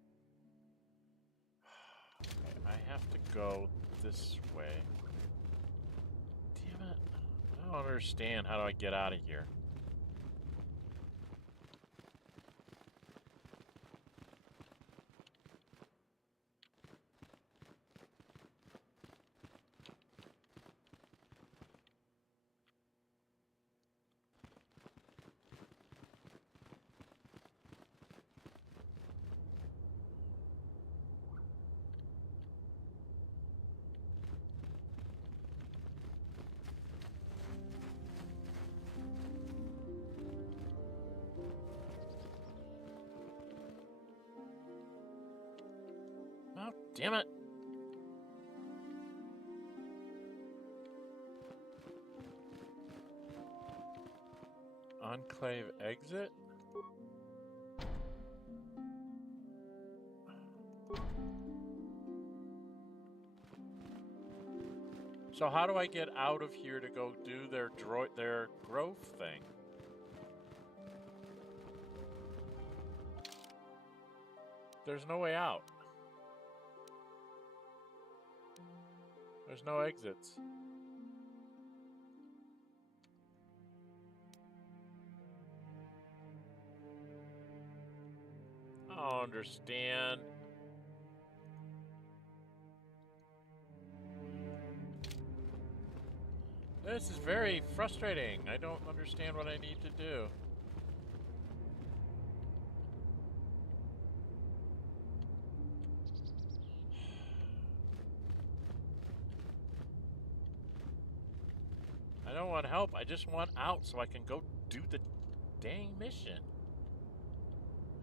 Okay, I have to go this way. Damn it. I don't understand. How do I get out of here? Oh, damn it. Enclave exit? So how do I get out of here to go do their growth thing? There's no way out. There's no exits. I don't understand. This is very frustrating. I don't understand what I need to do. I don't want help. I just want out so I can go do the dang mission.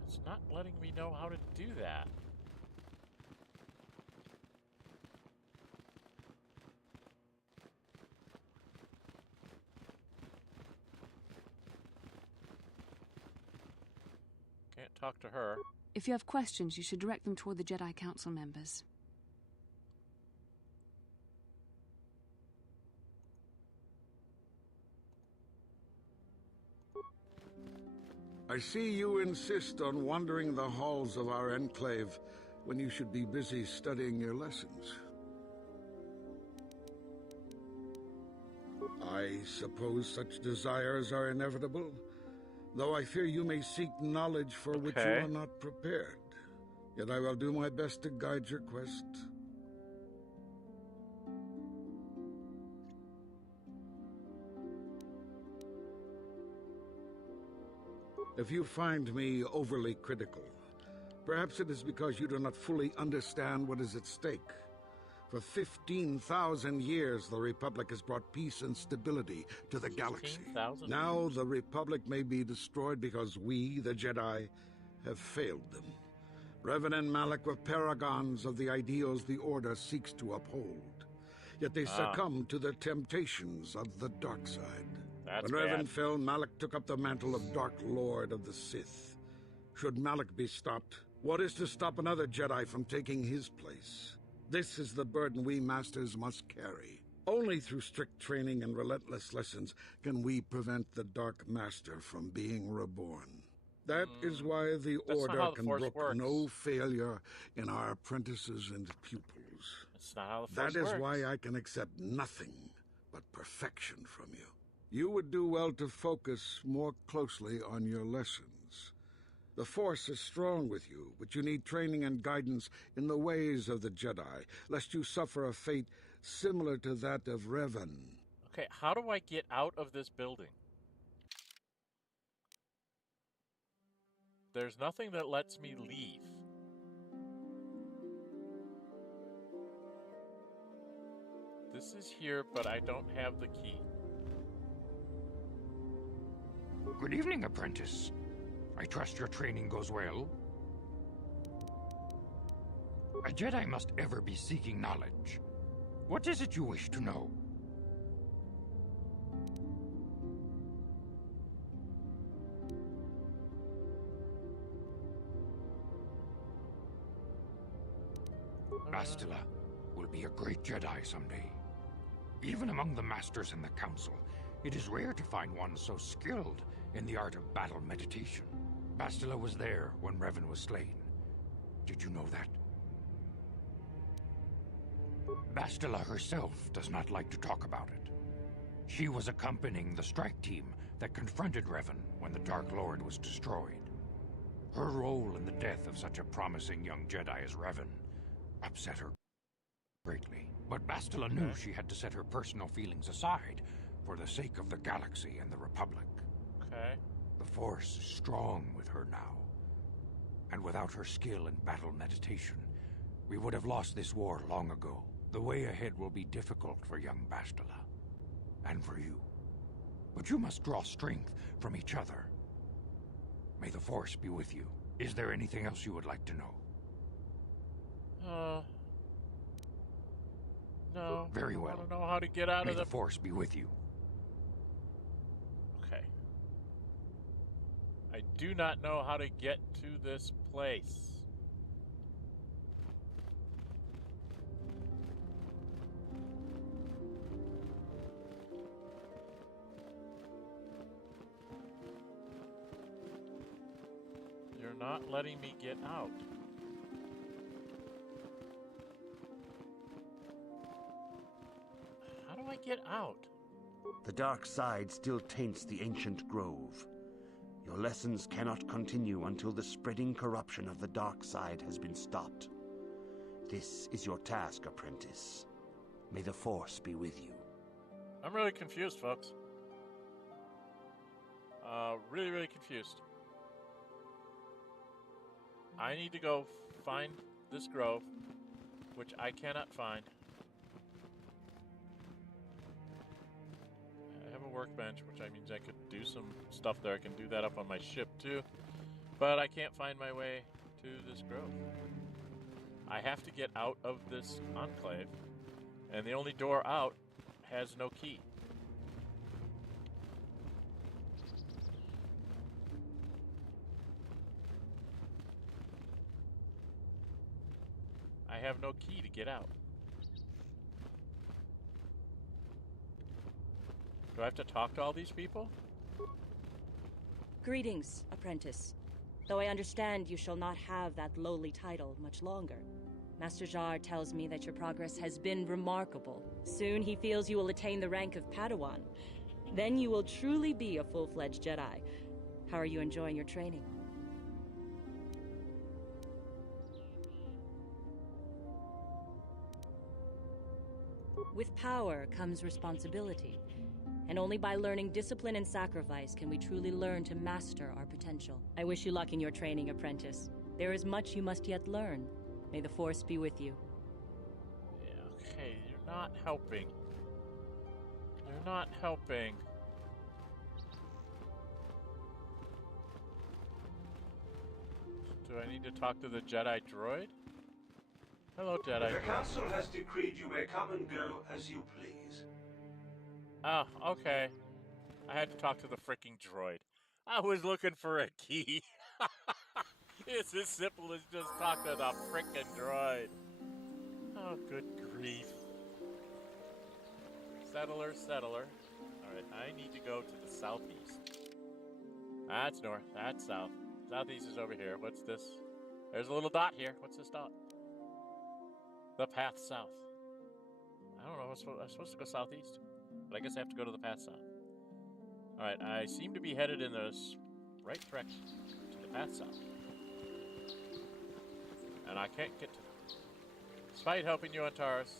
It's not letting me know how to do that. Can't talk to her. If you have questions, you should direct them toward the Jedi Council members. I see you insist on wandering the halls of our enclave when you should be busy studying your lessons. I suppose such desires are inevitable, though I fear you may seek knowledge for which you are not prepared. Yet I will do my best to guide your quest. If you find me overly critical, perhaps it is because you do not fully understand what is at stake. For 15,000 years, the Republic has brought peace and stability to the galaxy. Now the Republic may be destroyed because we, the Jedi, have failed them. Revan and Malak were paragons of the ideals the Order seeks to uphold. Yet they succumbed to the temptations of the dark side. When Revan fell, Malak took up the mantle of Dark Lord of the Sith. Should Malak be stopped, what is to stop another Jedi from taking his place? This is the burden we Masters must carry. Only through strict training and relentless lessons can we prevent the Dark Master from being reborn. That is why the Order can brook no failure in our apprentices and pupils. That's not how the Force That is works. why I can accept nothing but perfection from you. You would do well to focus more closely on your lessons. The Force is strong with you, but you need training and guidance in the ways of the Jedi, lest you suffer a fate similar to that of Revan. Okay, how do I get out of this building? There's nothing that lets me leave. This is here, but I don't have the key. Good evening, apprentice. I trust your training goes well. A Jedi must ever be seeking knowledge. What is it you wish to know? Bastila will be a great Jedi someday. Even among the Masters in the Council, it is rare to find one so skilled in the art of battle meditation. Bastila was there when Revan was slain. Did you know that? Bastila herself does not like to talk about it. She was accompanying the strike team that confronted Revan when the Dark Lord was destroyed. Her role in the death of such a promising young Jedi as Revan upset her greatly. But Bastila knew she had to set her personal feelings aside for the sake of the galaxy and the Republic. Okay. The Force is strong with her now. And without her skill in battle meditation, we would have lost this war long ago. The way ahead will be difficult for young Bastila. And for you. But you must draw strength from each other. May the Force be with you. Is there anything else you would like to know? No. Very well. I want to know how to get out May of the Force be with you. Okay. I do not know how to get to this place. You're not letting me get out. How do I get out? The dark side still taints the ancient grove. Your lessons cannot continue until the spreading corruption of the dark side has been stopped. This is your task, apprentice. May the Force be with you. I'm really confused, folks. Really confused. I need to go find this grove, which I cannot find. I have a workbench, which means I could do some stuff there. I can do that up on my ship too. But I can't find my way to this grove. I have to get out of this enclave, and the only door out has no key. I have no key to get out. Do I have to talk to all these people? Greetings, apprentice. Though I understand you shall not have that lowly title much longer. Master Jar tells me that your progress has been remarkable. Soon he feels you will attain the rank of Padawan. Then you will truly be a full-fledged Jedi. How are you enjoying your training? With power comes responsibility. And only by learning discipline and sacrifice can we truly learn to master our potential. I wish you luck in your training, apprentice. There is much you must yet learn. May the Force be with you. Yeah, okay, you're not helping. You're not helping. Do I need to talk to the Jedi droid? Hello, Jedi. The Council has decreed you may come and go as you please. Oh, okay. I had to talk to the freaking droid. I was looking for a key. It's as simple as just talk to the freaking droid. Oh, good grief. Settler, settler. Alright, I need to go to the southeast. That's north, that's south. Southeast is over here. What's this? There's a little dot here. What's this dot? The path south. I don't know. I'm supposed to go southeast. But I guess I have to go to the path south. Alright, I seem to be headed in the right direction. To the path south. And I can't get to them. Despite helping you on Taris,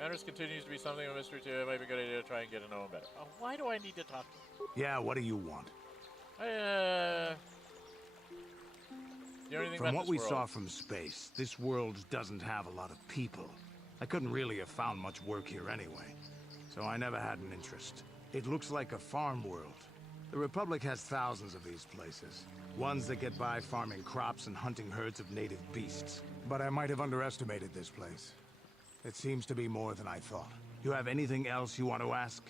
Taris continues to be something of a mystery too. It might be a good idea to try and get to know him better. Oh, why do I need to talk to him? Yeah, what do you want? You know anything From about what this we world? saw from space, this world doesn't have a lot of people. I couldn't really have found much work here anyway, so I never had an interest. It looks like a farm world. The Republic has thousands of these places. Ones that get by farming crops and hunting herds of native beasts. But I might have underestimated this place. It seems to be more than I thought. You have anything else you want to ask?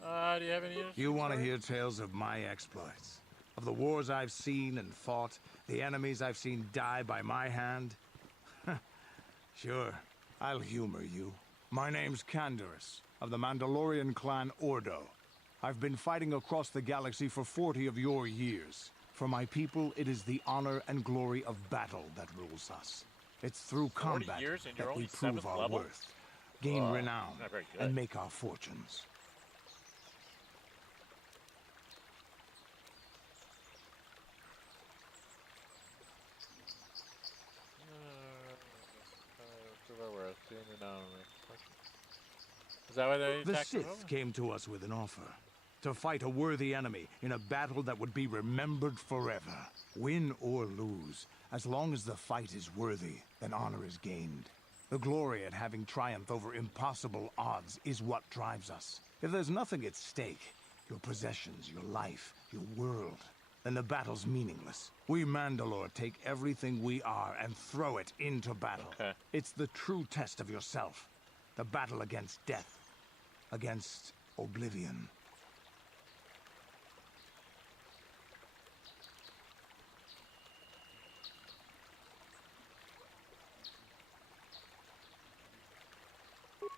Do you have any? You want to hear tales of my exploits? Of the wars I've seen and fought? The enemies I've seen die by my hand? Sure, I'll humor you. My name's Canderous, of the Mandalorian clan Ordo. I've been fighting across the galaxy for 40 of your years. For my people, it is the honor and glory of battle that rules us. It's through combat that we prove our worth, gain renown, and make our fortunes. Is that why they The attacked Sith came to us with an offer. To fight a worthy enemy in a battle that would be remembered forever. Win or lose, as long as the fight is worthy, then honor is gained. The glory at having triumphed over impossible odds is what drives us. If there's nothing at stake, your possessions, your life, your world, then the battle's meaningless. We Mandalore take everything we are and throw it into battle. It's the true test of yourself. The battle against death. Against oblivion.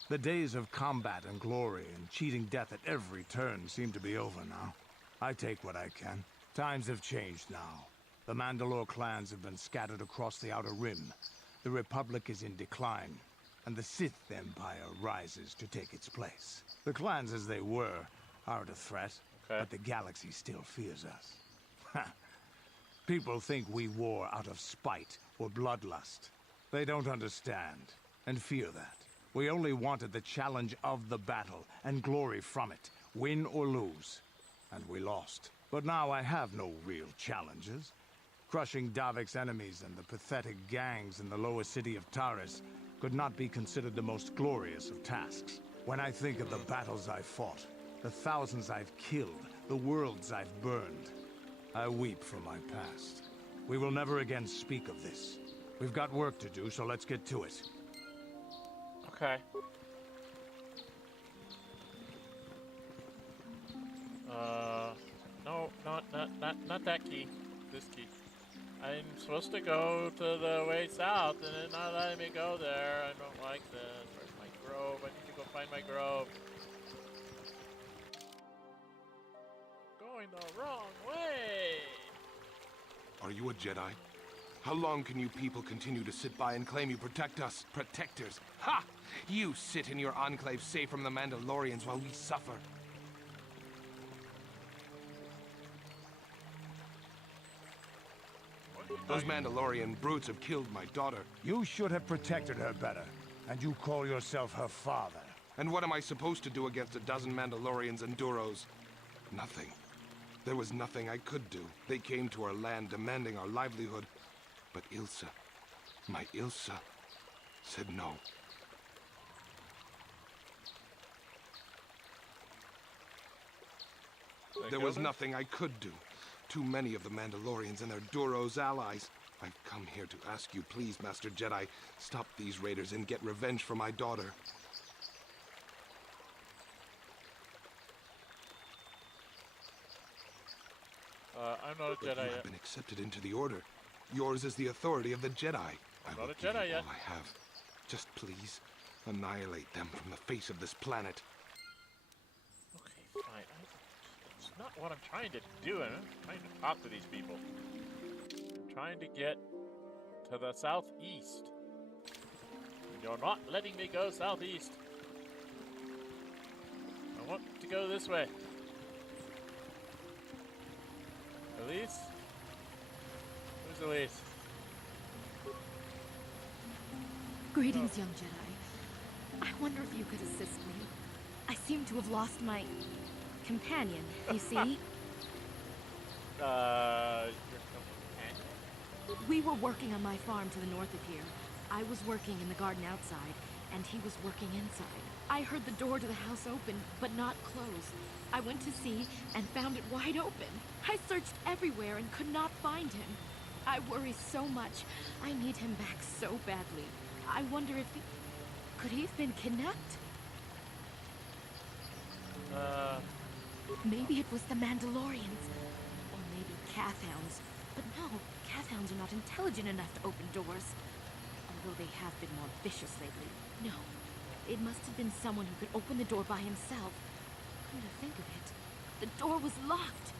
The days of combat and glory and cheating death at every turn seem to be over now. I take what I can. Times have changed now. The Mandalore clans have been scattered across the Outer Rim. The Republic is in decline, and the Sith Empire rises to take its place. The clans as they were aren't a threat, but the galaxy still fears us. People think we war out of spite or bloodlust. They don't understand, and fear that. We only wanted the challenge of the battle, and glory from it, win or lose. And we lost. But now I have no real challenges. Crushing Davik's enemies and the pathetic gangs in the lower city of Taris could not be considered the most glorious of tasks. When I think of the battles I've fought, the thousands I've killed, the worlds I've burned, I weep for my past. We will never again speak of this. We've got work to do, so let's get to it. Okay. No, not that key. This key. I'm supposed to go to the way south, and it's not letting me go there. I don't like this. Where's my grove? I need to go find my grove. going the wrong way. Are you a Jedi? How long can you people continue to sit by and claim you protect us? Protectors? Ha! You sit in your enclave safe from the Mandalorians while we suffer. Those Mandalorian brutes have killed my daughter. You should have protected her better. And you call yourself her father. And what am I supposed to do against a dozen Mandalorians and Duros? Nothing. There was nothing I could do. They came to our land demanding our livelihood. But Ilsa, my Ilsa, said no. There was nothing I could do. Too many of the Mandalorians and their Duros allies. I've come here to ask you, please, Master Jedi, stop these raiders and get revenge for my daughter. I'm not a But Jedi you yet. have been accepted into the Order. Yours is the authority of the Jedi. I'm I will not a give Jedi you yet. all I have. Just please, annihilate them from the face of this planet. Okay, fine. It's not what I'm trying to do. I'm trying to talk to these people. I'm trying to get to the southeast. You're not letting me go southeast. I want to go this way. Elise? Who's Elise? Greetings, young Jedi. I wonder if you could assist me. I seem to have lost my companion, you see? Your companion? We were working on my farm to the north of here. I was working in the garden outside, and he was working inside. I heard the door to the house open, but not close. I went to see and found it wide open. I searched everywhere and could not find him. I worry so much. I need him back so badly. I wonder if he... Could he have been kidnapped? Maybe it was the Mandalorians. Or maybe Cathhounds. But no, Cathhounds are not intelligent enough to open doors. Although they have been more vicious lately. No, it must have been someone who could open the door by himself. Come to think of it, the door was locked.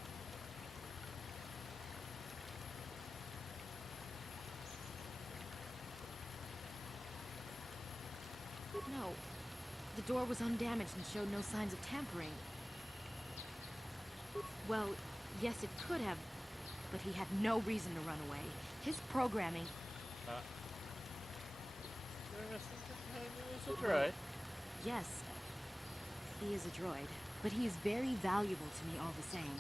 No, the door was undamaged and showed no signs of tampering. Well, yes, it could have, but he had no reason to run away. His programming... Is a droid? Yes, he is a droid, but he is very valuable to me all the same.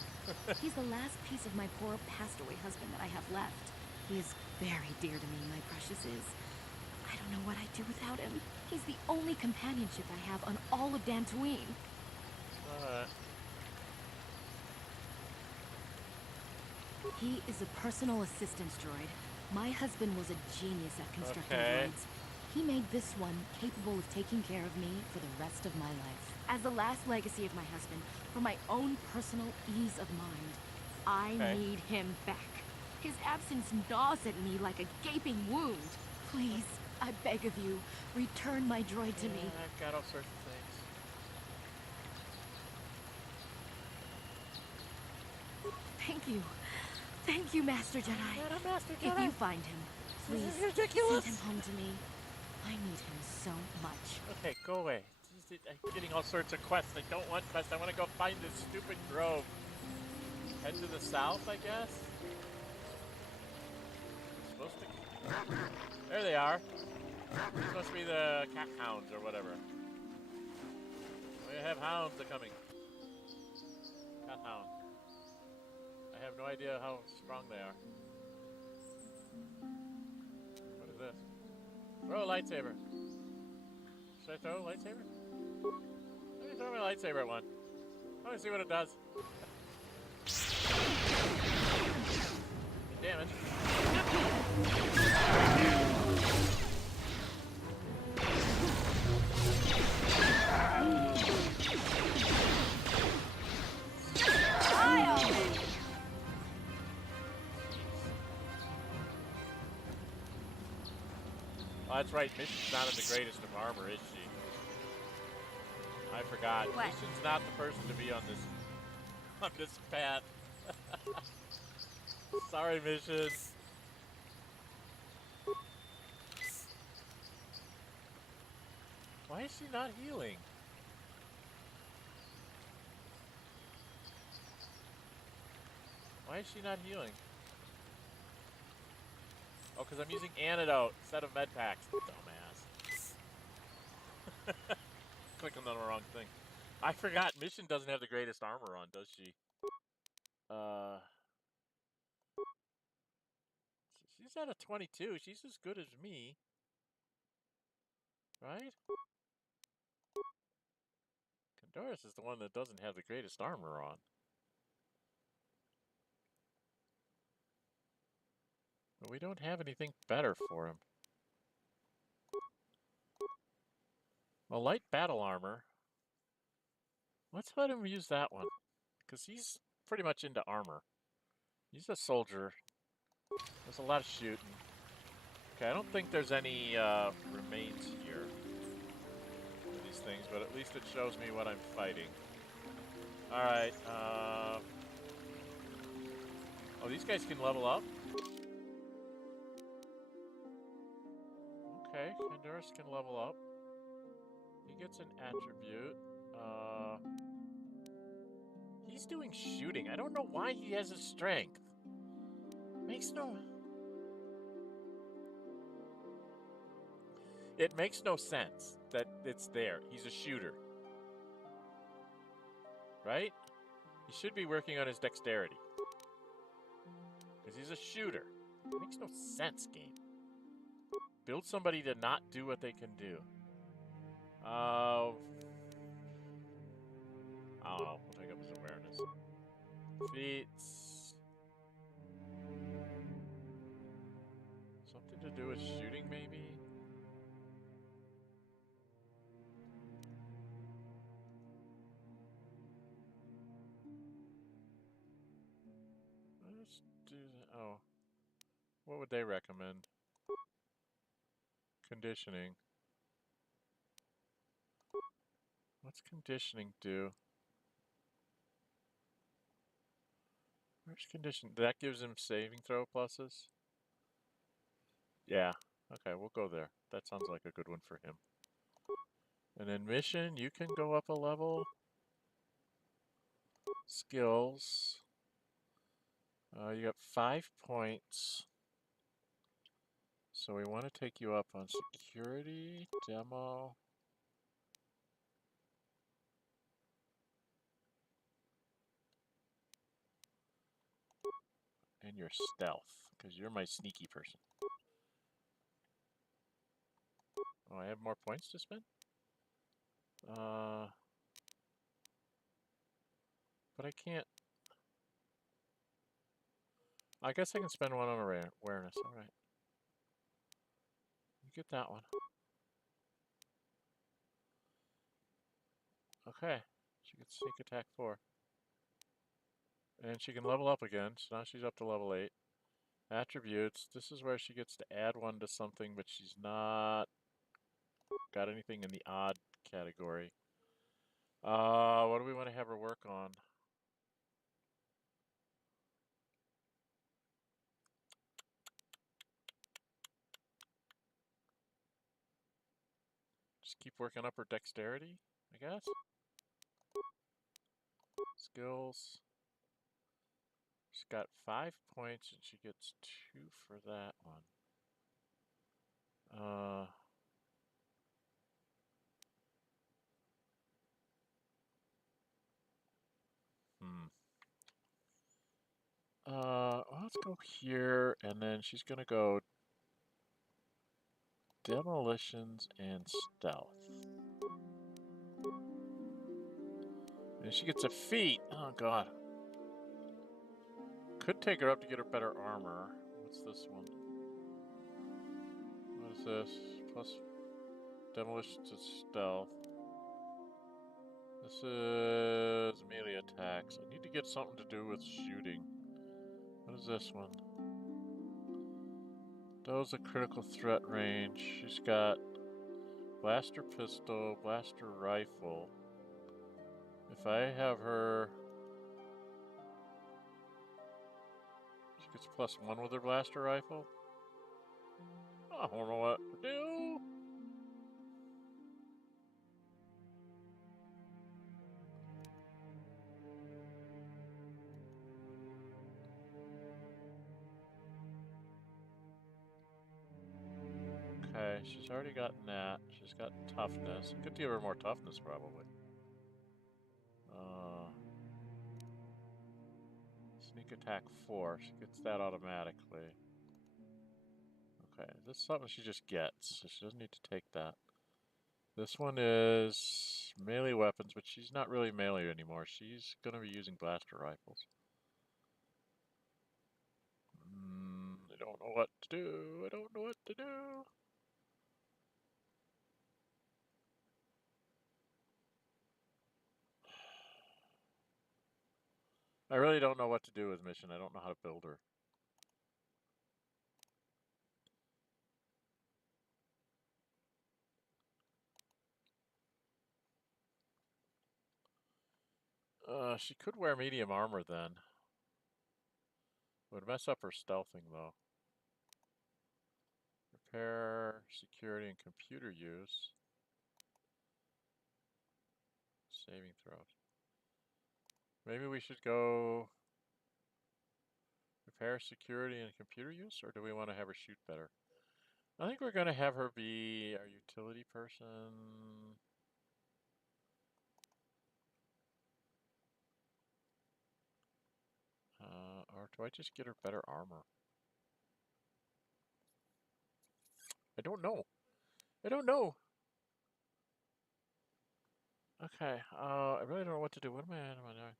He's the last piece of my poor passed-away husband that I have left. He is very dear to me, my precious is. I don't know what I'd do without him. He's the only companionship I have on all of Dantooine. He is a personal assistance droid. My husband was a genius at constructing droids. He made this one capable of taking care of me for the rest of my life. As the last legacy of my husband, for my own personal ease of mind, I need him back. His absence gnaws at me like a gaping wound. Please, I beg of you, return my droid to me. I've got all sorts of things. Thank you. Thank you, Master Jedi. I'm not a Master If Jedi. you find him, please This is ridiculous. send him home to me. I need him so much. Okay, go away. I'm getting all sorts of quests. I don't want quests. I want to go find this stupid grove. Head to the south, I guess? Supposed to... There they are. These must be the cat hounds or whatever. We have hounds coming. Cat hound. I have no idea how strong they are. What is this? Throw a lightsaber. Should I throw a lightsaber? Let me throw my lightsaber at one. I want to see what it does. Damn it. Oh, that's right. Mission's not in the greatest of armor, is she? I forgot. What? Mission's not the person to be on this path. Sorry, mission. Why is she not healing? Why is she not healing? Oh, because I'm using antidote instead of med packs. Dumbass. Clicking on the wrong thing. I forgot Mission doesn't have the greatest armor on, does she? She's at a 22. She's as good as me. Right? Doris is the one that doesn't have the greatest armor on. But we don't have anything better for him. Well, light battle armor. Let's let him use that one. Because he's pretty much into armor. He's a soldier. There's a lot of shooting. Okay, I don't think there's any remains here for these things, but at least it shows me what I'm fighting. Alright, oh, these guys can level up? Okay, Honduras can level up. He gets an attribute. He's doing shooting. I don't know why he has his strength. Makes no... It makes no sense that it's there. He's a shooter. Right? He should be working on his dexterity. Because he's a shooter. It makes no sense, game. Build somebody to not do what they can do. I don't know. We'll take up his awareness. Feats. Something to do with shooting, maybe? Let's do that. Oh. What would they recommend? Conditioning. What's conditioning do? Where's condition? That gives him saving throw pluses? Yeah. Okay, we'll go there. That sounds like a good one for him. And then mission, you can go up a level. Skills. You got 5 points. So we want to take you up on security, demo. And your stealth, because you're my sneaky person. Oh, I have more points to spend? But I can't. I guess I can spend one on awareness. Alright. You get that one. Okay. She gets sneak attack 4. And she can level up again, so now she's up to level 8. Attributes. This is where she gets to add one to something, but she's not got anything in the odd category. What do we want to have her work on? Just keep working up her dexterity, I guess? Skills. She's got 5 points and she gets 2 for that one. Let's go here, and then she's gonna go demolitions and stealth. And she gets a feat. Oh god. Could take her up to get her better armor. What's this one? What is this? Plus demolition to stealth. This is melee attacks. I need to get something to do with shooting. What is this one? Those a critical threat range. She's got blaster pistol, blaster rifle. If I have her... gets +1 with her blaster rifle. I don't know what to do. Okay, she's already gotten that. She's got toughness. Could give her more toughness, probably. Sneak attack 4. She gets that automatically. Okay, this is something she just gets, so she doesn't need to take that. This one is melee weapons, but she's not really melee anymore. She's going to be using blaster rifles. I don't know what to do. I don't know what to do. I really don't know what to do with Mission. I don't know how to build her. She could wear medium armor then. Would mess up her stealthing though. Repair, security, and computer use. Saving throws. Maybe we should go repair, security, and computer use, or do we want to have her shoot better? I think we're going to have her be our utility person. Or do I just get her better armor? I don't know. I don't know. Okay. I really don't know what to do. What am I doing?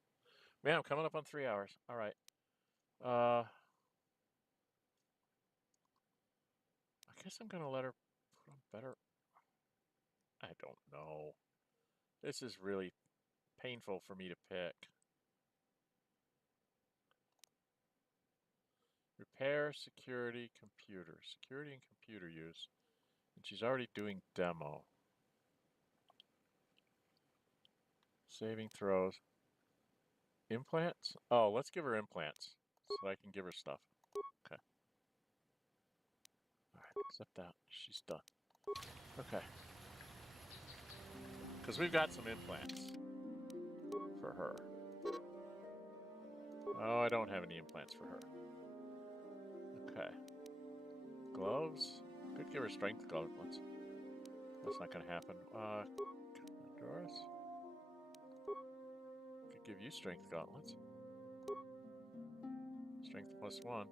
Man, I'm coming up on 3 hours. All right. I guess I'm gonna let her put on better. I don't know. This is really painful for me to pick. Repair, security, computer. Security and computer use. And she's already doing demo. Saving throws. Implants? Oh, let's give her implants so I can give her stuff. Okay. Alright, accept that. She's done. Okay. Because we've got some implants for her. Oh, I don't have any implants for her. Okay. Gloves? Could give her strength gauntlets. That's not gonna happen. Doris? Could give you strength gauntlets. Strength +1.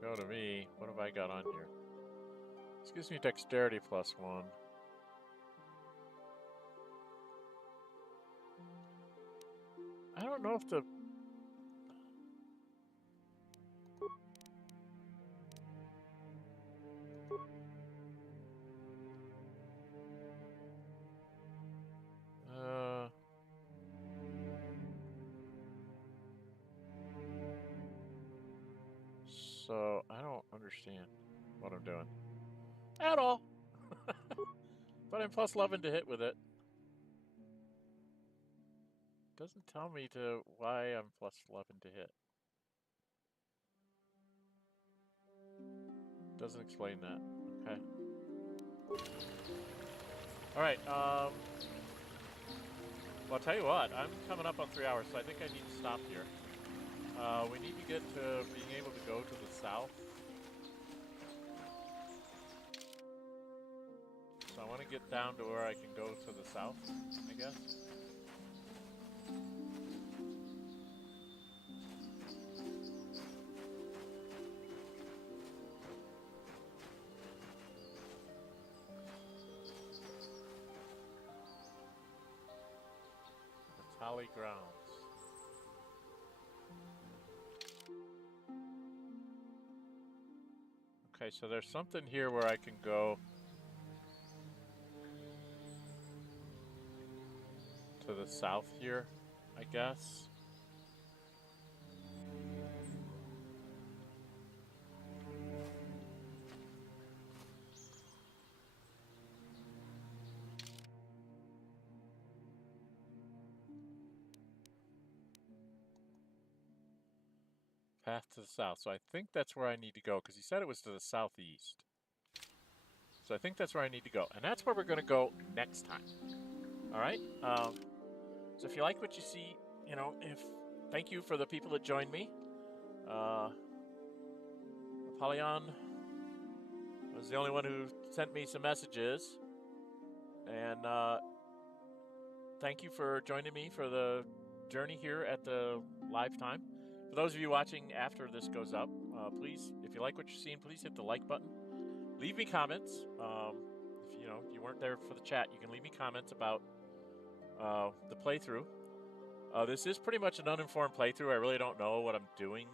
Go to me. What have I got on here? This gives me dexterity +1. I don't know if the... So, I don't understand what I'm doing. At all! But I'm +11 to hit with it. Doesn't tell me why I'm +11 to hit. Doesn't explain that. Okay. Alright, well, I'll tell you what, I'm coming up on 3 hours, so I think I need to stop here. We need to get to being able to go to the south. So I want to get down to where I can go to the south, I guess. The Tally Grounds. Okay, so there's something here where I can go to the south here, I guess. path to the south. So I think that's where I need to go, because he said it was to the southeast. So I think that's where I need to go. And that's where we're going to go next time. All right? So if you like what you see, you know, thank you for the people that joined me. Apollyon was the only one who sent me some messages. And thank you for joining me for the journey here at the live time. For those of you watching after this goes up, please, if you like what you're seeing, please hit the like button. Leave me comments. If you weren't there for the chat, you can leave me comments about the playthrough. This is pretty much an uninformed playthrough. I really don't know what I'm doing.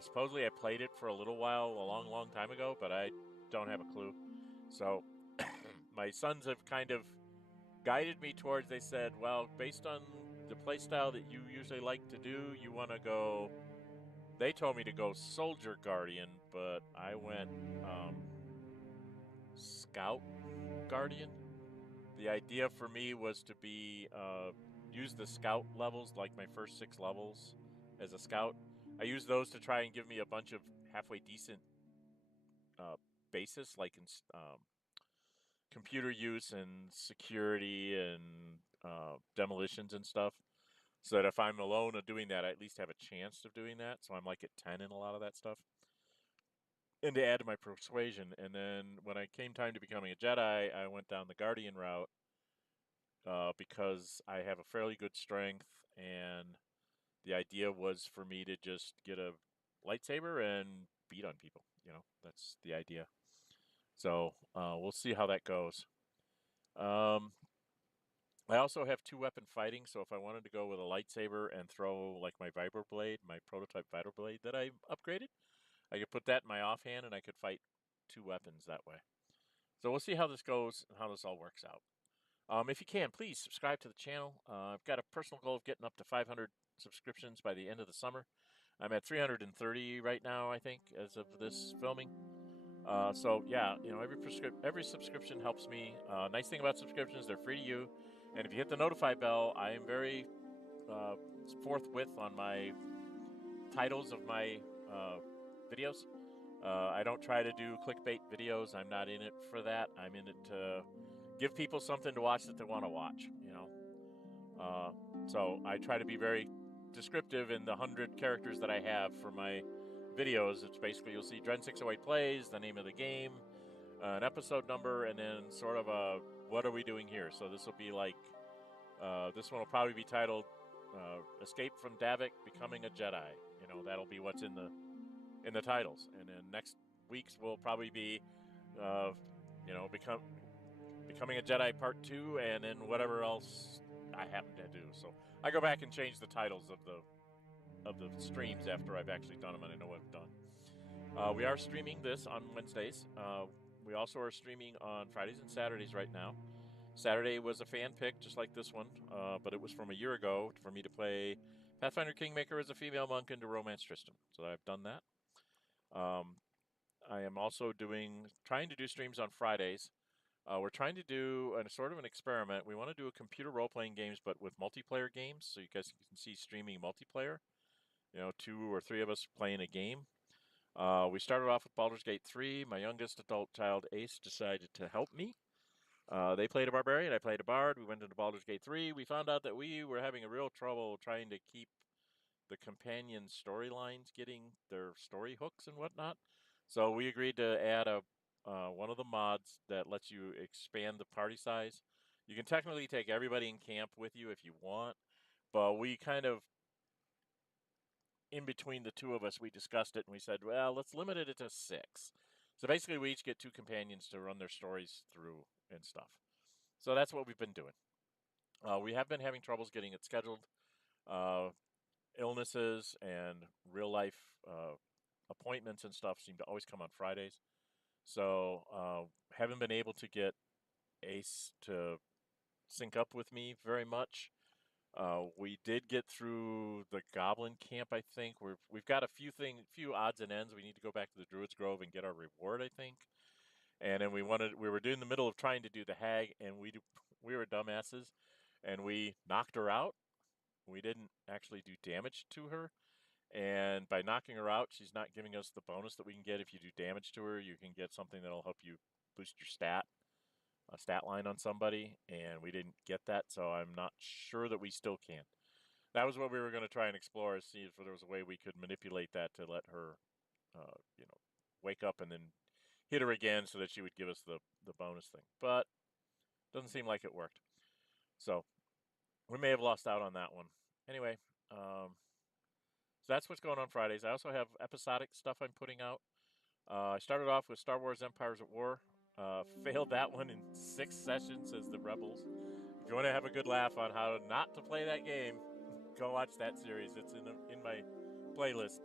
Supposedly I played it for a little while, a long, long time ago, but I don't have a clue. So my sons have kind of guided me towards, they said, well, based on the playstyle that you usually like to do, you want to go, they told me to go Soldier Guardian, but I went Scout Guardian. The idea for me was to be, use the Scout levels, like my first 6 levels as a Scout. I use those to try and give me a bunch of halfway decent basis, like in computer use and security and demolitions and stuff, so that if I'm alone of doing that, I at least have a chance of doing that. So I'm like at 10 in a lot of that stuff. And to add to my persuasion. And then when I came time to becoming a Jedi, I went down the Guardian route because I have a fairly good strength, and the idea was for me to just get a lightsaber and beat on people. You know, that's the idea. So we'll see how that goes. I also have 2-weapon fighting, so if I wanted to go with a lightsaber and throw like my vibro blade, my prototype vibro blade that I upgraded, I could put that in my offhand and I could fight 2 weapons that way. So we'll see how this goes and how this all works out. If you can, please subscribe to the channel. I've got a personal goal of getting up to 500 subscriptions by the end of the summer. I'm at 330 right now, I think, as of this filming. So yeah, you know, every subscription helps me. Nice thing about subscriptions, they're free to you. And if you hit the notify bell, I am very forthwith on my titles of my videos. I don't try to do clickbait videos. I'm not in it for that. I'm in it to give people something to watch that they want to watch, you know. So I try to be very descriptive in the 100 characters that I have for my videos. It's basically, you'll see Dren608 plays, the name of the game, an episode number, and then sort of a what are we doing here. So this will be like, this one will probably be titled Escape from Davik, Becoming a Jedi. You know, that'll be what's in the titles. And then next week's will probably be, you know, Becoming a Jedi Part 2, and then whatever else I happen to do. So I go back and change the titles of the streams after I've actually done them and I know what I've done. We are streaming this on Wednesdays. We also are streaming on Fridays and Saturdays right now. Saturday was a fan pick, just like this one, but it was from a year ago for me to play Pathfinder Kingmaker as a female monk and to romance Tristan. So I've done that. I am also trying to do streams on Fridays. We're trying to do a sort of an experiment. We want to do a computer role-playing games, but with multiplayer games, so you guys can see streaming multiplayer. You know, 2 or 3 of us playing a game. We started off with Baldur's Gate 3. My youngest adult child, Ace, decided to help me. They played a barbarian, I played a bard. We went into Baldur's Gate 3. We found out that we were having a real trouble trying to keep the companion storylines getting their story hooks and whatnot. So we agreed to add one of the mods that lets you expand the party size. You can technically take everybody in camp with you if you want, but we kind of, in between the 2 of us, we discussed it and we said, well, let's limit it to 6. So basically we each get 2 companions to run their stories through and stuff. So that's what we've been doing. We have been having troubles getting it scheduled. Illnesses and real life appointments and stuff seem to always come on Fridays. So haven't been able to get Ace to sync up with me very much. We did get through the Goblin Camp, I think. We've got a few odds and ends. We need to go back to the Druid's Grove and get our reward, I think. And then we were in the middle of trying to do the Hag, and we were dumbasses, and we knocked her out. We didn't actually do damage to her, And by knocking her out, she's not giving us the bonus that we can get if you do damage to her. You can get something that'll help you boost your a stat line on somebody, and we didn't get that, so I'm not sure that we still can. That was what we were going to try and explore, is see if there was a way we could manipulate that to let her, wake up and then hit her again so that she would give us the bonus thing. But doesn't seem like it worked. So we may have lost out on that one. Anyway, so that's what's going on Fridays. I also have episodic stuff I'm putting out. I started off with Star Wars Empires at War. Failed that one in 6 sessions as the Rebels. If you want to have a good laugh on how not to play that game, go watch that series. It's in my playlist.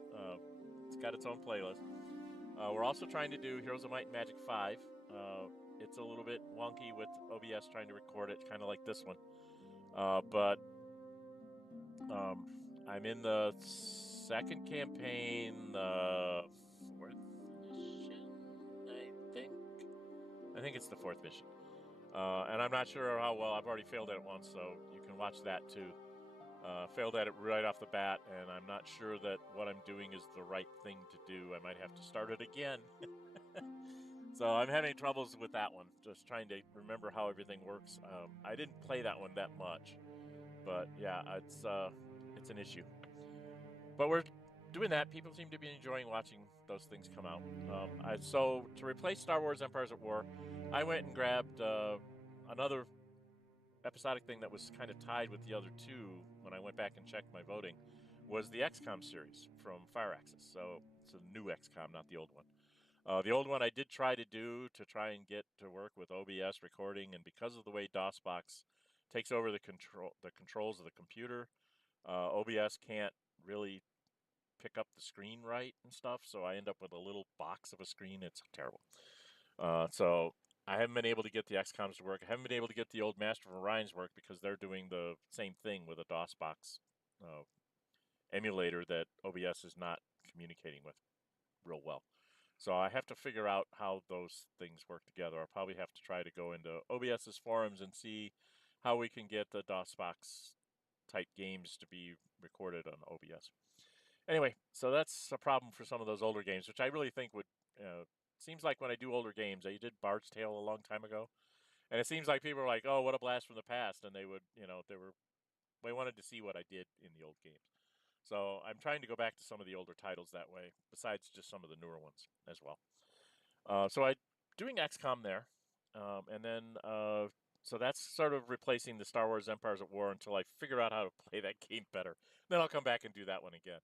It's got its own playlist. We're also trying to do Heroes of Might and Magic 5. It's a little bit wonky with OBS trying to record it, kind of like this one. But I'm in the second campaign, the 4th mission, I think it's the 4th mission. And I'm not sure how well. I've already failed at it once, so you can watch that too. Failed at it right off the bat, and I'm not sure that what I'm doing is the right thing to do. I might have to start it again. So I'm having troubles with that one, just trying to remember how everything works. I didn't play that one that much, but yeah, it's an issue. But we're doing that. People seem to be enjoying watching those things come out. So to replace Star Wars Empires at War, I went and grabbed another episodic thing that was kind of tied with the other two when I went back and checked my voting, was the XCOM series from Firaxis. So it's a new XCOM, not the old one. The old one I did try to and get to work with OBS recording, and because of the way DOSBox takes over the controls of the computer, OBS can't really pick up the screen right and stuff, so I end up with a little box of a screen. It's terrible. So I haven't been able to get the XCOMs to work. I haven't been able to get the old Master of Orion's work because they're doing the same thing with a DOSBox emulator that OBS is not communicating with real well. So I have to figure out how those things work together. I'll probably have to try to go into OBS's forums and see how we can get the DOSBox type games to be recorded on OBS. Anyway, so that's a problem for some of those older games, which I really think would, seems like when I do older games, I did Bard's Tale a long time ago, and it seems like people are like, oh, what a blast from the past, and they would, they wanted to see what I did in the old games. So I'm trying to go back to some of the older titles that way, besides just some of the newer ones as well. So I'm doing XCOM there, and then so that's sort of replacing the Star Wars Empires at War until I figure out how to play that game better. Then I'll come back and do that one again.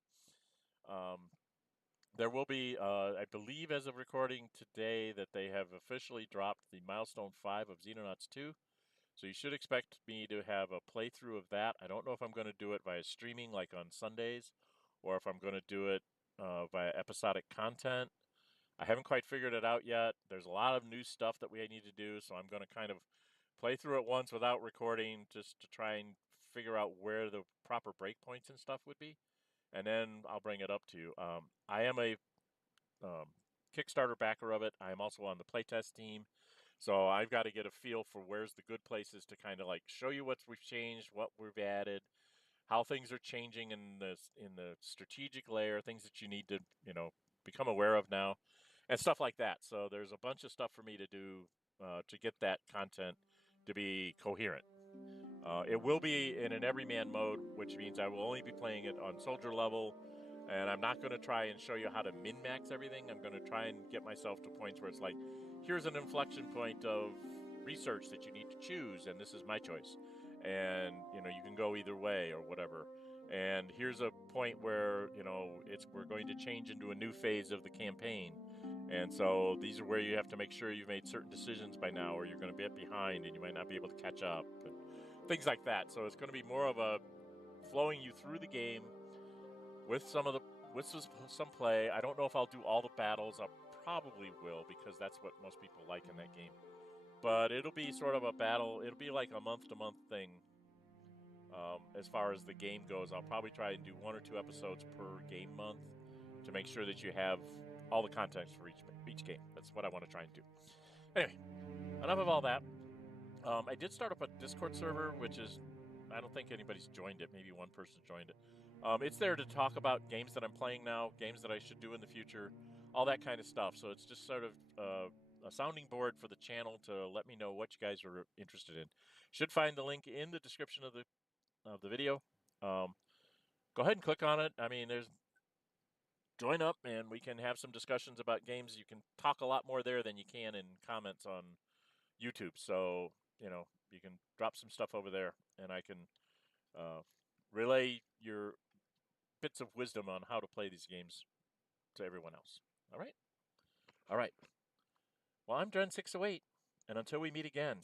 There will be, I believe as of recording today, that they have officially dropped the Milestone 5 of Xenonauts 2. So you should expect me to have a playthrough of that. I don't know if I'm going to do it via streaming like on Sundays, or if I'm going to do it via episodic content. I haven't quite figured it out yet. There's a lot of new stuff that we need to do, so I'm going to kind of play through it once without recording just to try and figure out where the proper breakpoints and stuff would be. And then I'll bring it up to you. I am a Kickstarter backer of it. I am also on the playtest team. So I've got to get a feel for where's the good places to kind of like show you what we've changed, what we've added, how things are changing in the strategic layer, things that you need to, become aware of now, and stuff like that. So there's a bunch of stuff for me to do to get that content to be coherent. It will be in an everyman mode, which means I will only be playing it on soldier level, and I'm not going to try and show you how to min-max everything. I'm going to try and get myself to points where it's like, here's an inflection point of research that you need to choose, and this is my choice. And, you can go either way or whatever. And here's a point where, we're going to change into a new phase of the campaign. And so these are where you have to make sure you've made certain decisions by now, or you're going to be behind and you might not be able to catch up. And things like that. So it's going to be more of a flowing you through the game with some play. I don't know if I'll do all the battles. I probably will, because that's what most people like in that game. But it'll be sort of a battle. It'll be like a month-to-month thing. As far as the game goes, I'll probably try and do 1 or 2 episodes per game month to make sure that you have all the context for each game. That's what I want to try and do. Anyway, enough of all that. I did start up a Discord server, which is, I don't think anybody's joined it. Maybe one person joined it. It's there to talk about games that I'm playing now, games that I should do in the future, all that kind of stuff. So it's just sort of a sounding board for the channel to let me know what you guys are interested in. Should find the link in the description of the video. Go ahead and click on it. I mean, join up and we can have some discussions about games. You can talk a lot more there than you can in comments on YouTube. So, you can drop some stuff over there and I can relay your bits of wisdom on how to play these games to everyone else. All right? All right. Well, I'm Dren608, and until we meet again,